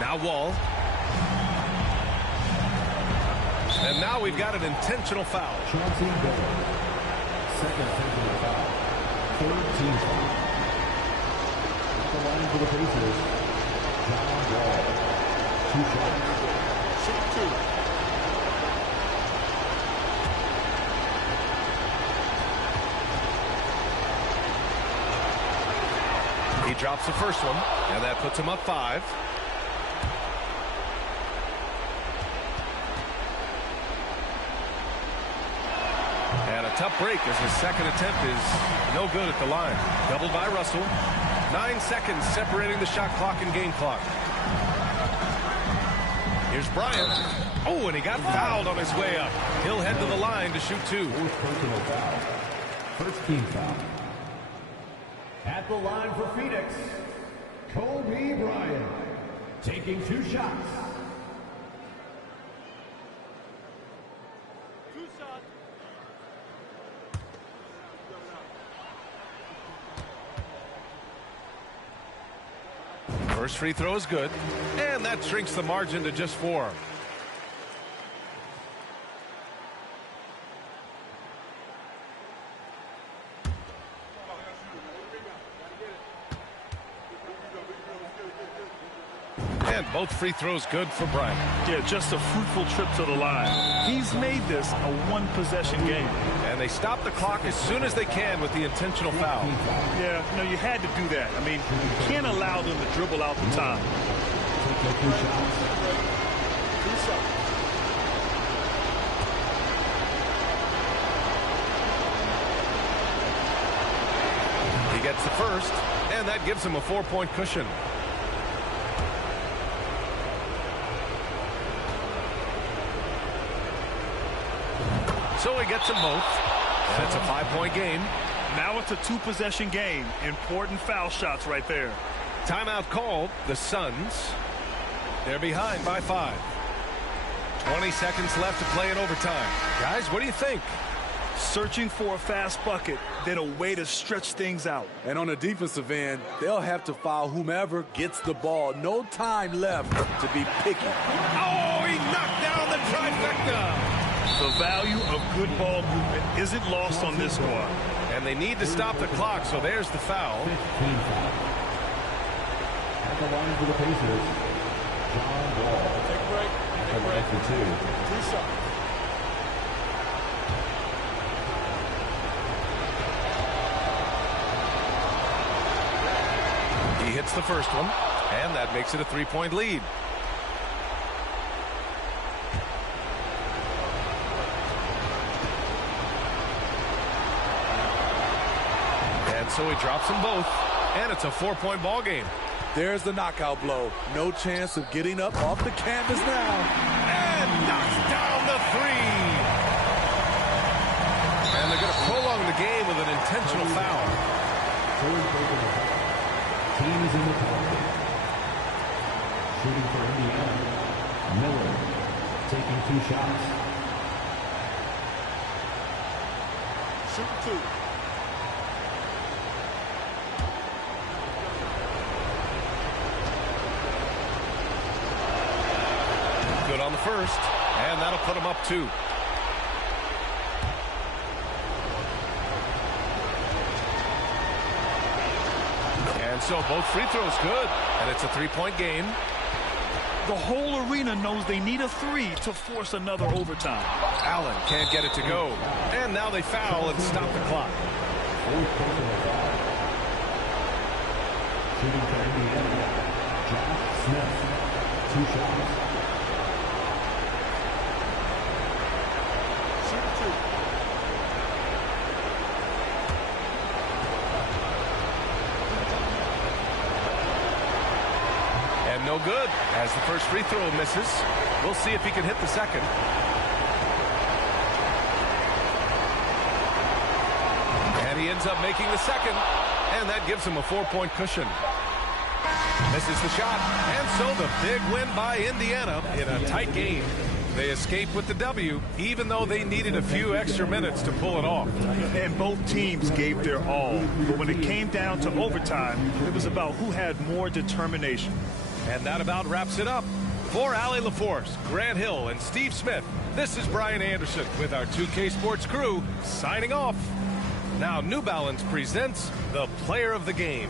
Now Wall. And now we've got an intentional foul. Chauncey Billups. Second intentional foul. 3rd team foul. At the line for the Pacers, John Wall. 2 shots. Shoot 2. He drops the first one, and that puts him up 5. And a tough break as his second attempt is no good at the line. Doubled by Russell. 9 seconds separating the shot clock and game clock. Here's Bryant. Oh, and he got fouled on his way up. He'll head to the line to shoot 2. 4th personal foul. First team foul. At the line for Phoenix, Kobe Bryant, taking 2 shots. 2 shots. First free throw is good, and that shrinks the margin to just 4. And And both free throws good for Bryant. Yeah, just a fruitful trip to the line. He's made this a one-possession game. And they stop the clock as soon as they can with the intentional foul. Yeah, you had to do that. I mean, you can't allow them to dribble out the time. He gets the first, and that gives him a 4-point cushion. So he gets them both, and it's a 5-point game. Now it's a 2-possession game. Important foul shots right there. Timeout called. The Suns, they're behind by 5. 20 seconds left to play in overtime. Guys, what do you think? Searching for a fast bucket, then a way to stretch things out. And on the defensive end, they'll have to foul whomever gets the ball. No time left to be picky. Oh, he knocked down the trifecta. The value of good ball movement isn't lost on this squad. And they need to stop the clock, so there's the foul. At the line for the Pacers, John Wall. Take a break. Take a break. For 2. 2 shots. He hits the first one, and that makes it a 3-point lead. And so he drops them both, and it's a 4-point ball game. There's the knockout blow. No chance of getting up off the canvas now. And knocks down the 3. And they're going to prolong the game with an intentional foul. Teams in the pocket. Shooting for Indiana. Miller taking 2 shots. Shoot 2. Good on the first, and that'll put him up 2. And so both free throws good, and it's a 3-point game. The whole arena knows they need a 3 to force another overtime. Allen can't get it to go, and now they foul and stop the clock. Shooting for Indiana. Josh Smith. 2 shots. Shoot 2. And no good, as the first free throw misses. We'll see if he can hit the second. And he ends up making the second, and that gives him a 4-point cushion. Misses the shot, and so the big win by Indiana in a tight game. They escape with the W, even though they needed a few extra minutes to pull it off. And both teams gave their all. But when it came down to overtime, it was about who had more determination. And that about wraps it up. For Allie LaForce, Grant Hill, and Steve Smith, this is Brian Anderson with our 2K Sports crew signing off. Now New Balance presents the Player of the Game.